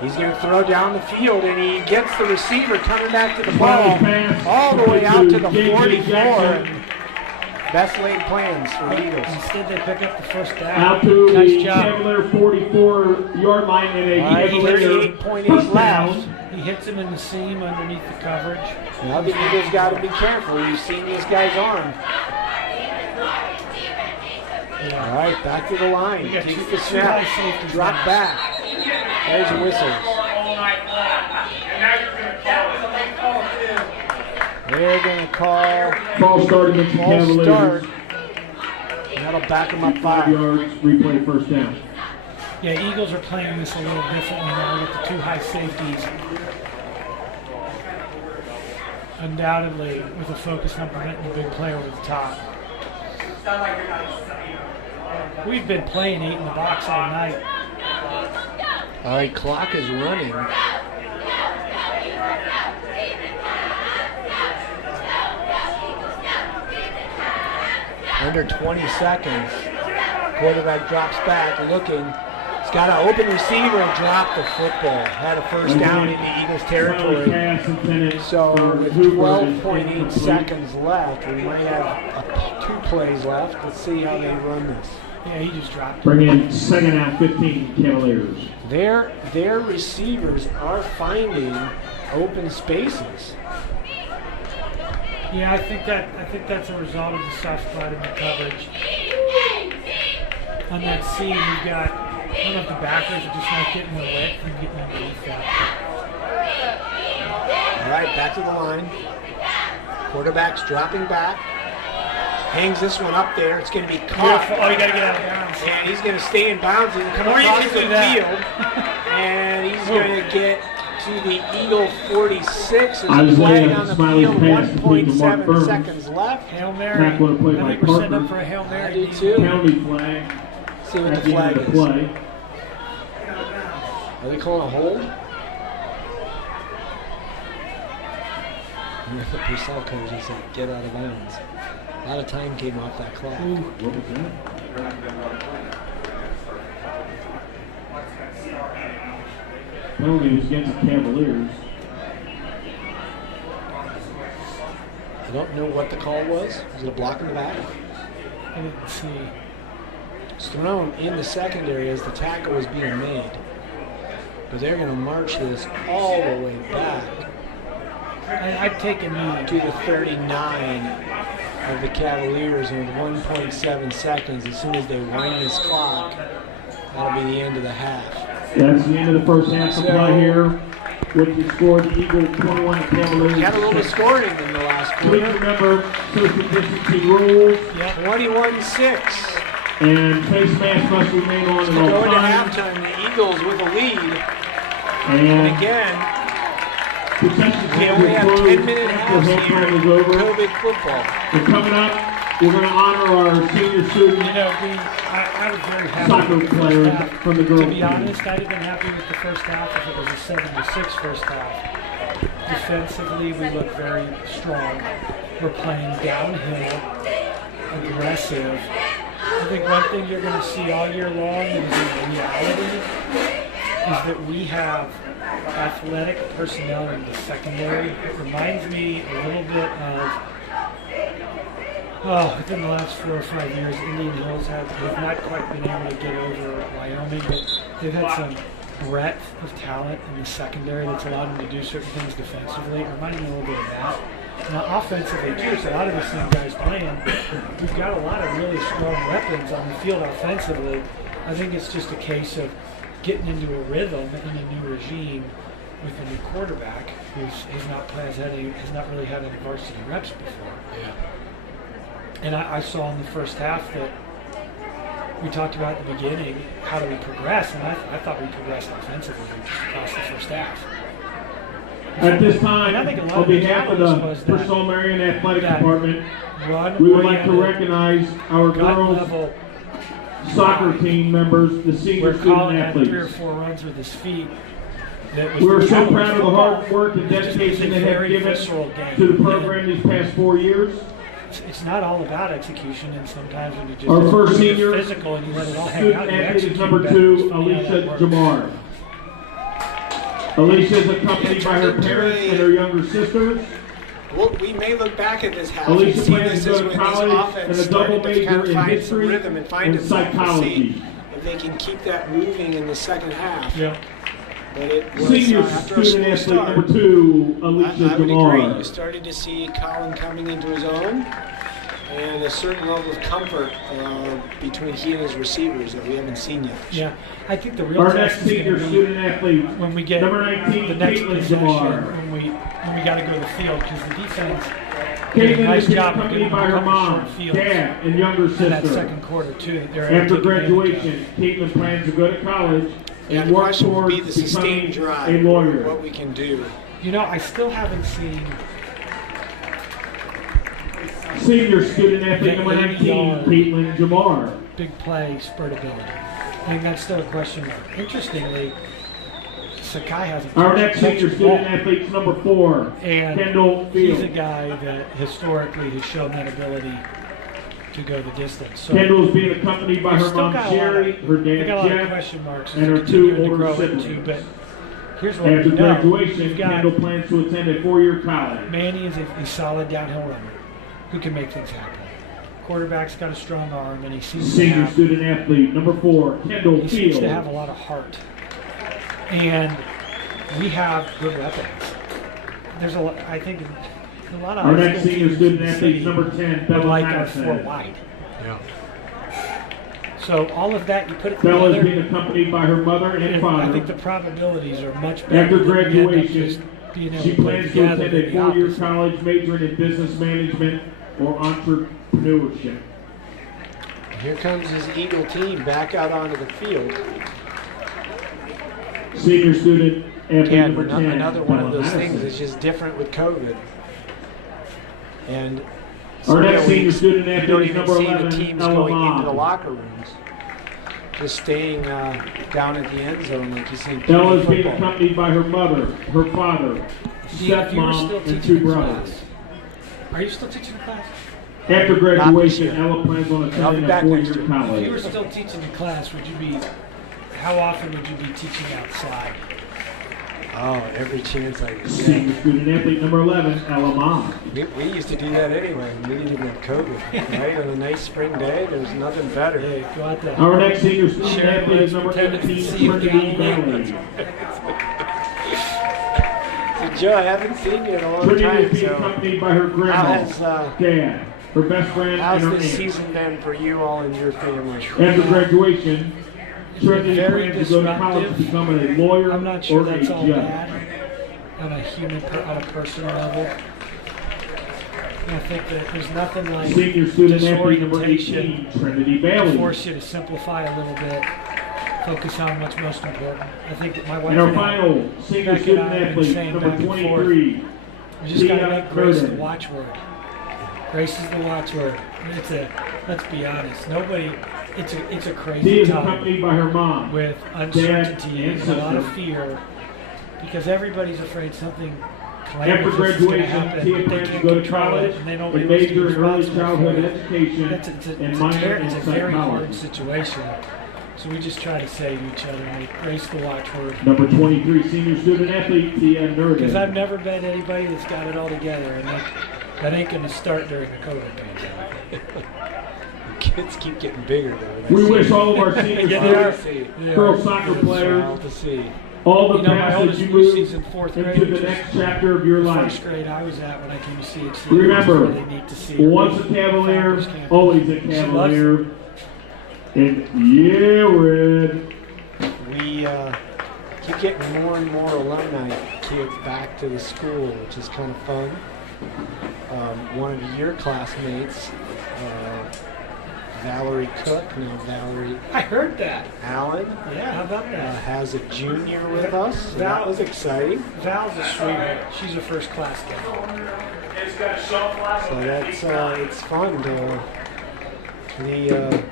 He's going to throw down the field, and he gets the receiver coming back to the ball all the way out to the 44. Best laid plans for the Eagles. Instead, they pick up the first down. Out to Nice the job. Cavalier 44-yard line and a All right, Cavalier 38.8 first left. down. He hits him in the seam underneath the coverage. Now the Eagles got to be careful. You've seen this guy's arm. Yeah. All right, back to the line. We got Takes two the snap. high safeties Drop now. back. There's the whistles. They're going to call Ball starting with the ball Cavaliers. start. And that'll back them up 5 5. yards, replay first down. Yeah, Eagles are playing this a little differently now with the two high safeties. Undoubtedly, with a focus on preventing the big play over the top. We've been playing 8 in the box all night. All right, clock is running. Under 20 seconds. Quarterback drops back, looking. He's got an open receiver and dropped the football. Had a first down in the Eagles' territory. Pass intended So for with Hoover is 12.8 incomplete. seconds left, we might have 2 plays left. Let's see how they run this. Yeah, he just dropped it. Bring in second out 15 Cavaliers. Their receivers are finding open spaces. Yeah, I think that's a result of the soft spot in the coverage. On that seam, you've got, I don't know if the backers are just not getting the width and getting underneath that. All right, back to the line. Quarterback's dropping back. Hangs this one up there. It's going to be caught. Beautiful. Oh, you got to get out of bounds. And he's going to stay in bounds and come Or you across can the do that. field. And he's going to get to the Eagle 46. There's a Isaiah flag on the Smiley field, pass complete to Mark 1.7 Burns. seconds left. Hail Mary. Tackler played I by think we're setting Parker. up for a Hail I Mary. do too. Penalty flag See what at the the end flag of the is. play. Are they calling a hold? And the Purcell coach he said, get out of bounds. A lot of time came off that clock. What was that? Penalty was against the Cavaliers. I don't know what the call was. Was it a block in the back? I didn't see. It's thrown in the secondary as the tackle was being made. But they're going to march this all the way back I'd take a knee. to the 39 of the Cavaliers with 1.7 seconds. As soon as they wind this clock, that'll be the end of the half. That's the end of the first half of play here. With the score, the Eagle 21 Cavaliers. We had a little bit of scoring in the last Please quarter. remember social distancing rules 21-6. and face masks must remain on at all Going to times. halftime, the Eagles with a lead. And And again, concession we only have 10-minute halves half here time in is over. COVID football. And coming up, we're going to honor our senior student You know, I was very happy soccer with the player first half. from the girls' To be team. honest, I'd have been happy with the first half if it was a 7-6 first half. Defensively, we look very strong. We're playing downhill, aggressive. I think one thing you're going to see all year long is in reality is that we have athletic personnel in the secondary. It reminds me a little bit of within the last 4 or 5 years, Indian Hills have not quite been able to get over Wyoming, but they've had some breadth of talent in the secondary that's allowed them to do certain things defensively. It reminds me a little bit of that. Now, offensively, too, there's a lot of the same guys playing. We've got a lot of really strong weapons on the field offensively. I think it's just a case of getting into a rhythm in a new regime with a new quarterback who has not really had any varsity reps before. Yeah. And I saw in the first half that we talked about at the beginning, how do we progress? And I thought we progressed offensively across the first half. At this time, And I think a lot on of the behalf of challenge the was that- Purcell Marian Athletic that Department, Run we would like to oriented, recognize our gut girls level, soccer team members, the senior where student Colin had 3 or athletes. 4 runs with his feet. That was We're the so challenge. proud of the hard work and It's just dedication a they have very given visceral game. to the program these past 4 years. It's not all about execution, and sometimes when you just Our first you're senior physical and you let it all hang student out, you athlete is execute number better. 2, It's funny how that Alicia works. Jamar. Alicia is accompanied by her parents and her younger sisters. Well, we may look back at this half and Alicia see plans this to as go to when this college offense and a started double to major kind of in find some history rhythm and find and itself. We'll see psychology. if they can keep that moving in the second half. Yeah. But it was Senior after a student slow athlete start. number 2, Alicia I would agree. You Jamar. started to see Colin coming into his own and a certain level of comfort between he and his receivers that we haven't seen yet. Yeah, I think the real Our test next is going senior to be student athlete, when we get number 19, the next Caitlin possession, Jamar. when we got to go to the field, because the defense did a Caitlin nice is being job of accompanied getting by her them mom, short fields dad, and younger in that sister. second quarter too. that they're able After to take advantage of. graduation, Caitlin plans to go to college Yeah, and the work question will towards be the sustained becoming drive, a lawyer. what we can do. You know, I still haven't seen Senior student athlete Yeah, number 19, yeah. Caitlin Jamar. big play spurt ability. I think that's still a question mark. Interestingly, Sakai hasn't Our touched next the senior ball. student athlete is number 4, And Kendall he's a Field. guy that historically has shown that ability to go the distance. So Kendall is being accompanied by we've her still mom got Sherry, her we got a dad lot of Jeff. question marks and as her we 2 continue to older grow siblings. into. But here's what After we know. graduation, We've got Kendall plans to attend a 4-year college. Manny is a solid downhill runner who can make things happen. Quarterback's got a strong arm, and he seems to Senior have, student athlete number 4, Kendall he seems Field. to have a lot of heart. And we have good weapons. There's a lot, I think, a lot of Our high next school senior teams student in the athlete city is number 10, would Bella like our Madison. 4 wide. Yeah. So all of that, you put it Bella is together, being accompanied by her mother and and I father. think the probabilities are much better. After than we end up graduation, just being able she to play plans to together attend than a the 4-year opposite. college majoring in business management or entrepreneurship. Here comes his Eagle team back out onto the field. Senior student athlete again, number 10, another one of those Madison. things that's just different with COVID. And Our some next of the senior weeks, student you athlete don't is even number see 11, the teams Ella going into Mond. the locker rooms. Just staying down at the end zone like you see in Ella is being football. accompanied by her mother, her father, Steve, if you were still stepmom, and teaching 2 a brothers. class, are you still teaching a class? After Not graduation, this year. Ella plans on I'll be attending a back next 4-year year. If you were college. still teaching a class, would you be? How often would you be teaching outside? Oh, every chance I get. Senior student athlete number 11, Ella Mond. We used to do that anyway. We didn't even have COVID. Right? On a nice spring day, there's nothing better. Hey, go out there. Our next senior student Sharon athlete is White's number pretending to 18, see you Trinity down Bailey. So, Joe, I haven't seen you in a long Trinity time. is being So, accompanied by her grandma, how's, dad, her best friend, how's and her this aunt. season been for you all and your family? After graduation, Trinity Very plans to go to college to disruptive. become a lawyer I'm not sure or a that's all judge. bad on a on a personal level. I think that there's nothing like Senior student athlete number disorientation 18, Trinity to Bailey. force you to simplify a little bit, focus on what's most important. I think that my wife And our and I, final senior Becky student and I have been athlete, saying number back and forth, 23, we just got to Leah make grace the Curtin. watchword. Grace is the watchword. Let's be honest. Nobody. It's a She crazy is time accompanied by her mom, with dad, uncertainty and and a lot of sister. fear because everybody's afraid something After calamitous is going to graduation, happen. Tia They plans to can't go to control college it, and they and don't want to be major in early responsible childhood for it. education and minor in It's a very hard psychology. situation. So we just try to say to each other, hey, grace the watchword. Number 23, senior student athlete, Tia Because I've Nurden. never met anybody that's got it all together, and that ain't going to start during the COVID pandemic. Kids keep getting bigger, though. We wish all of our senior Yeah, they are. students, They girls are. soccer Wild players, to see. all the You know, my best as oldest you Lucy's move in 4th grade, into the which is next chapter of your the life. first grade I was at when I came to CHCA. Remember, It was really neat to see her. once a Cavalier, Founders Camp. always a She loves Cavalier. it. And yeah, Red. We keep getting more and more alumni kids back to the school, which is kind of fun. One of your classmates, Valerie Cook, now Valerie I heard that. Allen, Yeah, how about that? has a junior with us. So that was exciting. Val's a sweetheart. She's a first class gal. So that's it's fun. The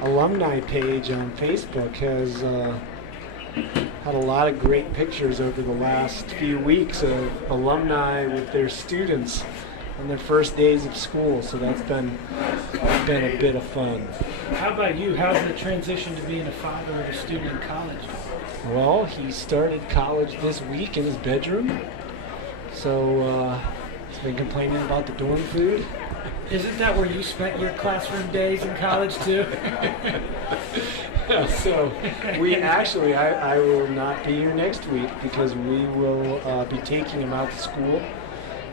alumni page on Facebook has had a lot of great pictures over the last few weeks of alumni with their students on their first days of school. So that's been a bit of fun. How about you? How's the transition to being a father of a student in college? Well, he started college this week in his bedroom. So he's been complaining about the dorm food. Isn't that where you spent your classroom days in college too? So we actually, I will not be here next week because we will be taking him out to school.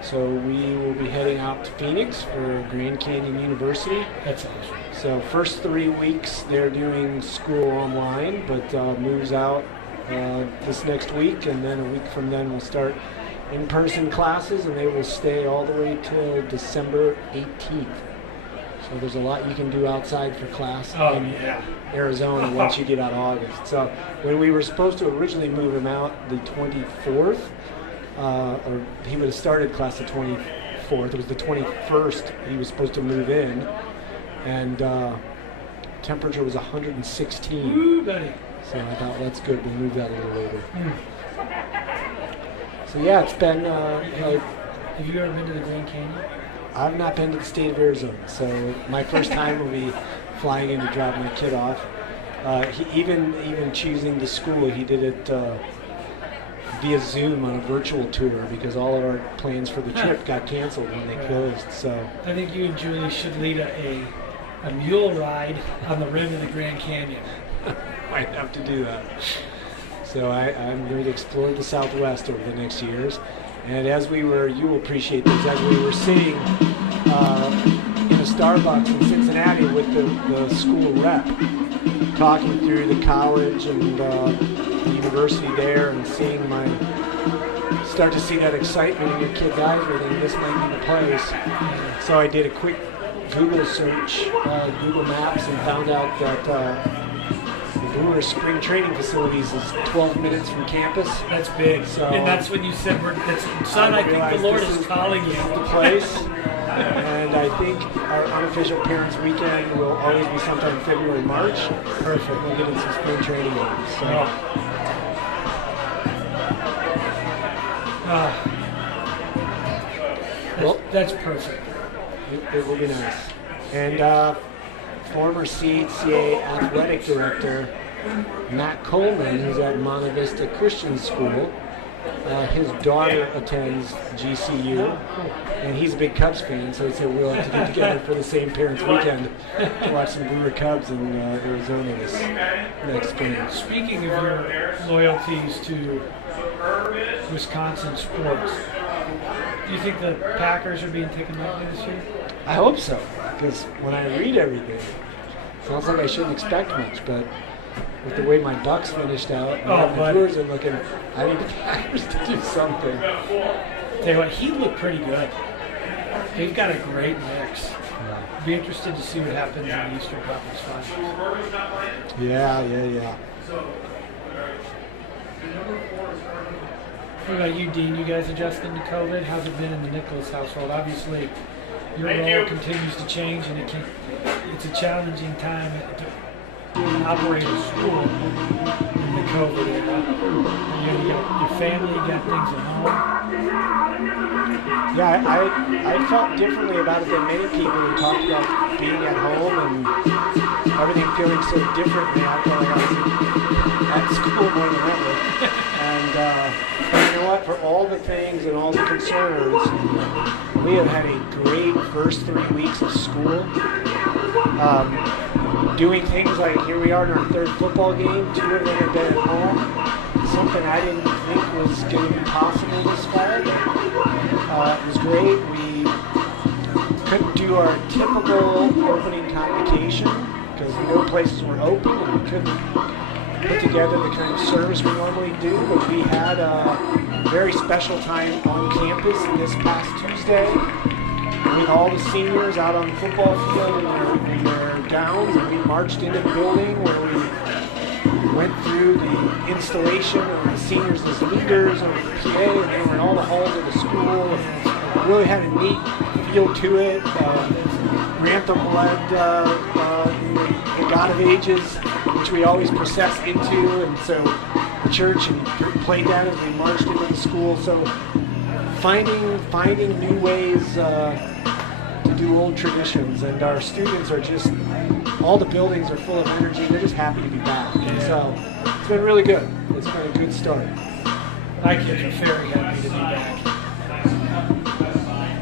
So we will be heading out to Phoenix for Grand Canyon University. That's awesome. So first 3 weeks they're doing school online, but moves out this next week, and then a week from then we'll start in-person classes, and they will stay all the way till December 18th. So there's a lot you can do outside for class in Arizona once you get out of August. So when we were supposed to originally move him out the 24th, or he would have started class the 24th. It was the 21st he was supposed to move in, and temperature was 116. Ooh, buddy. So I thought, that's good, we'll move that a little later. So yeah, it's been, Have you ever been to the Grand Canyon? I've not been to the state of Arizona, so my first time will be flying in to drop my kid off. He even choosing the school, he did it via Zoom on a virtual tour because all of our plans for the trip got canceled when they closed. So I think you and Julie should lead a mule ride on the rim of the Grand Canyon. might have to do that. So I'm going to explore the Southwest over the next years. And you will appreciate this, as we were sitting in a Starbucks in Cincinnati with the school rep, talking through the college and the university there, and start to see that excitement in your kid's eyes, thinking this might be the place. So I did a quick Google search, Google Maps, and found out that the Brewer spring training facilities is 12 minutes from campus. That's big. So- And that's when you said, son, I think the realized Lord this is is calling you. the place. And I think our unofficial parents weekend will always be sometime in February, March. Perfect. We'll get in some spring training games. So. That's perfect. It will be nice. And former CHCA athletic director Matt Coleman, who's at Monte Vista Christian School, his daughter attends GCU, and he's a big Cubs fan, so he said we'll have to get together for the same parents' weekend to watch some Brewer Cubs in Arizona this next spring. Speaking of your loyalties to Wisconsin sports, do you think the Packers are being taken lightly this year? I hope so, because when I read everything, it sounds like I shouldn't expect much, but with the way my Bucks finished out and how the Brewers are looking, I need the Packers to do something. Tell you what, he looked pretty good. They've got a great mix. Be interested to see what happens in the Eastern Conference Finals. Yeah. What about you, Dean? You guys adjusting to COVID? How's it been in the Nicholas household? Obviously, your role continues to change, and it's a challenging time to operate a school in the COVID era. You got your family, you got things at home. Yeah, I felt differently about it than many people who talked about being at home and everything feeling so differently. I felt like I was at school more than ever. And you know what? For all the things and all the concerns, we have had a great first 3 weeks of school. Doing things like here we are in our third football game, 2 of them have been at home. Something I didn't think was going to be possible this fall. It was great. We couldn't do our typical opening convocation because no places were open and we couldn't put together the kind of service we normally do. But we had a very special time on campus this past Tuesday with all the seniors out on the football field in their gowns, and we marched into the building where we went through the installation of the seniors as leaders on the PA, and they were in all the halls of the school. And really had a neat feel to it. Grantham led the God of Ages, which we always process into, and so the church and played that as we marched into the school. So finding new ways to do old traditions, and our students are just, all the buildings are full of energy. They're just happy to be back. And so it's been really good. It's been a good start. My kids are very happy to be back.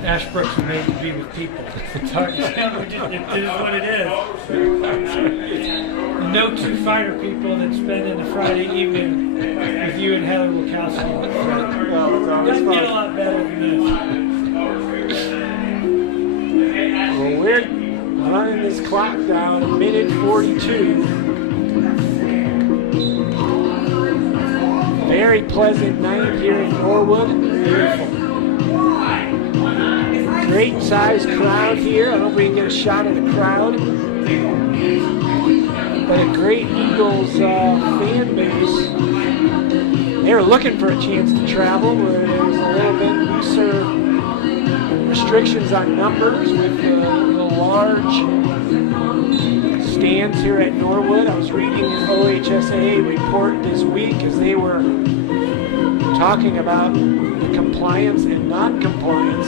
Ashbrook's were made to be with people. It's hard to tell. It is what it is. No two finer people than spending a Friday evening with you and Heather Wachowski. Doesn't get a lot better than this. Well, we're running this clock down, a minute 42. Very pleasant night here in Norwood. Beautiful. Great sized crowd here. I don't know if we can get a shot of the crowd. But a great Eagles fan base. They were looking for a chance to travel where there was a little bit looser restrictions on numbers with the large stands here at Norwood. I was reading an OHSAA report this week as they were talking about the compliance and non-compliance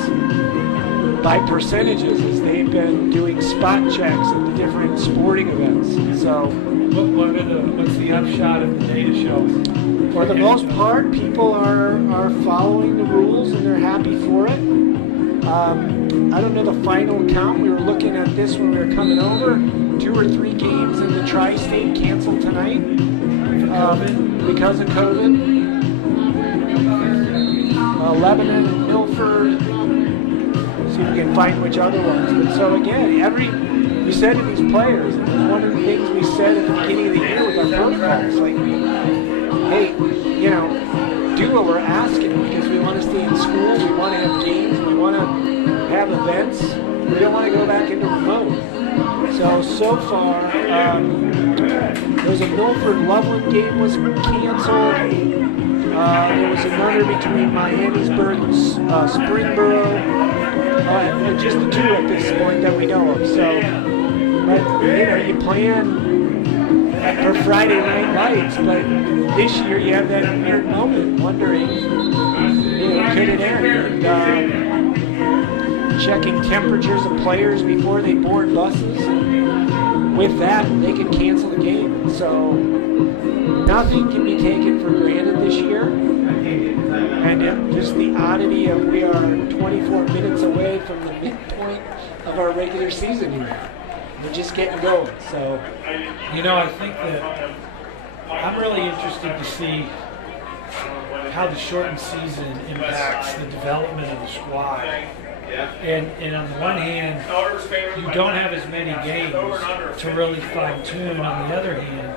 by percentages as they've been doing spot checks at the different sporting events. So, what's the upshot of the data showing? For the most part, people are following the rules and they're happy for it. I don't know the final count. We were looking at this when we were coming over. 2 or 3 games in the tri-state canceled tonight because of COVID. Lebanon and Milford. See if we can find which other ones. But so again, we said to these players, and it was one of the things we said at the beginning of the year with our protocols, like, hey, do what we're asking because we want to stay in school, we want to have games, we want to have events, we don't want to go back into remote. So far, there's a Milford-Loveland game was canceled. There was another between Miamisburg and Springboro. Just the two at this point that we know of. So, but you plan for Friday Night Lights, but this year you have that weird moment wondering, could it end? And, checking temperatures of players before they board buses, and with that, they can cancel the game. And so, nothing can be taken for granted this year. And just the oddity of we are 24 minutes away from the midpoint of our regular season here. We're just getting going. So, I think that I'm really interested to see how the shortened season impacts the development of the squad. And on the one hand, you don't have as many games to really fine tune. On the other hand,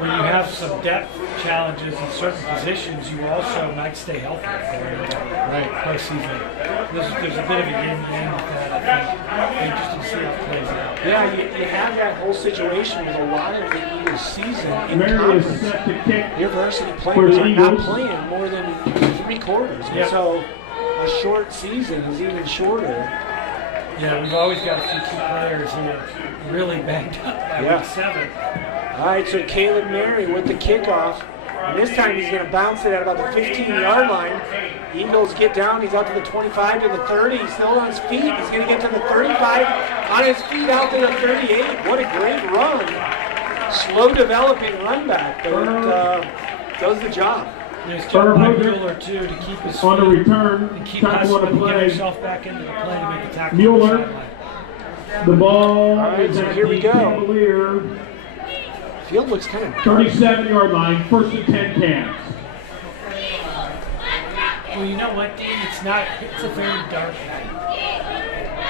when you have some depth challenges in certain positions, you also might stay healthy for postseason. There's a bit of a yin-yang with that, I think. Interesting to see how it plays out. Yeah, you have that whole situation with a lot of the Eagles' season in Marian is conference. set to kick Your varsity for players the are not Eagles. playing more than 3 quarters. And Yep. so a short season is even shorter. Yeah, we've always got a few key players who are really banged up by Yeah. week 7. All right, so Caleb Mary with the kickoff. And this time he's going to bounce it at about the 15-yard line. Eagles get down. He's out to the 25 to the 30. He's still on his feet. He's going to get to the 35. On his feet out to the 38. What a great run. Slow developing run back, but it does the job. There's John Mueller, too, to keep his On the feet return, and keep tackle on hustling the to get play. himself back into the play to make the tackle. Mueller. on the sideline. The ball All right, is so at here we the go. Cavalier Field looks kind of 37-yard line, 1st and 10 Cavs. Well, you know what, Dean? It's a very dark night.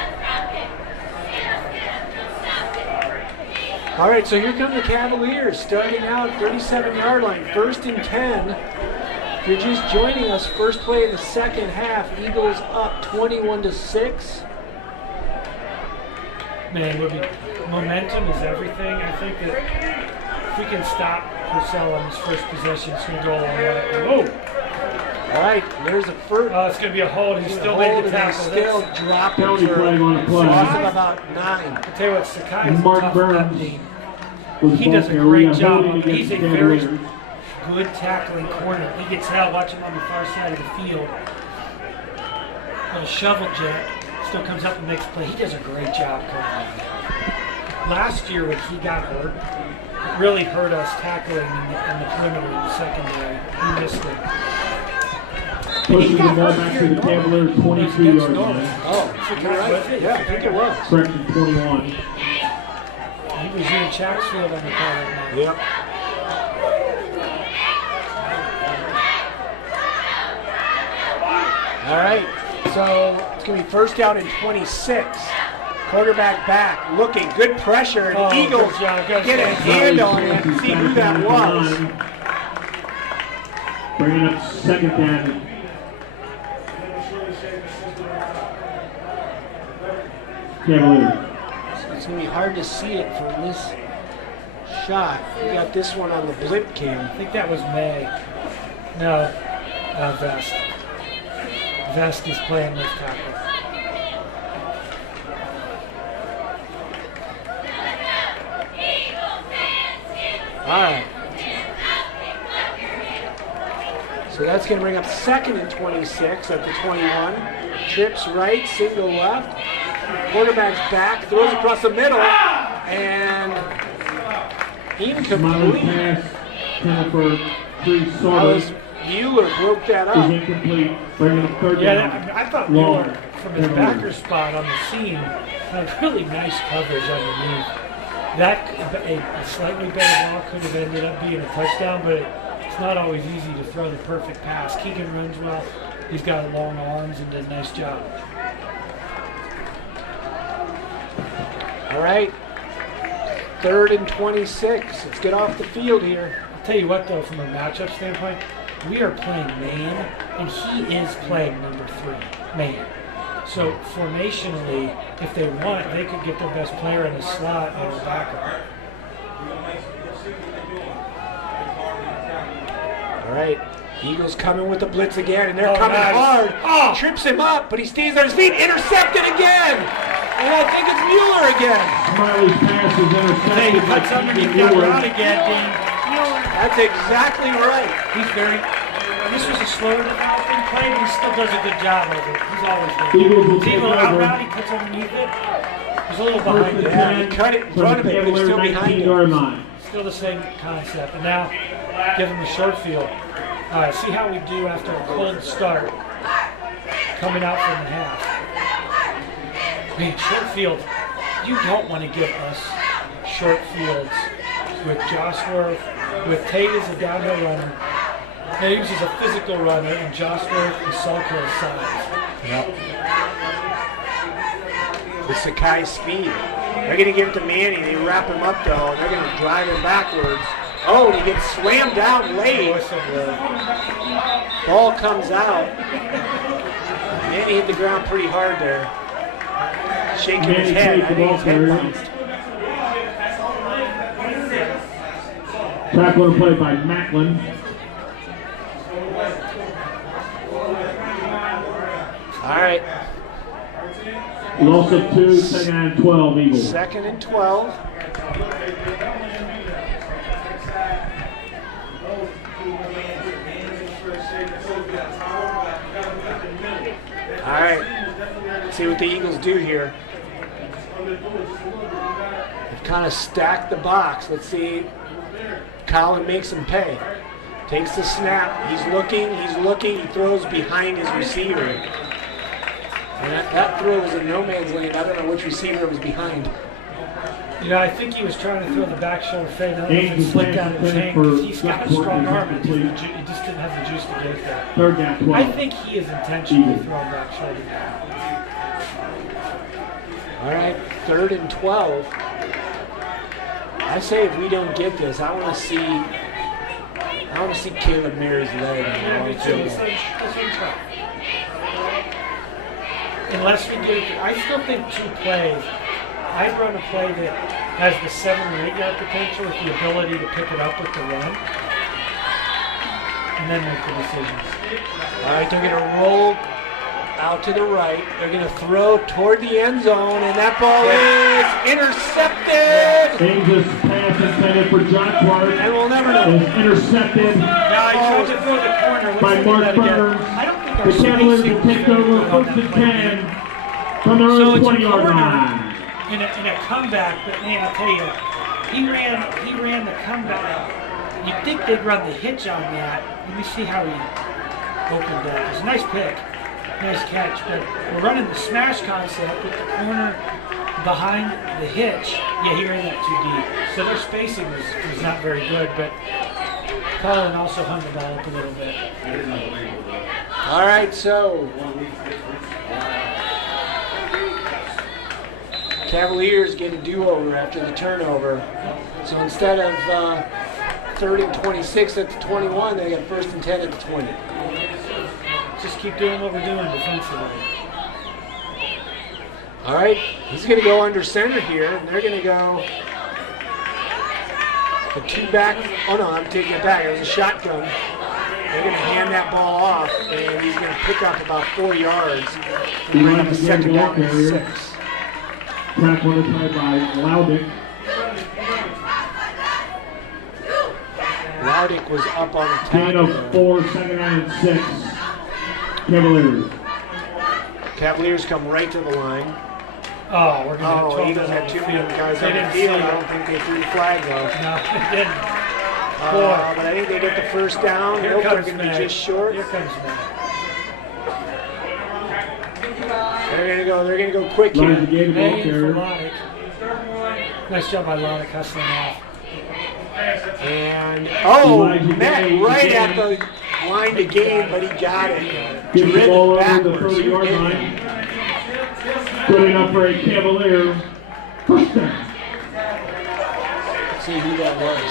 All right, so here come the Cavaliers, starting out 37-yard line, 1st and 10. If you're just joining us, first play of the second half, Eagles up 21-6. Man, momentum is everything. I think that if we can stop Purcell on his first possession, it's going to go a long way. Whoa! All right, there's a first. Oh, it's going to be a hold. He's still hold, made and the he's tackle. still That's- dropping Penalty for flag on the play. loss of about 9. I tell you what, Sakai is a Mark tough Burns lefty. was He does a both great area job. holding He's against a the very Cavaliers. good tackling corner. He gets out, watch him on the far side of the field. Little shovel jet, still comes up and makes a play. He does a great job covering. Last year when he got hurt, it really hurt us tackling in the perimeter in the secondary. We missed it. Pushing the ball back to the Cavalier 22-yard line. Oh, you're right. Yeah, I think it was. Correction 21. He was in Chatsfield on the call right now. Yep. All right, so it's going to be first down and 26. Quarterback back, looking, good pressure, and Oh, Eagles good job, good get a job. hand on it and see who that was. Bringing up 2nd down. Cavalier. It's going to be hard to see it from this shot. We got this one on the blip cam. I think that was May. No, Vest. Vest is playing left tackle. All right. So that's going to bring up 2nd and 26 at the 21. Trips right, single left. Quarterback's back, throws across the middle, and Smiley incomplete. pass. Penalty for 3 That Sauter was Mueller broke that is up. incomplete. Bringing up 3rd Yeah, down. I thought Long. Mueller, from his backer spot on the seam, had really nice coverage underneath. That a slightly better ball could have ended up being a touchdown, but it's not always easy to throw the perfect pass. Keegan runs well. He's got long arms and did a nice job. All right. 3rd and 26. Let's get off the field here. I'll tell you what, though, from a matchup standpoint, we are playing Maine, and he is playing number 3, Maine. So formationally, if they want, they could get their best player in the slot or a backup. All right. Eagles coming with the blitz again, and they're Oh, coming nice. hard. Oh. Trips him up, but he stays on his feet. Intercepted again. And I think it's Mueller again. Smiley's pass is intercepted. Hey, he by cuts underneath Keegan that Mueller. route again, Dean. That's exactly right. He's very. This was a slower developing play, but he still does a good job of it. He's always good. Eagles will See, take little out over. route, he cuts underneath it. He's a little First behind and it. Yeah, he 10 cut it in from front of the it, but he's Cavalier still behind it. 19-yard line. Still the same concept. And now, give him a short field. All right, see how we do after a cold start. Coming out from the half. Man, short field. You don't want to give us short fields with Josworth, with Tate as a downhill runner. Ames is a physical runner, and Josworth is Salkill's size. Yep. The Sakai speed. They're going to give it to Manny. They wrap him up, though, and they're going to drive him backwards. Oh, and he gets slammed down late. Ball comes out. Manny hit the ground pretty hard there. Shaking his Manny head. takes I the think ball his head carrier. bounced. Tackle and play by Macklin. All right. Loss of 2, second and 12 Eagles. Second and 12. All right. Let's see what the Eagles do here. They've kind of stacked the box. Let's see. Colin makes him pay. Takes the snap. He's looking. He throws behind his receiver. And that throw was in no man's land. I don't know which receiver was behind. You know, I think he was trying to throw the back shoulder fade. I don't know if it Ames slipped is out of his passing hand for because he's got a strong Scott arm. He Portman, just didn't have the juice to get there. Third down 12. I think he is intentionally throwing back shoulder down. All right, 3rd and 12. I say if we don't get this, I want to see Caleb Mary's leg. Yeah, me too. This one's tough. Unless we do, I still think 2 plays. I'd run a play that has the 7 or 8 yard potential with the ability to pick it up with the run, and then make the decisions. All right, they're going to roll out to the right. They're going to throw toward the end zone, and that ball is intercepted. Ames' pass intended for Josworth And we'll never know. is intercepted Now he tried to throw the corner. Let's by look Mark at that again. Burns. I don't think our The Cavaliers spacing will was take very over good on first that and play. 10 from their So own it's a 20-yard corner. line. In a comeback, but man, I'll tell you, he ran the comeback. You'd think they'd run the hitch on that. Let me see how he opened that. It's a nice pick, nice catch, but we're running the smash concept with the corner behind the hitch. Yeah, he ran that too deep. So their spacing was not very good, but Colin also hung the ball up a little bit. All right, so Cavaliers get a do-over after the turnover. So instead of 3rd and 26 at the 21, they got 1st and 10 at the 20. Just keep doing what we're doing defensively. All right, he's going to go under center here, and they're going to go the 2 back. Oh no, I'm taking it back. It was a shotgun. They're going to hand that ball off, and he's going to pick up about 4 yards. And bring up a second down and 6. Tackle and play by Laudick. Laudick was up on the Gain tackle. of 4, second down and 6. Cavaliers. Cavaliers come right to the line. Oh, we're going to Oh, Eagles had too many guys They on the didn't field. see I it. don't think they threw the flag though. No, it didn't. But I think they get the first down. Here Nope, they're comes going to be Matt. just short. Here comes Matt. They're going to go quick Lions here. gave the ball Paying for carrier. Lonick. Nice job by Lonick hustling off. And Elijah Matt Gay right again. at the line to gain, but he got it. Gives the Driven ball over the backwards. 30-yard line. Good enough for a Cavalier. First down. Let's see who that was.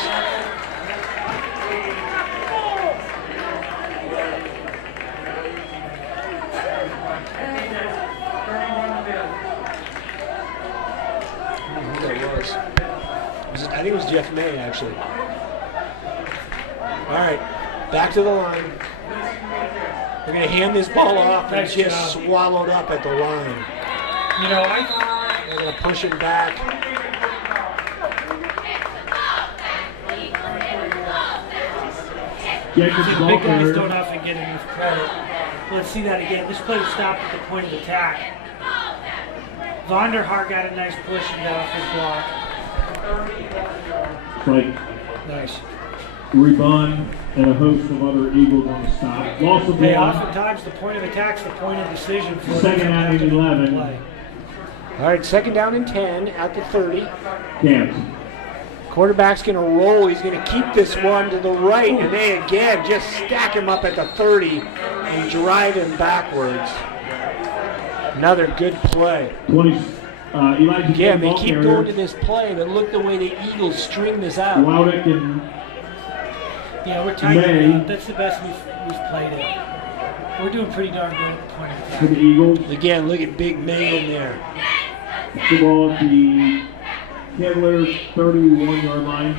I think it was Jeff May, actually. All right, back to the line. We're going to hand this ball off and just swallowed up at the line. You know, They're going to push it back. Jacobs the ball big guys carrier. don't often get enough credit. Let's see that again. This play stopped at the point of attack. Vonderhaar got a nice push and got off his block. Like Nice. Rebun and a host of other Eagles on the stop. Loss of Hey, ball. oftentimes the point of attack's the point of decision for Second down and 11. play. All right, 2nd down and 10 at the 30. Camps. Quarterback's going to roll. He's going to keep this one to the right, and they again just stack him up at the 30 and drive him backwards. Another good play. 20. Elijah Again, they ball keep carrier. going to this play, but look the way the Eagles string this out. Wowdick and Yeah, we're tightening May. it up. That's the best we've played it. We're doing pretty darn good at the point of for attack. the Eagles. Again, look at Big May in there. The ball at the Cavalier 31-yard line.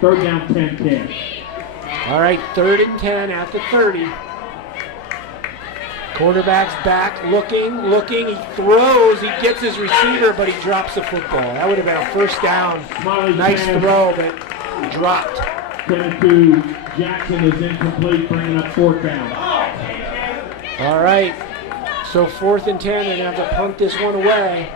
3rd down, 10 Camps. All right, 3rd and 10 at the 30. Quarterback's back, looking. He throws. He gets his receiver, but he drops the football. That would have been a 1st down. Smiley Nice pass. throw, but dropped. 10-2. Jackson is incomplete, bringing up 4th down. All right, so 4th and 10. They're going to have to punt this one away.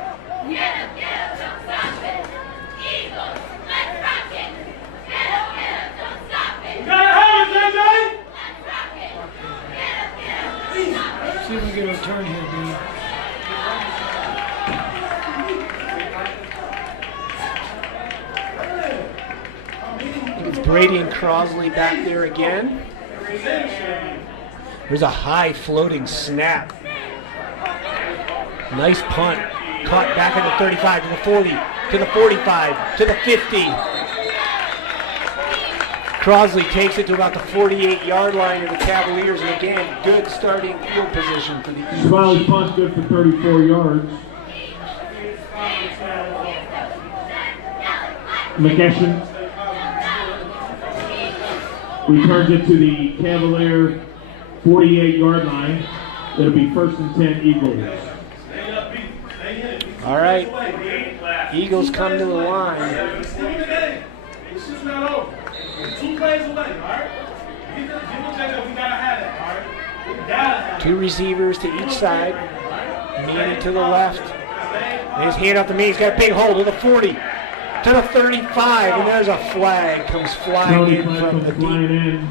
See if we can get a return here, dude. I think it's Brady and Crosley back there again. There's a high floating snap. Nice punt. Caught back at the 35, to the 40, to the 45, to the 50. Crosley takes it to about the 48-yard line of the Cavaliers, and again, good starting field position for the Eagles. Smiley punt good for 34 yards. McEshin returns it to the Cavalier 48-yard line. It'll be 1st and 10 Eagles. All right, Eagles come to the line. This is not over. 2 plays away, all right? We gotta have that, all right? We gotta have 2 receivers to each side. Meany to the left. And his hand up to me. He's got a big hole to the 40, to the 35, and there's a flag comes flying County in flag from the comes flying deep in.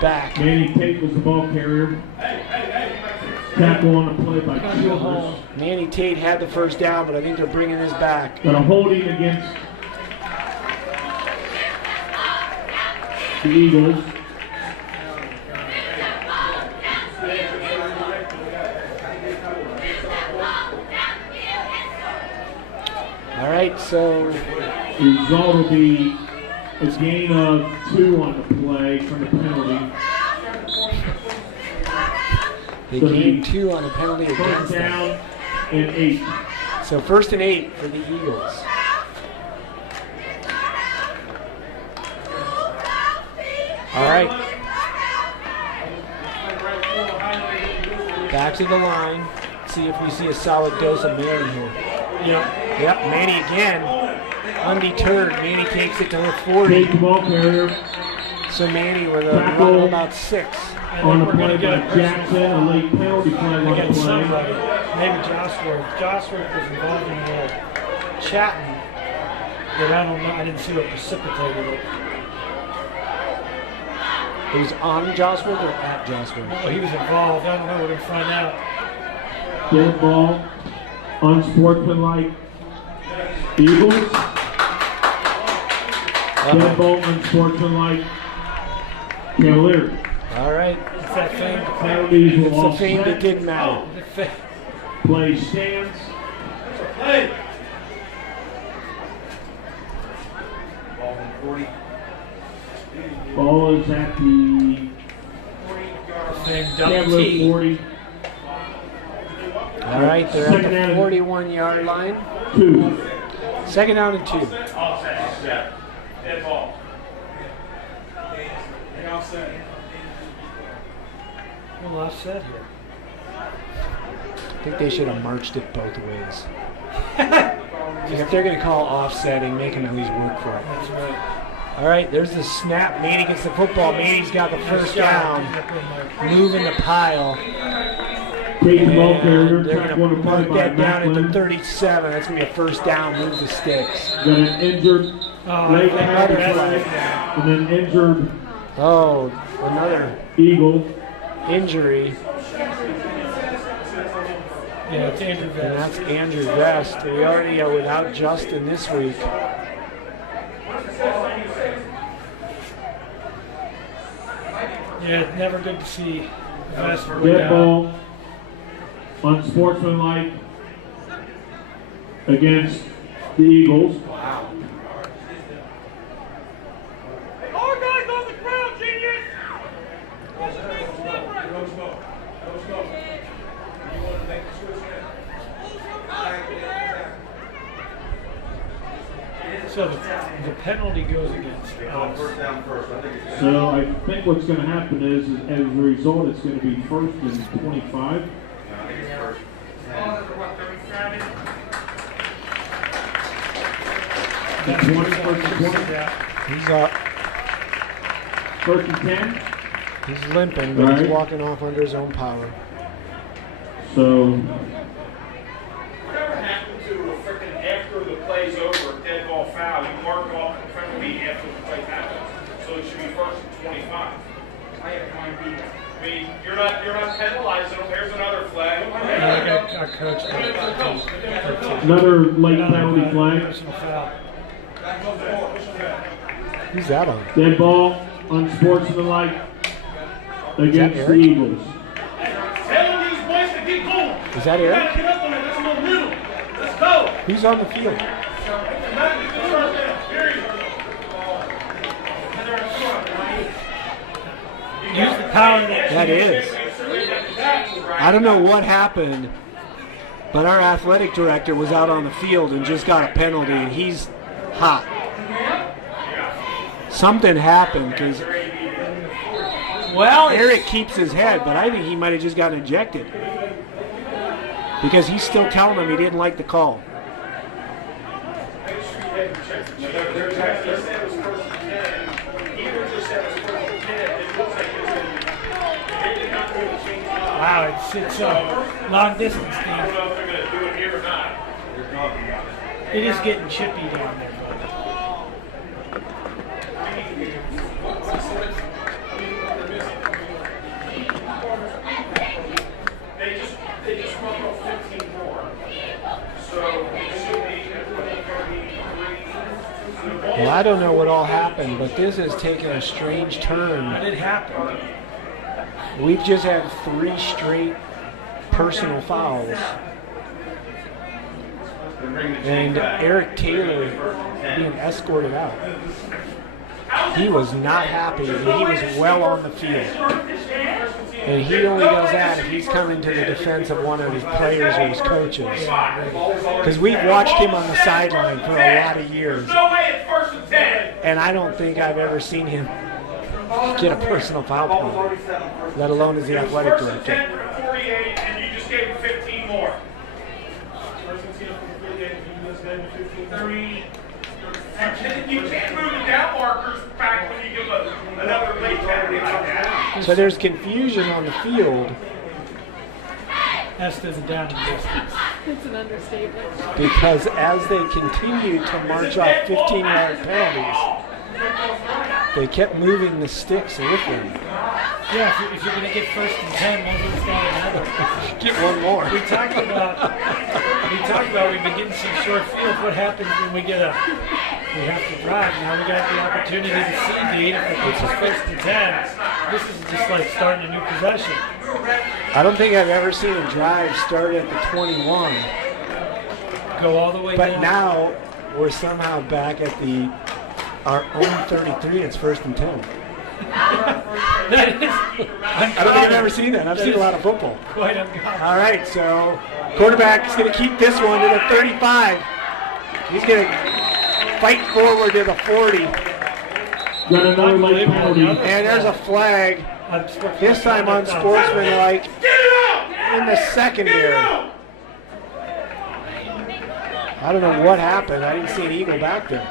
back. Manny Tate was the ball carrier. Tackle on the play by Childers. Manny Tate had the 1st down, but I think they're bringing this back. Got a holding against the Eagles. All right, so The result will be a gain of 2 on the play from the penalty. they So gained the 2 on a penalty against 1st them. down and 8. So 1st and 8 for the Eagles. All right. Back to the line. See if we see a solid dose of Manny here. Yep, Manny again. Undeterred. Manny takes it to the 40. Tate the ball carrier So Manny with a Tackle. run of about 6. on the play by Jackson. A late penalty flag on Against the play. somebody. Maybe Josworth. Josworth was involved in the chatting. But I don't know. I didn't see what precipitated it. It was on Josworth or at Josworth? Well, he was involved. I don't know. We're going to find out. Dead ball. Unsportsmanlike. Eagles. Dead ball. Unsportsmanlike. Cavaliers. All right. It's that thing. Penalties will It's a fame that offset. didn't matter. Play stands. Hey! Ball is at the Thing, double Cavalier T. 40. All right, they're at Second the down. 41-yard line. 2. Second down and 2. Offset. Dead ball. Well, offset here. I think they should have marched it both ways. If they're going to call offsetting, make them at least work for it. That's right. All right, there's the snap. Maney gets the football. Maney's got the first down. Moving the pile. Taking the ball carrier, And they're track going to one applied mark by that down into Macklin. 37. That's going to be a first down. Move the sticks. Got an injured late tackle another flag, and then injured Oh, another Eagle. injury. Yeah, it's Andrew And Vest. that's Andrew Vest. We already are without Justin this week. Yeah, it's never good to see Vest go Dead down. ball. Unsportsmanlike against the Eagles. So the penalty goes against us. So I think what's going to happen is as a result, it's going to be 1st and 25. That's 20, 1st and 20. He's up. 1st and 10. He's limping, but Right. he's walking off under his own power. So Whatever happened to a freaking after the play's over, dead ball foul, you mark off in front of me after the play happens. So it should be 1st and 25. I mean, you're not penalizing them. There's another flag. Our coach. another late penalty flag. Personal foul. Who's that on? Dead ball, unsportsmanlike against the Eric? Eagles. Tell these boys to keep going. Is that Eric? Get up on it. That's no middle. Let's go. Who's on the field? Use the power that That is. I don't know what happened, but our athletic director was out on the field and just got a penalty, and he's hot. Something happened because Well, Eric keeps his head, but I think he might have just got ejected because he's still telling him he didn't like the call. wow, it's a long distance I game. don't know if they're going to do it here or not. It is getting chippy down there. They just want to go 15 more. So it should be Well, I don't know what all happened, but this has taken a strange turn. But it happened. We've just had 3 straight personal fouls. And Eric Taylor being escorted out. He was not happy, and he was well on the field. And he only does that if he's coming to the defense of one of his players or his coaches. Because we've watched him on the sideline for a lot of years. no way it's 1st and 10. And I don't think I've ever seen him get a personal foul penalty, let alone as the athletic 1st and 10 director. for 48, and you just gave him 15 more. You can't move the down markers back when you give another late penalty like that. So there's confusion on the field As to the down and distance. It's an understatement. because as they continued to march off 15-yard penalties, they kept moving the sticks with them. Yeah, if you're going to get 1st and 10, maybe it's not another. Get one more. We talked about we've been getting some short fields. What happens when we have to drive? Now we got the opportunity to see if it puts us 1st and 10. This is just like starting a new possession. I don't think I've ever seen a drive start at the 21, Go all the way but down. now we're somehow back at our own 33. It's 1st and 10. That is I don't think I've ever seen that. I've seen a lot of football. quite uncommon. All right, so quarterback is going to keep this one to the 35. He's going to fight forward to the 40. Got another late penalty. And there's a flag. This time unsportsmanlike in the secondary. I don't know what happened. I didn't see an Eagle back there.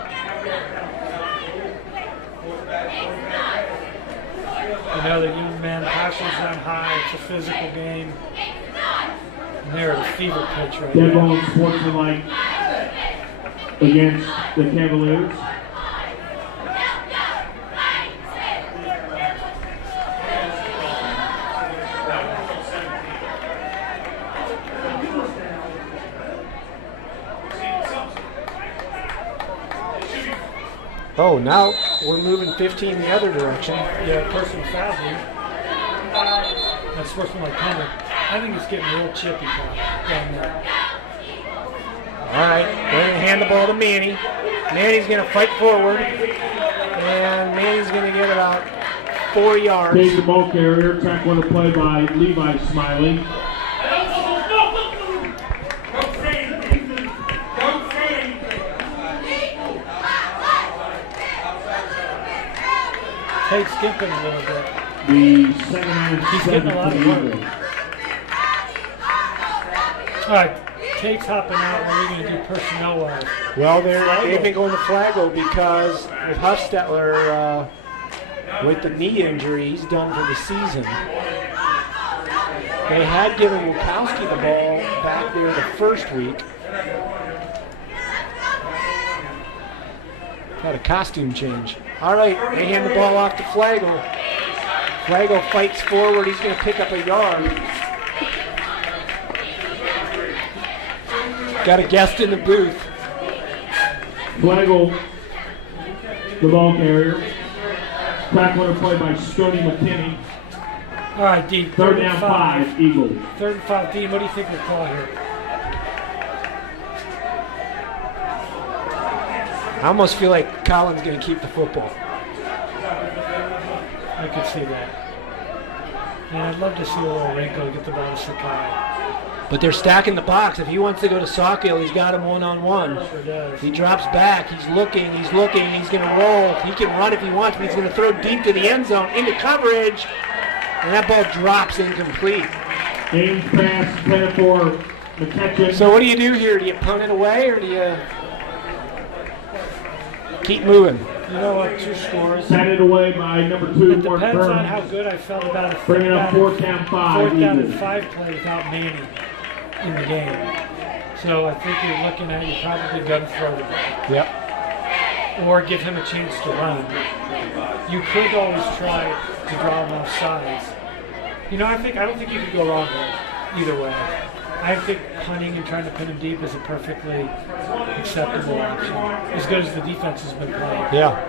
You know, the young man passions on high. It's a physical game. And they're at a fever pitch right Dead ball now. and sportsmanlike against the Cavaliers. Oh, now we're moving 15 the other direction. Yeah, person fouled him. That's sportsmanlike penalty. I think it's getting real chippy down there. All right, they're going to hand the ball to Manny. Manny's going to fight forward. And Manny's going to get about 4 yards. Take the ball carrier. Tackle on the play by Levi Smiley. Tate's skipping a little bit. The second and He's 7 getting a lot for of the work. Eagles. All right, Tate's hopping out. What are you going to do personnel-wise? Well, they've been going to Flaggo because with Huffstetler, with the knee injury, he's done for the season. They had given Wachowski the ball back there the first week. Had a costume change. All right, they hand the ball off to Flaggo. Flaggo fights forward. He's going to pick up a yard. Got a guest in the booth. Flagel, the ball carrier. Tackle on the play by Stoney McKinney. All right, Dean. Third down 5, Eagles. 3rd and 5, Dean. What do you think we'll call here? I almost feel like Colin's going to keep the football. I could see that. And I'd love to see a little wrinkle get the ball to Sakai. But they're stacking the box. If he wants to go to Sawkill, he's got him one-on-one. Sure does. He drops back. He's looking. He's going to roll. He can run if he wants, but he's going to throw deep to the end zone into coverage. And that ball drops incomplete. Ames pass intended for McCutcheon. So what do you do here? Do you punt it away or do you keep moving? You know what? 2 scores. Batted away by number 2, It Mark depends on how Burns. good I felt about a Bringing up 4th down 5, 4th down and Eagles. 5 play without Manny in the game. So I think you're looking at you probably gun throw the ball. Yep. Or give him a chance to run. You could always try to draw him off sides. You know, I don't think you could go wrong there either way. I think punting and trying to pin him deep is a perfectly acceptable option, as good as the defense has been playing. Yeah.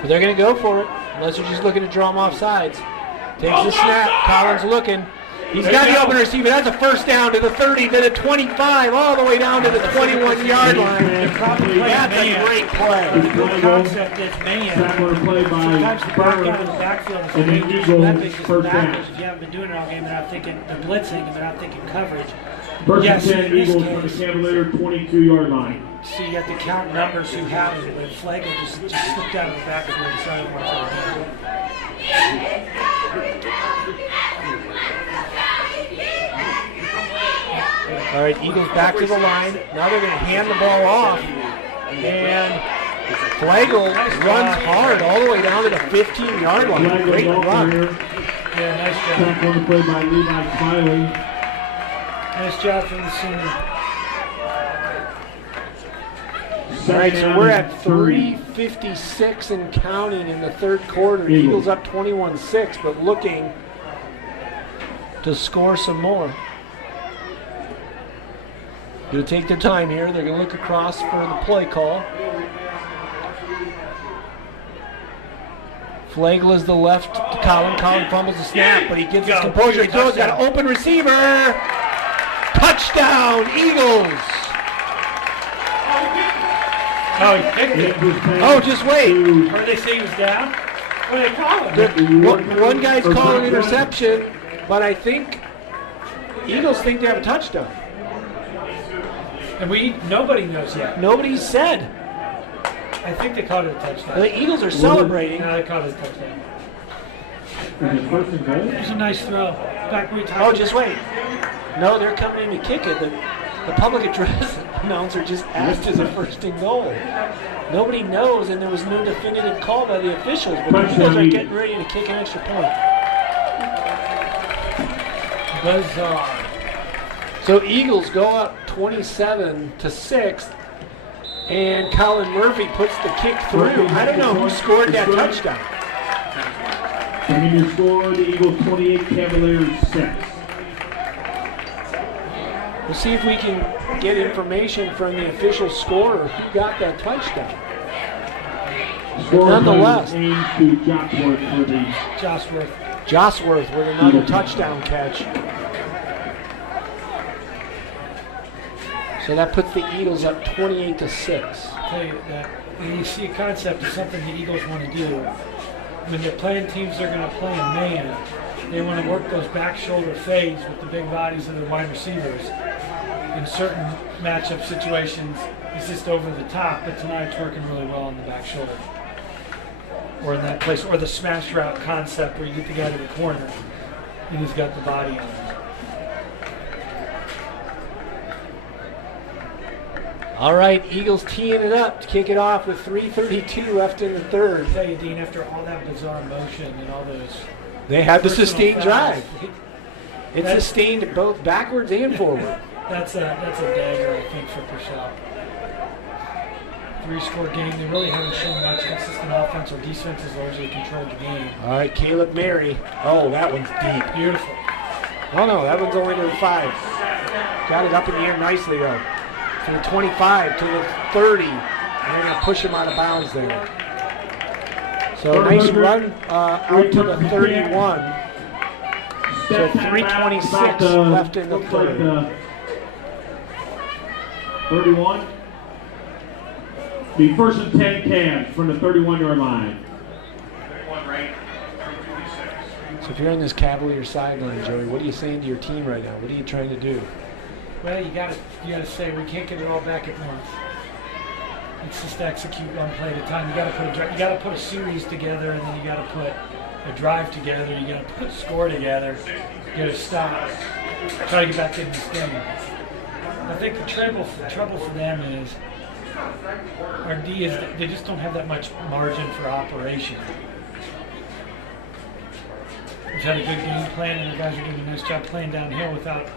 But they're going to go for it, unless you're just looking to draw him off sides. Takes the snap. Collins looking. He's got the open receiver. That's a first down to the 30, to the 25, all the way down to the 21-yard line. That's a great play. The concept is man. Tackle on the play by Sometimes you back out of the Burns. backfield And and then they do Eagles, weapons just first down. backwards. If you haven't been doing it all game, they're not thinking they're blitzing and they're not thinking coverage. First Yes, and 10, in this Eagles from the case, Cavalier 22-yard line. so you have to count numbers who have it, but Flagel just slipped out of the backfield and started watching. All right, Eagles back to the line. Now they're going to hand the ball off. And Flagel runs hard all the way down to the 15-yard line. Flagel, Great ball run. carrier. Yeah, nice job. Tackle on the play by Levi Smiley. Nice job from the senior. All right, so we're at 3. 3:56 and counting in the third quarter. Eagles. Eagles up 21-6, but looking to score some more. Going to take their time here. They're going to look across for the play call. Flagel is the left to Colin. Colin fumbles the snap, but he gets his composure. He throws, got an open receiver. Touchdown, Eagles. Oh, he picked it. Oh, just wait. Or did they say he was down? What do they call it? One guy's calling interception, but I think Eagles think they have a touchdown. And nobody knows yet. Nobody said. I think they called it a touchdown. The Eagles are celebrating. No, they called it a touchdown. Is it first and goal? It was a nice throw. Back where we talked. Oh, just wait. No, they're coming in to kick it. The public address announcer just asked as a first and goal. Nobody knows, and there was no definitive call by the officials. But the Eagles are getting ready to kick an extra point. Bizarre. So Eagles go up 27-6, and Colin Murphy puts the kick through. I don't know who scored that touchdown. I mean, your score, the Eagles 28, Cavaliers 6. We'll see if we can get information from the official scorer who got that touchdown. Score Nonetheless, aims to Joshworth for the Josworth with another touchdown catch. So that puts the Eagles up 28-6. I'll tell you that when you see a concept of something the Eagles want to do, when they're playing teams they're going to play in man, they want to work those back shoulder fades with the big bodies of their wide receivers. In certain matchup situations, it's just over the top, but tonight it's working really well on the back shoulder. Or in that place, or the smash route concept where you get the guy to the corner and he's got the body on him. All right, Eagles teeing it up to kick it off with 3:32 left in the third. I tell you, Dean, after all that bizarre motion and all those, They had the personal sustained fouls, drive. It sustained both backwards and forward. That's a dagger, I think, for Purcell. 3-score game. They really haven't shown much consistent offense or defense has largely controlled the game. All right, Caleb Mary. Oh, that one's deep. Beautiful. Oh, no, that one's only to the 5. Got it up in the air nicely, though. From the 25 to the 30. And they're going to push him out of bounds there. So nice run out to the 31. So 3:26 left in the third. 31. The first and 10 Cavs from the 31-yard line. So if you're on this Cavalier sideline, Joey, what are you saying to your team right now? What are you trying to do? Well, you gotta say we can't get it all back at once. It's just execute one play at a time. You gotta put a series together, and then you gotta put a drive together. You gotta put a score together. You gotta stop. Try to get back in this game. I think the trouble for them is our D is they just don't have that much margin for operation. We've had a good game plan, and the guys are doing a nice job playing downhill without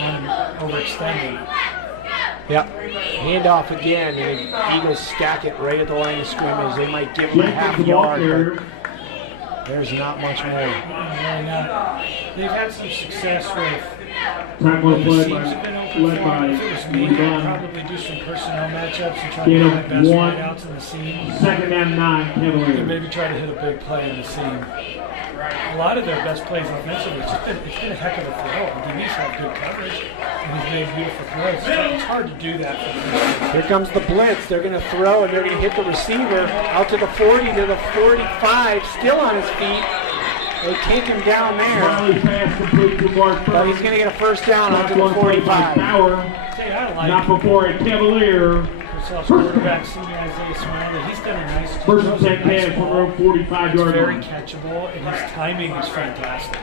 running overextending. Yep. Handoff again, and the Eagles stack it right at the line of scrimmage. They might give them a half yard, but there's not much more. Really not. They've had some success with Tackle the play seams by, have been open led for by them. If it was me, I'd Marian. probably do some personnel matchups and try to Gain get of my best 1. wideouts in the seam. Second and 9, And Cavaliers. maybe try to hit a big play in the seam. A lot of their best plays offensively, it's been a heck of a throw. The DBs have good coverage, and he's made beautiful throws. It's hard to do that for them. Here comes the blitz. They're going to throw, and they're going to hit the receiver out to the 40, to the 45, still on his feet. They take him down there, Smiley pass complete to Mark but he's going to get a first down out to the 45. Bauer. Say, I like Not before a Cavalier. Purcell's quarterback, senior Isaiah Smiley. He's done a nice job. First and 10 Cavs from around 45-yard It's very line. catchable, and his timing is fantastic.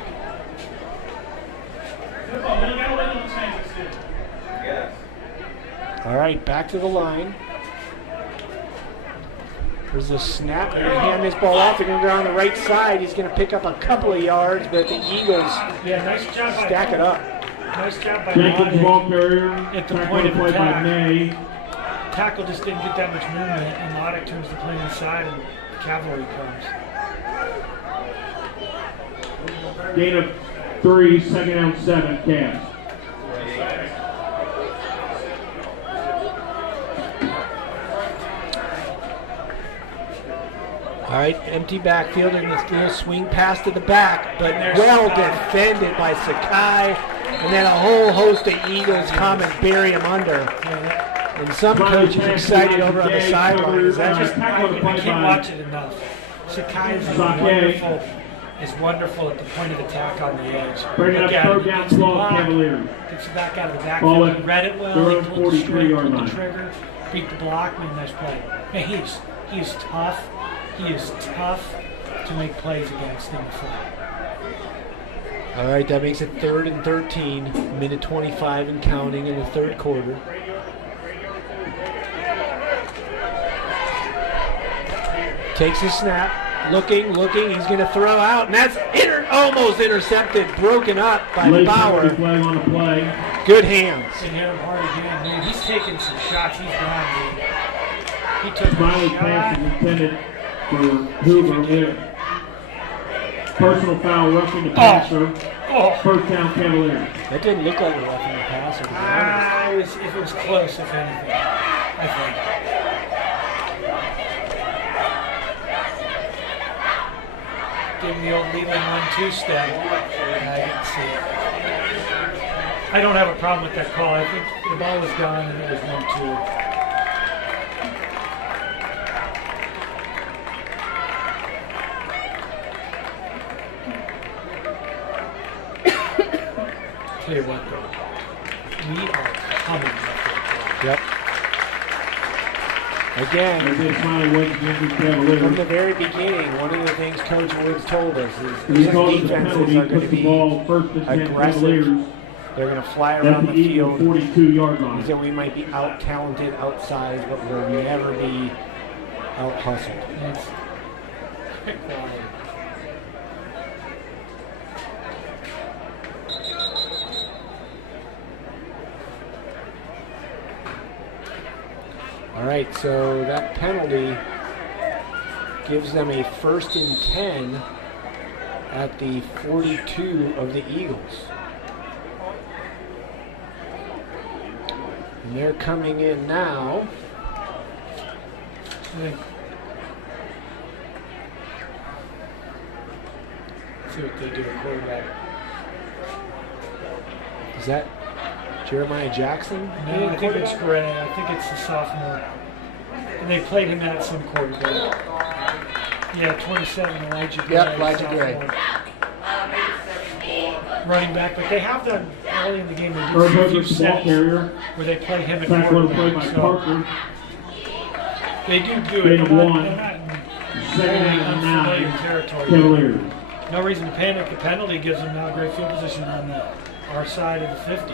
All right, back to the line. There's a snap. They're going to hand this ball off. They're going to go on the right side. He's going to pick up a couple of yards, but the Eagles Yeah, nice job by stack it up. Nice job by Jenkins, Marian. ball carrier. At the Tackle point of play by attack. May. Tackle just didn't get that much movement, and Loddick turns the play inside, and cavalry comes. Gain of 3, second down 7, Cavs. All right, empty backfield. They're going to swing pass to the back, but well defended by Sakai. And then a whole host of Eagles come and bury him under. And some coach is excited over on the sideline. Is that just I can't watch it enough. Sakai is a wonderful is wonderful at the point of attack on the edge. Bringing up Look at third him. down Gets the ball, block, Cavaliers. gets it back out of the Ball backfield. at He read it well. their He own pulled the string, 43-yard pulled line. the trigger, beat the block. Man, nice play. Man, he is tough. He is tough to make plays against in the flat. All right, that makes it 3rd and 13, minute 25 and counting in the third quarter. Takes a snap, looking, he's going to throw out, and that's almost intercepted, broken up by Late Bauer. penalty flag on the play. Good hands. And hit him hard again. Man, he's taking some shots. He's gone, dude. He took Smiley a pass shot. is intended for Hoover. Personal foul roughing the passer. Oh. First down, Cavaliers. That didn't look like a roughing the passer, to be honest. It was close, if anything, I think. Give him the old Leland 1-2 step. I didn't see it. I don't have a problem with that call. I think the ball was gone and it was 1-2. Tell you what, though, we are coming after Yep. Again, Isaiah Smiley waiting for the from Cavaliers. the very beginning, one of the things Coach Woods told us is He these calls the defenses penalty, are going to puts the be ball first and 10 aggressive. Cavaliers. They're going to fly At around the the Eagle field. 42-yard He line. said we might be out-talented, outsized, but we'll never be out-hustled. It's quick quality. All right, so that penalty gives them a 1st and 10 at the 42 of the Eagles. And they're coming in now. Yeah. See what they do at quarterback. Is that Jeremiah Jackson? No, I think it's Gray. I think it's the sophomore. And they played him at some quarterback. Yeah, 27, Elijah Gray. Yep, Elijah Gray. sophomore. Running back, but they have done early in the game. They Herb did a few Hoover's ball sets carrier. where they play him at Tackle on the play by quarterback. So Parker. they do it. Gain They're of not, one. they're not in Second totally and unfamiliar 9. territory. Cavaliers. No reason to panic. The penalty gives them now a great field position on our side of the 50.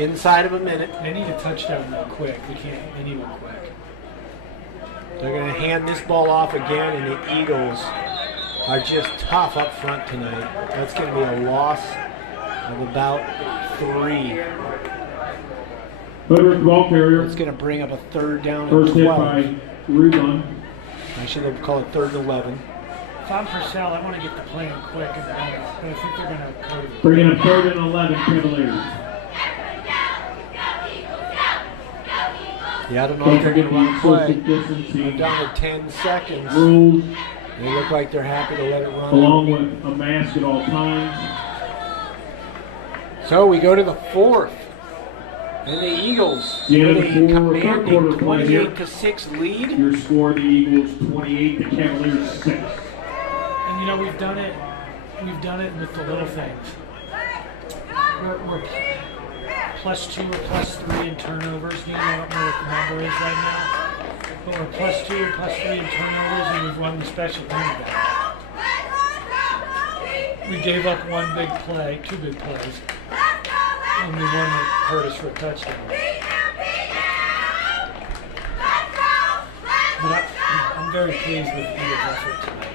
Inside of a minute. They need a touchdown real quick. They need one quick. They're going to hand this ball off again, and the Eagles are just tough up front tonight. That's going to be a loss of about 3. Hoover's ball carrier. It's going to bring up a 3rd down First and hit 12. by Rudon. I should have called it 3rd and 11. If I'm Purcell, I want to get the play in quick, but I think they're going to code it. Bringing up 3rd and 11, Cavaliers. Yeah, I don't know if they're going to run a play. Distance. They're down to 10 seconds. Rules They look like they're happy to let it run. along with a mask at all times. So we go to the 4th. And the Eagles Yeah, with the a third quarter commanding play here. 28-6 lead. Your score, the Eagles 28, the Cavaliers 6. And you know, we've done it with the little things. We're +2 or +3 in turnovers. You know, I don't know what the number is right now. But we're +2 or +3 in turnovers, and we've won the special team battle. We gave up one big play, 2 big plays, and we won that hurt us for a touchdown. But I'm very pleased with the Eagles' effort tonight.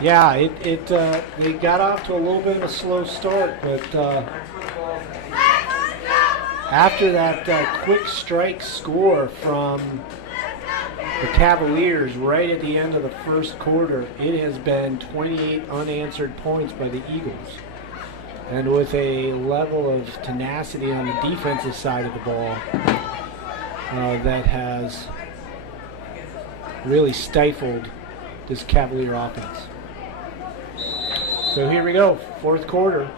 Yeah, they got off to a little bit of a slow start, but after that quick strike score from the Cavaliers right at the end of the first quarter, it has been 28 unanswered points by the Eagles. And with a level of tenacity on the defensive side of the ball that has really stifled this Cavalier offense. So here we go, 4th quarter.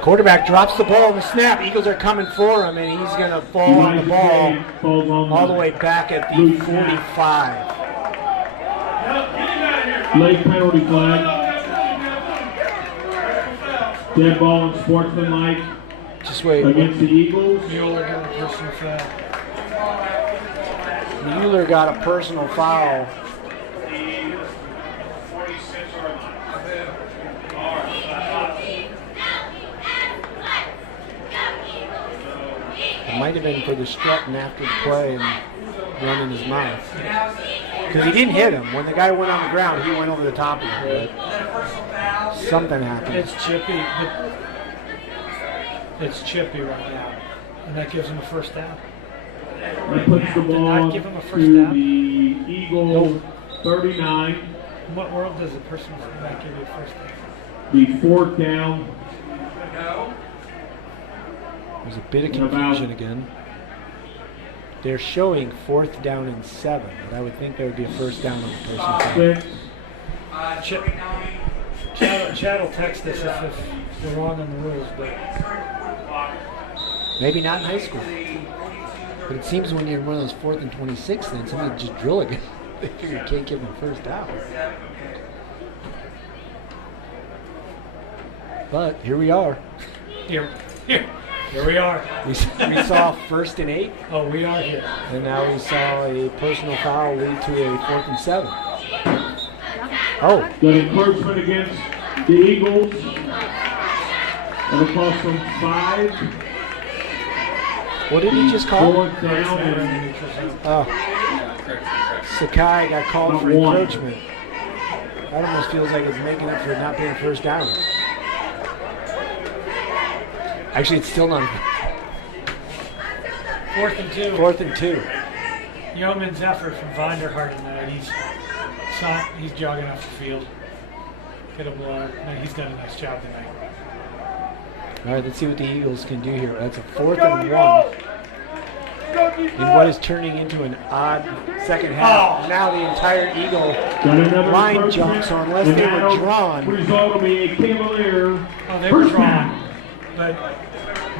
Quarterback drops the ball in the snap. Eagles are coming for him, and he's going to fall on the ball all the way back at the 45. Late penalty flag. Dead ball and sportsmanlike Just wait. against the Eagles. Mueller got a personal foul. Mueller got a personal foul. It might have been for the strutting after the play and running his mouth. Because he didn't hit him. When the guy went on the ground, he went over the top of him. But something happened. It's chippy. It's chippy right now. And that gives him a first down. That puts the Did ball not to give him a first the down? Eagles 39. In what world does a personal foul back give you a first down? The fourth down. There's a bit of confusion again. They're showing 4th down and 7, but I would think there would be a first down on the personal foul. 6. Chad will text us if we're wrong on the rules, but Maybe not in high school. But it seems when you're in one of those 4th and 26, then somebody just drill it. They figure you can't give them first down. But here we are. here we are. We saw 1st and 8, Oh, we are here. and now we saw a personal foul lead to a 4th and 7. Oh, Got encouragement against the Eagles. That'll cost them 5. what did he just call? 4th down and Oh, Sakai got called Not for one. encroachment. That almost feels like it's making up for not being a first down. Actually, it's still not. 4th and 2. 4th and 2. Yeoman's effort from Vanderhart tonight. He's jogging off the field. Get a blower. Man, he's done a nice job tonight. All right, let's see what the Eagles can do here. That's a 4th and 1. In what is turning into an odd second half. Oh. Now the entire Eagle got another line encouragement, jump, so unless and they that'll were drawn. result will be a Cavalier Oh, they were first drawn, down. but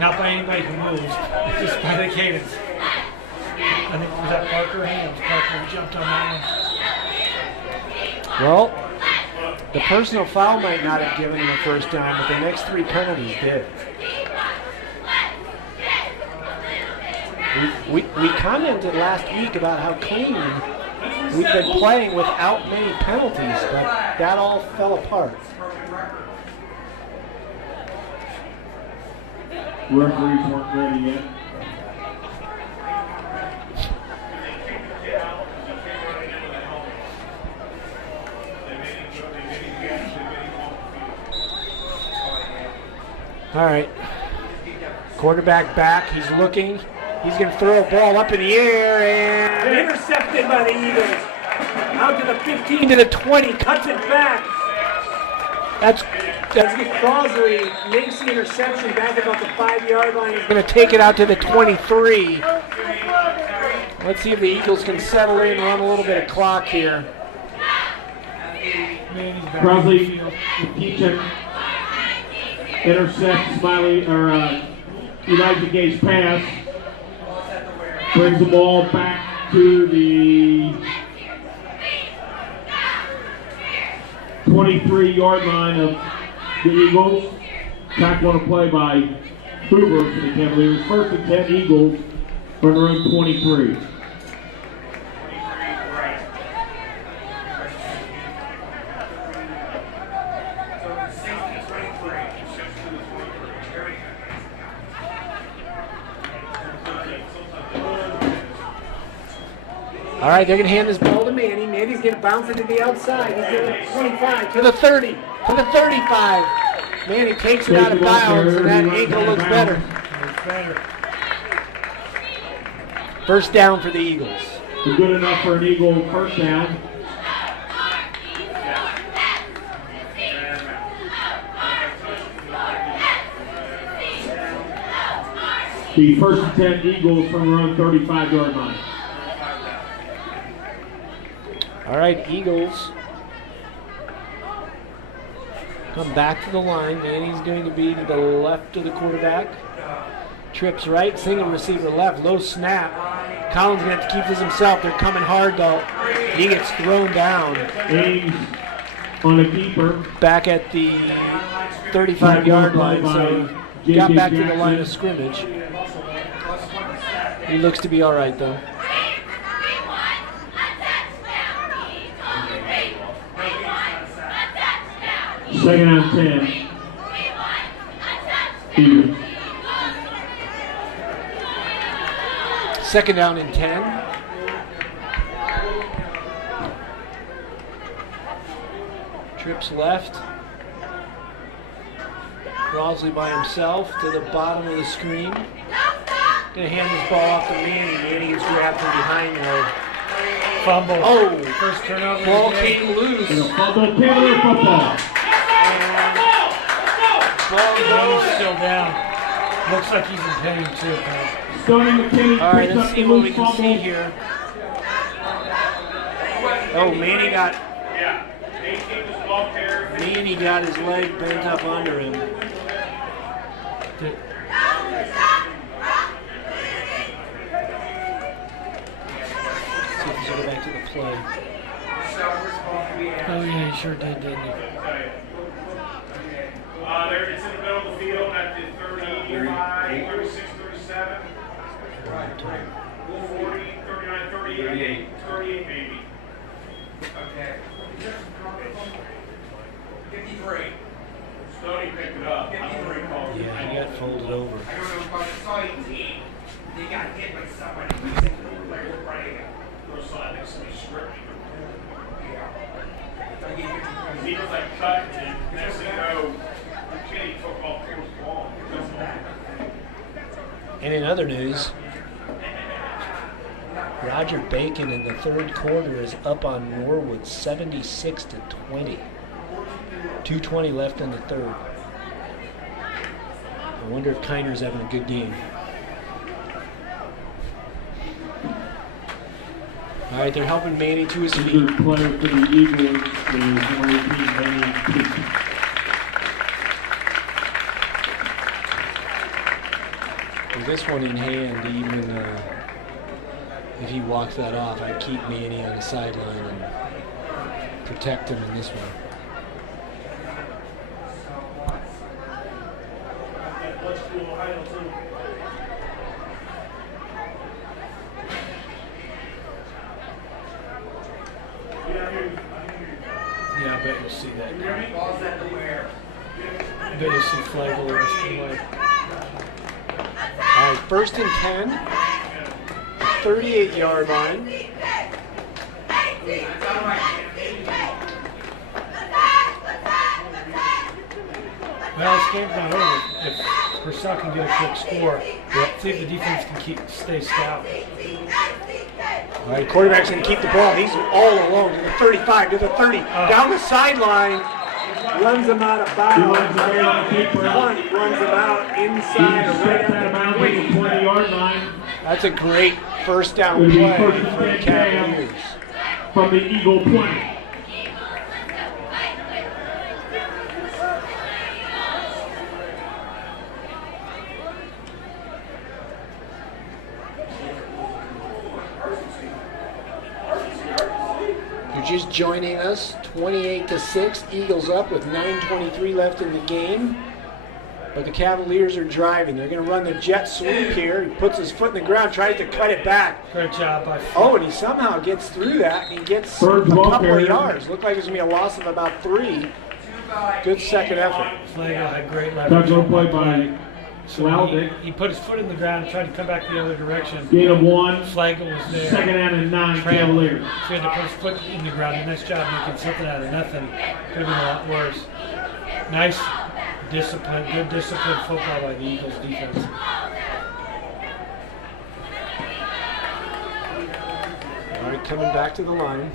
not by anybody who moves, just by the cadence. I think was that Parker? I think it was Parker who jumped on that one. Well, the personal foul might not have given him a first down, but the next 3 penalties did. We commented last week about how clean we've been playing without many penalties, but that all fell apart. Referees weren't ready yet. All right. Quarterback back. He's looking. He's going to throw a ball up in the air and intercepted by the Eagles. Out to the 15 to the 20. Cuts it back. That's Crosley makes the interception back about the 5-yard line. He's going to take it out to the 23. Let's see if the Eagles can settle in, run a little bit of clock here. Man, he's back Crosley, on the field. Keaton intercepts Elijah Gay's pass. Brings the ball back to the 23-yard line of the Eagles. Tackle on a play by Hoover for the Cavaliers. 1st and 10 Eagles from their own 23. All right, they're going to hand this ball to Manny. Manny's going to bounce it to the outside. He's to the 25, to the 30, to the 35. Manny takes it out of bounds, and that ankle looks better. First down for the Eagles. Good enough for an Eagle first down. The 1st and 10 Eagles from their own 35-yard line. All right, Eagles come back to the line. Manny's going to be to the left of the quarterback. Trips right, single receiver left, low snap. Collins going to have to keep this himself. They're coming hard, though. He gets thrown down. Ames On a keeper. back at the 35-yard line, so he got back to the line of scrimmage. He looks to be all right, though. Second and 10. Eagles. Second down and 10. Trips left. Crosley by himself to the bottom of the screen. Gonna hand this ball off to Manny. Manny gets grabbed from behind there. Fumble. Oh! First turnover. Ball of the day. came loose. And a fumble, Cavalier football. Ball He's goes. still down. Looks like he's in pain too. Stoney McKinney All right, picks let's up see the what we loose can see fumble. here. Oh, Manny got Yeah. 18 was ball carrier. Manny got his leg bent up under him. See if he's gonna go back to the play. Oh yeah, he sure did, didn't he? There, it's in the middle of the field at the 35, 36, 37. 40, 39, 38. 38 maybe. Okay. 53. Stoney picked it up. I don't recall. Yeah, he got folded over. I don't know about the 18. They got hit by somebody. Go side next to me, script. He was like cut, and next thing you know, Kenny took off Pierce's ball. And in other news, Roger Bacon in the third quarter is up on Norwood 76-20. 2:20 left in the third. I wonder if Kiner's having a good game. All right, they're helping Manny to his feet. Third player for the Eagles is number 18, Marian. With this one in hand, even if he walks that off, I'd keep Manny on the sideline and protect him in this one. Yeah, I bet you'll see that. I bet you'll see Flagel resting away. All right, first and 10, 38-yard line. Well, this game's not over. If Purcell can get a quick score, see if the defense can stay stout. All right, quarterback's going to keep the ball. He's all alone to the 35, to the 30, down the sideline. Runs him out of He bounds. runs away on the keeper. Runs him out He inside. steps out of bounds at the 20-yard line. That's a great first down It'll be play first and for the 10 Cavaliers. from the Eagle 20. You're just joining us, 28-6, Eagles up with 9:23 left in the game. But the Cavaliers are driving. They're going to run the jet sweep here. He puts his foot in the ground, tries to cut it back. Great job by Oh, and he somehow gets through that, and he gets a Bird's ball couple of carrier. yards. Looked like it was going to be a loss of about 3. Good second effort. Flagel had great leverage. Touchdown play by So Swaldick. he put his foot in the ground and tried to come back the other direction. Gain of 1. Flagel was there. Second down and 9, Trailing. Cavaliers. So he had to put his foot in the ground. A nice job making something out of nothing. Could have been a lot worse. Nice discipline, good disciplined football by the Eagles defense. All right, coming back to the line.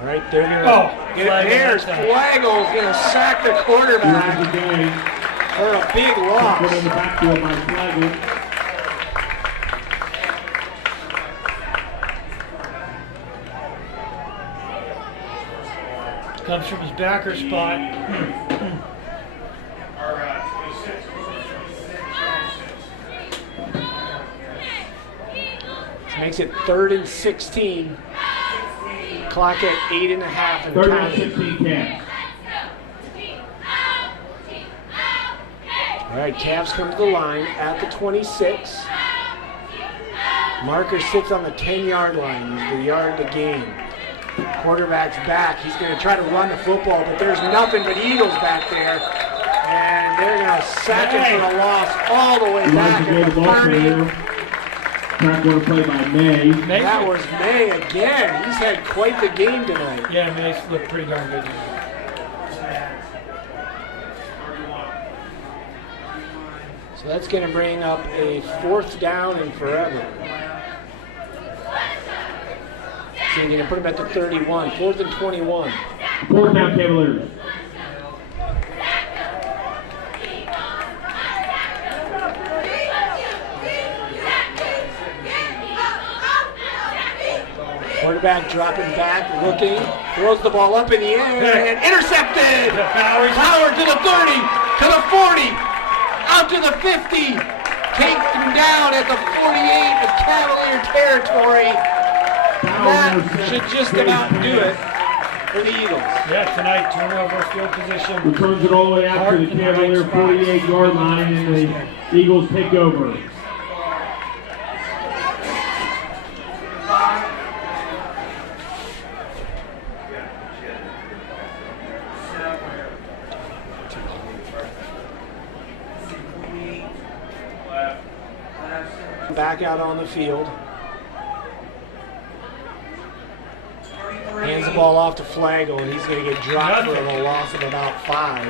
All right, they're going to get it. There's Flagel's going to sack the quarterback for a big Put in the loss. backfield by Flagel. Comes from his backer spot. Makes it 3rd and 16. Clock at 8.5 and 3rd and counting. 16 Cavs. All right, Cavs come to the line at the 26. Marker sits on the 10-yard line. He's the yard to gain. Quarterback's back. He's going to try to run the football, but there's nothing but Eagles back there. And they're going to sack it for a loss all the way back at the 30. Track quarter play by May. That was May again. He's had quite the game tonight. Yeah, May's looked pretty darn good. So that's going to bring up a 4th down and forever. So you're going to put him at the 31. 4th and 21. 4th down Cavaliers. Quarterback dropping back, looking, throws the ball up in the air, and intercepted! Howard to the 30, to the 40, out to the 50, taken down at the 48 of Cavalier territory. That should just about do it for the Eagles. Yeah, tonight, turnover, field position. Returns it all the way out to the Cavalier 48-yard line, and the Eagles take over. Back out on the field. Hands the ball off to Flagel, and he's going to get dropped for a loss of about 5.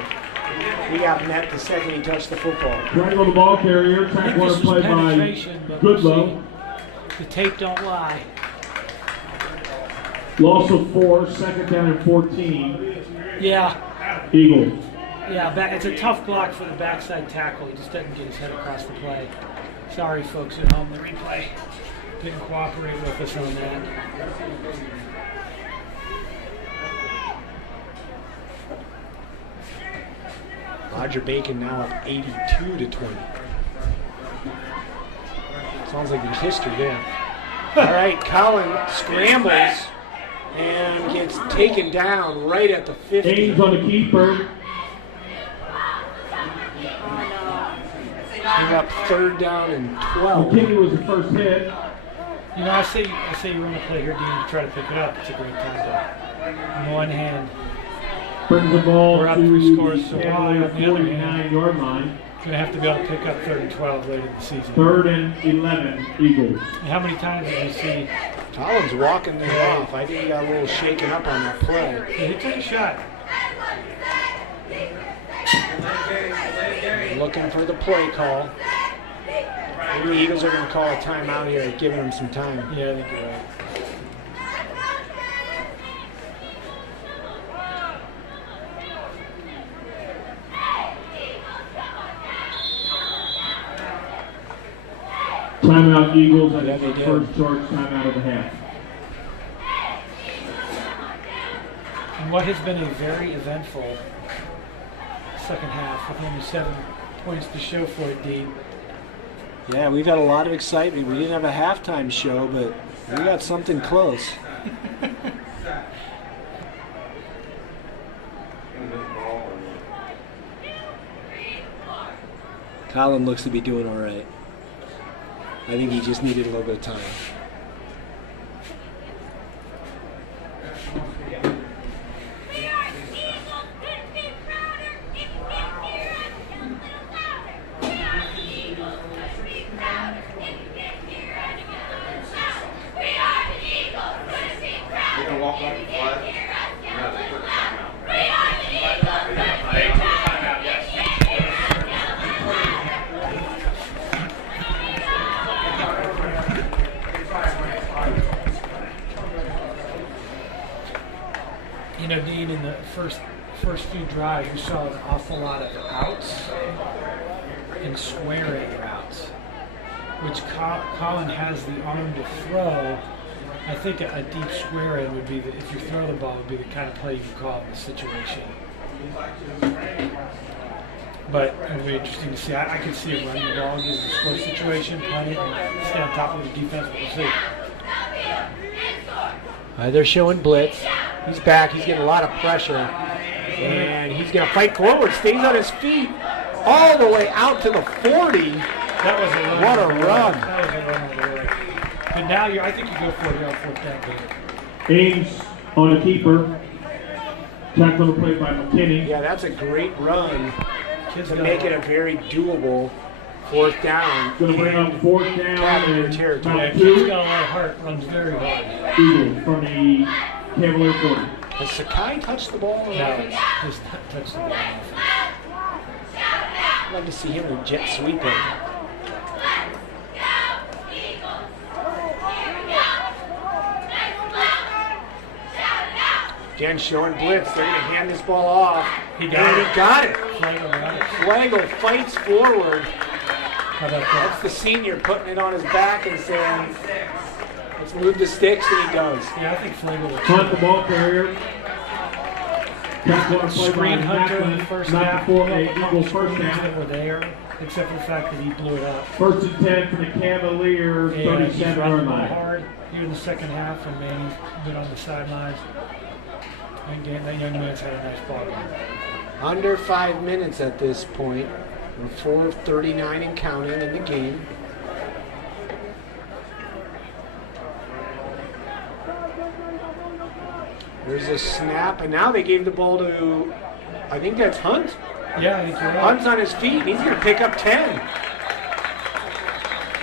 He got met the second he touched the football. Flagel the ball carrier. Track quarter play by Goodlow. The tape don't lie. Loss of 4, 2nd down and 14. Yeah. Eagles. Yeah, it's a tough block for the backside tackle. He just doesn't get his head across the play. Sorry, folks at home. The replay didn't cooperate with us on that. Roger Bacon now up 82-20. Sounds like there's history there. All right, Collin scrambles and gets taken down right at the 50. Ames on the keeper. We're up 3rd down and 12. McKinney was the first hit. You know, I say you run a play here, Dean, to try to pick it up. It's a great time to, in one hand. Brings the ball We're up to 3 scores, the so Cavalier on the other hand, 49-yard line. going to have to be able to pick up 3rd and 12 later in the season. 3rd and 11, Eagles. How many times did you see? Collins walking there off. I think he got a little shaken up on that play. Yeah, he took a shot. Looking for the play call. Maybe the Eagles are going to call a timeout here, giving them some time. Yeah, I think you're right. Timeout Eagles, and Yeah, it's they the did. first charge timeout of the half. And what has been a very eventful second half with only 7 points to show for it, Dean. Yeah, we've had a lot of excitement. We didn't have a halftime show, but we got something close. Collin looks to be doing all right. I think he just needed a little bit of time. You know, Dean, in the first few drives, you saw an awful lot of outs and square A routes, which Collin has the arm to throw. I think a deep square A would be, if you throw the ball, would be the kind of play you call in this situation. But it'll be interesting to see. I could see him running the ball, get in a score situation, punt it, and stay on top of the defense. We'll see. They're showing blitz. He's back. He's getting a lot of pressure. And he's going to fight forward. Stays on his feet all the way out to the 40. That was a run. What a run. That was a run of the way. But now I think you go for it on fourth down. Ames on a keeper. Tackle played by McKinney. Yeah, that's a great run Kids to got make it a very doable fourth down. Going to bring up fourth down Cavalier and territory. Yeah, about kid's 2. got a lot of heart. Runs very hard. Eagles from the Cavalier 40. Has Sakai touched the ball on No, offense? just touch the ball. I'd love to see him in jet sweeper. Again, showing blitz. They're going to hand this ball off. He got And it. he got it. Flagel. Flagel fights forward. How about that? That's the senior putting it on his back and saying, let's move the sticks, and he does. Yeah, I think Flagel will Hunt the ball carrier. Tackle played by Screen Hunter in the Macklin. first Not half. before a Couple Eagles first screens that down. were there, except for the fact that he blew it up. 1st and 10 for the Cavaliers. Yeah, he's 37 running yard the ball line. hard. Even the second half, and man, he's been on the sidelines. And again, that young man's had a nice ball game. Under 5 minutes at this point. We're 4:39 and counting in the game. There's a snap, and now they gave the ball to, I think that's Hunt. Yeah, I think you're right. Hunt's on his feet, and he's going to pick up 10.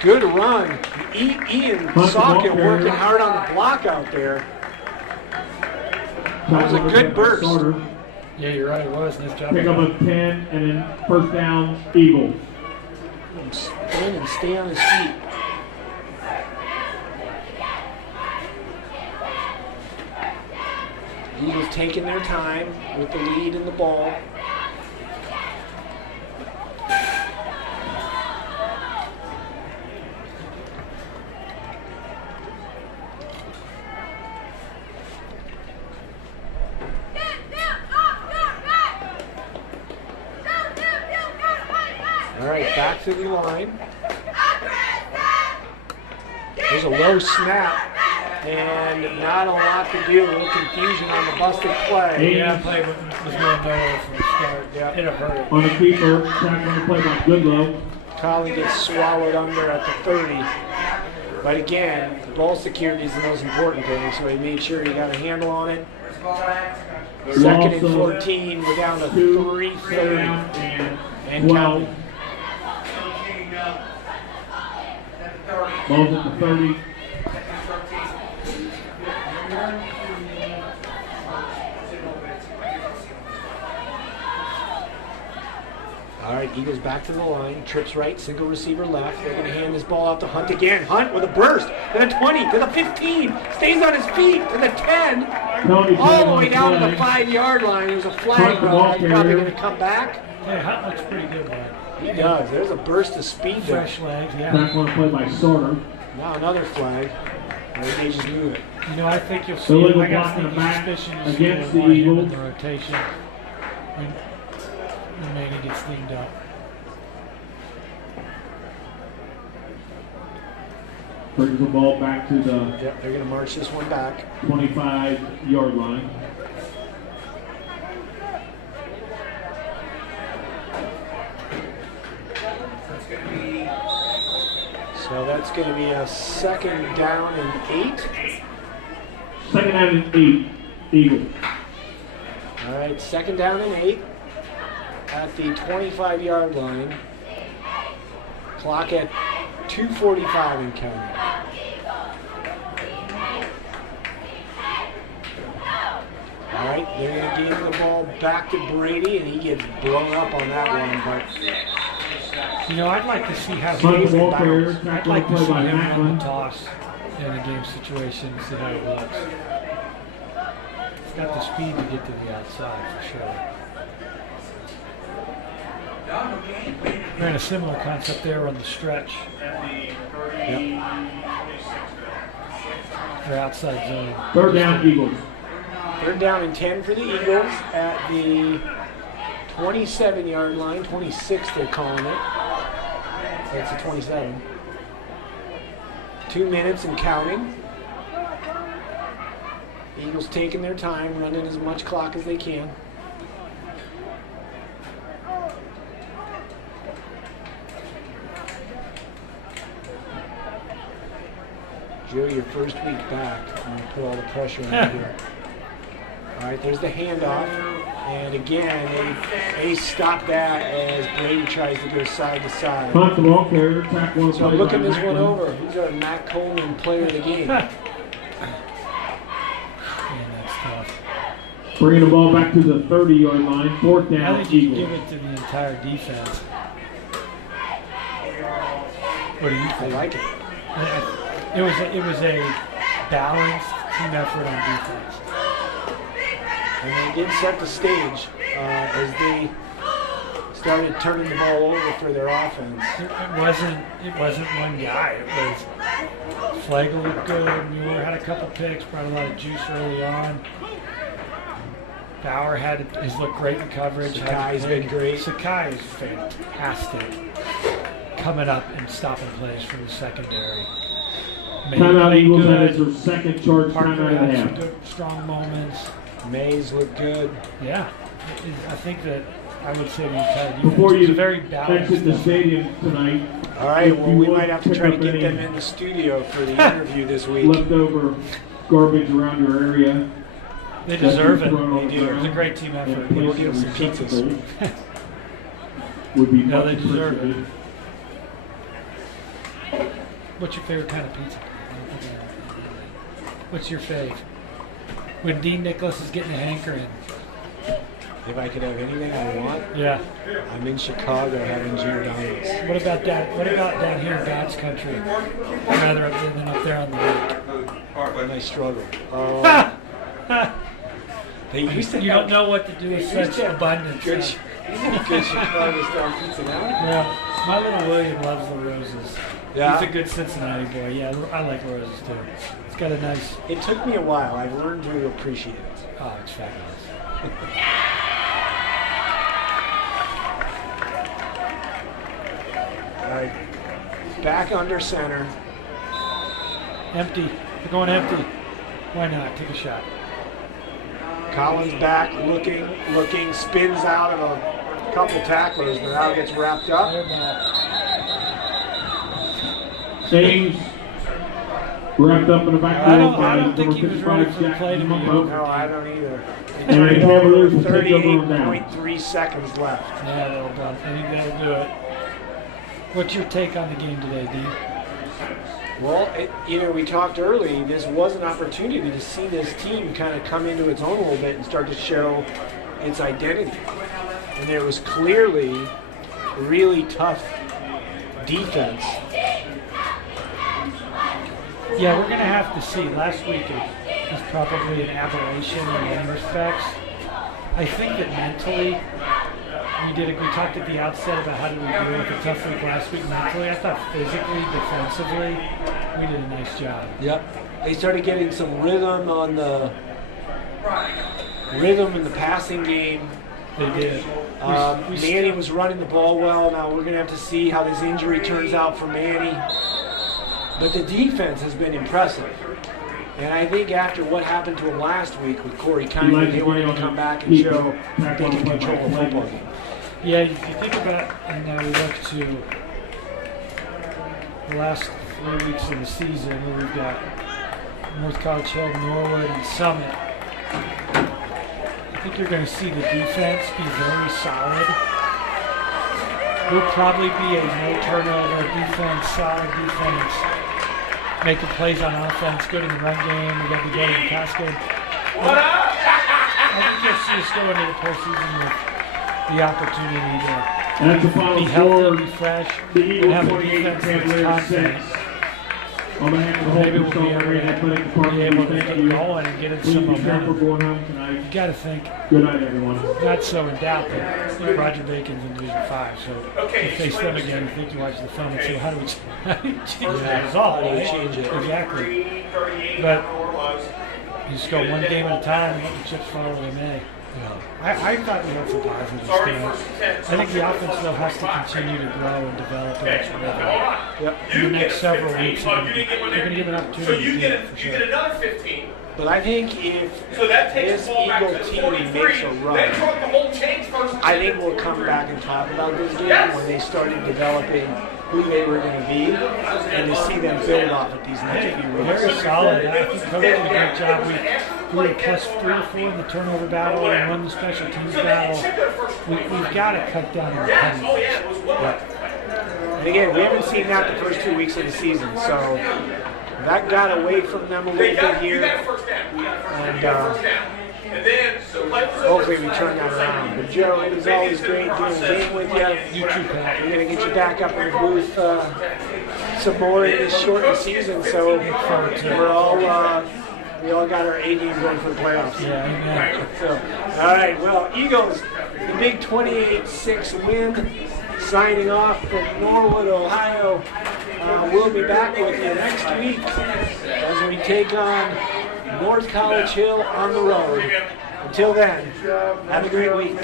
Good run. Ian Socket working hard on the block out there. That was a good burst. Yeah, you're right. It was. Nice job. Pick up a 10 and then first down, Eagles. Spin and stay on his feet. Eagles taking their time with the lead in the ball. All right, back to the line. There's a low snap and not a lot to do. A little confusion on the busted play. Yeah, play was going nowhere from the start. Yeah. Hit a hurt. On the keeper, tackle play by Goodlow. Collie gets swallowed under at the 30. But again, ball security is the most important thing, so he made sure he got a handle on it. Second and 14, we're down to 3:30 and counting. Ball's at the 30. All right, Eagles back to the line. Trips right, single receiver left. They're going to hand this ball out to Hunt again. Hunt with a burst to the 20, to the 15. Stays on his feet to the 10. All the way down to the 5-yard line. There's a flag run. He's probably going to come back. Hey, Hunt looks pretty good, man. He does. There's a burst of speed there. Fresh legs, yeah. Tackle play by Sorter. Now another flag. Maybe they just move it. You know, I think you'll see. Illegal I got block in a the sneaky back suspicion you'll see against a the lot of him in Eagles. the rotation. When Manny gets cleaned up. Brings the ball back to the Yep, they're going to march this one back. 25-yard line. So that's going to be a second down and 8. Second down and 8, Eagles. All right, second down and 8 at the 25-yard line. Clock at 2:45 and counting. All right, they're going to give the ball back to Brady, and he gets blown up on that one. But You know, I'd like to see how Hunt he's the ball carrier. I'd Tackle like to play see by him run Macklin. the toss in a game situation and see how it looks. He's got the speed to get to the outside for sure. Ran a similar concept there on the stretch. yep. Or outside zone. Third down, Eagles. Third down and 10 for the Eagles at the 27-yard line. 26 they're calling it. That's the 27. 2 minutes and counting. Eagles taking their time, running as much clock as they can. Joe, your first week back, I'm going to put all the pressure on you here. All right, there's the handoff. And again, they stop that as Brady tries to go side to side. Punt the ball carrier, tack one. So looking this one over, who's our Matt Coleman player of the game? Man, that's tough. Bringing the ball back to the 30-yard line, 4th I down, think you Eagles. give it to the entire defense. What do you think? I like it. It was a balanced team effort on defense. And they did set the stage as they started turning the ball over for their offense. It wasn't one guy. It was Flagel looked good. Mueller had a couple picks, brought a lot of juice early on. Bauer has looked great in coverage. Sakai's been great. Sakai is fantastic, coming up and stopping plays for the secondary. Timeout, Eagles. That is good. their second charge Parker timeout and a had some half. good, strong moments. Mays looked good. Yeah, I think that I would say the entire defense Before was you a very balanced exit the effort. stadium tonight, All right, if well, you we would might have to pick try to up get any them in the studio for the interview this week. leftover garbage around your area. They deserve it. Thrown on They the do. It was a ground great team and effort. placed We'll give in them some pizzas. receptacle would be No, much they deserve it. appreciated. What's your favorite kind of pizza? What's your fave? When Dean Nicholas is getting a hankering. If I could have anything I want, Yeah. I'm in Chicago having Giordano's. What about that? What about down here in God's country? Rather up there than up there on the lake. And I struggle. They used to You don't know what to do with They used such to have abundance. good, huh? good Chicago style pizza now. Yeah. My little William loves the roses. Yeah. He's a good Cincinnati boy. Yeah, I like roses too. It's got a nice. It took me a while. I've learned to appreciate it. Oh, it's fabulous. All right, back under center. Empty. They're going empty. Why not? Take a shot. Collins back, looking, spins out of a couple tacklers, but now gets wrapped up. Air ball. Ames wrapped up in the back. I don't think he was ready for the play to be over. No, I don't either. And the Cavaliers will take over him now. 38.3 seconds left. Yeah, that'll do it. I think that'll do it. What's your take on the game today, Dean? Well, we talked early. This was an opportunity to see this team kind of come into its own a little bit and start to show its identity. And there was clearly really tough defense. Yeah, we're going to have to see. Last week is probably an aberration in many respects. I think that mentally, we talked at the outset about how did we deal with a tough week last week mentally. I thought physically, defensively, we did a nice job. Yep. They started getting some rhythm in the passing game. They did. Manny was running the ball well. Now we're going to have to see how this injury turns out for Manny. But the defense has been impressive. And I think after what happened to him last week with Corey Kindly, they were going to come back and show they can control the football game. Yeah, you think about, and now we look to the last 3 weeks of the season, where we've got North College Hill, Norwood, and Summit. I think you're going to see the defense be very solid. Will probably be a no turnover defense, solid defense, making plays on offense, good in the run game. We're going to be good in the pass game. I think you'll see us go into the postseason with the opportunity to And that's the final be score. healthy, be fresh, The and Eagles have a 28, defense that's Cavaliers confident. 6. On behalf of the whole Maybe we'll be Purcell able Area Athletic to Department, get thank you. going and get in Please some be careful momentum. going home tonight. You got to think, Good night, everyone. not so in doubt that Roger Bacon's in Division 5, so if they face them again, I think you watch the film and say, how do we change the result? How do we right? change it? Exactly. But you just go one game at a time and let the chips fall where they may. I thought we had some positive stats. I think the offense still has to continue to grow and develop in its rhythm. In the next several weeks, they're going to give an opportunity. So you to get do it, for you sure. get another 15. But I think if So that takes this the ball back Eagle to the team 43. makes a Then run, talk the whole change first. I think we'll come back and talk about this game when they started developing who they were going to be and to see them build off at these next few weeks. Very solid. I think Coach did a great job. We were plus 3 or 4 in the turnover battle and won the special teams battle. We've got to cut down on Yes, oh penalties. yeah, it was well. And again, we haven't seen that the first 2 weeks of the season, so that got away from them a little bit You got a here. first down. You got a first down. And, You got a first down. And then the play was over. Hopefully we turn that around. But Joe, it is always great doing a game with you. You too, Pat. We're going to get you back up in the booth some more in this shortened season, so we're all we all got our A game going for the playoffs. Yeah, amen. So, all right, well, Eagles, the big 28-6 win, signing off from Norwood, Ohio. We'll be back with you next week as we take on North College Hill on the road. Until then, have a great week.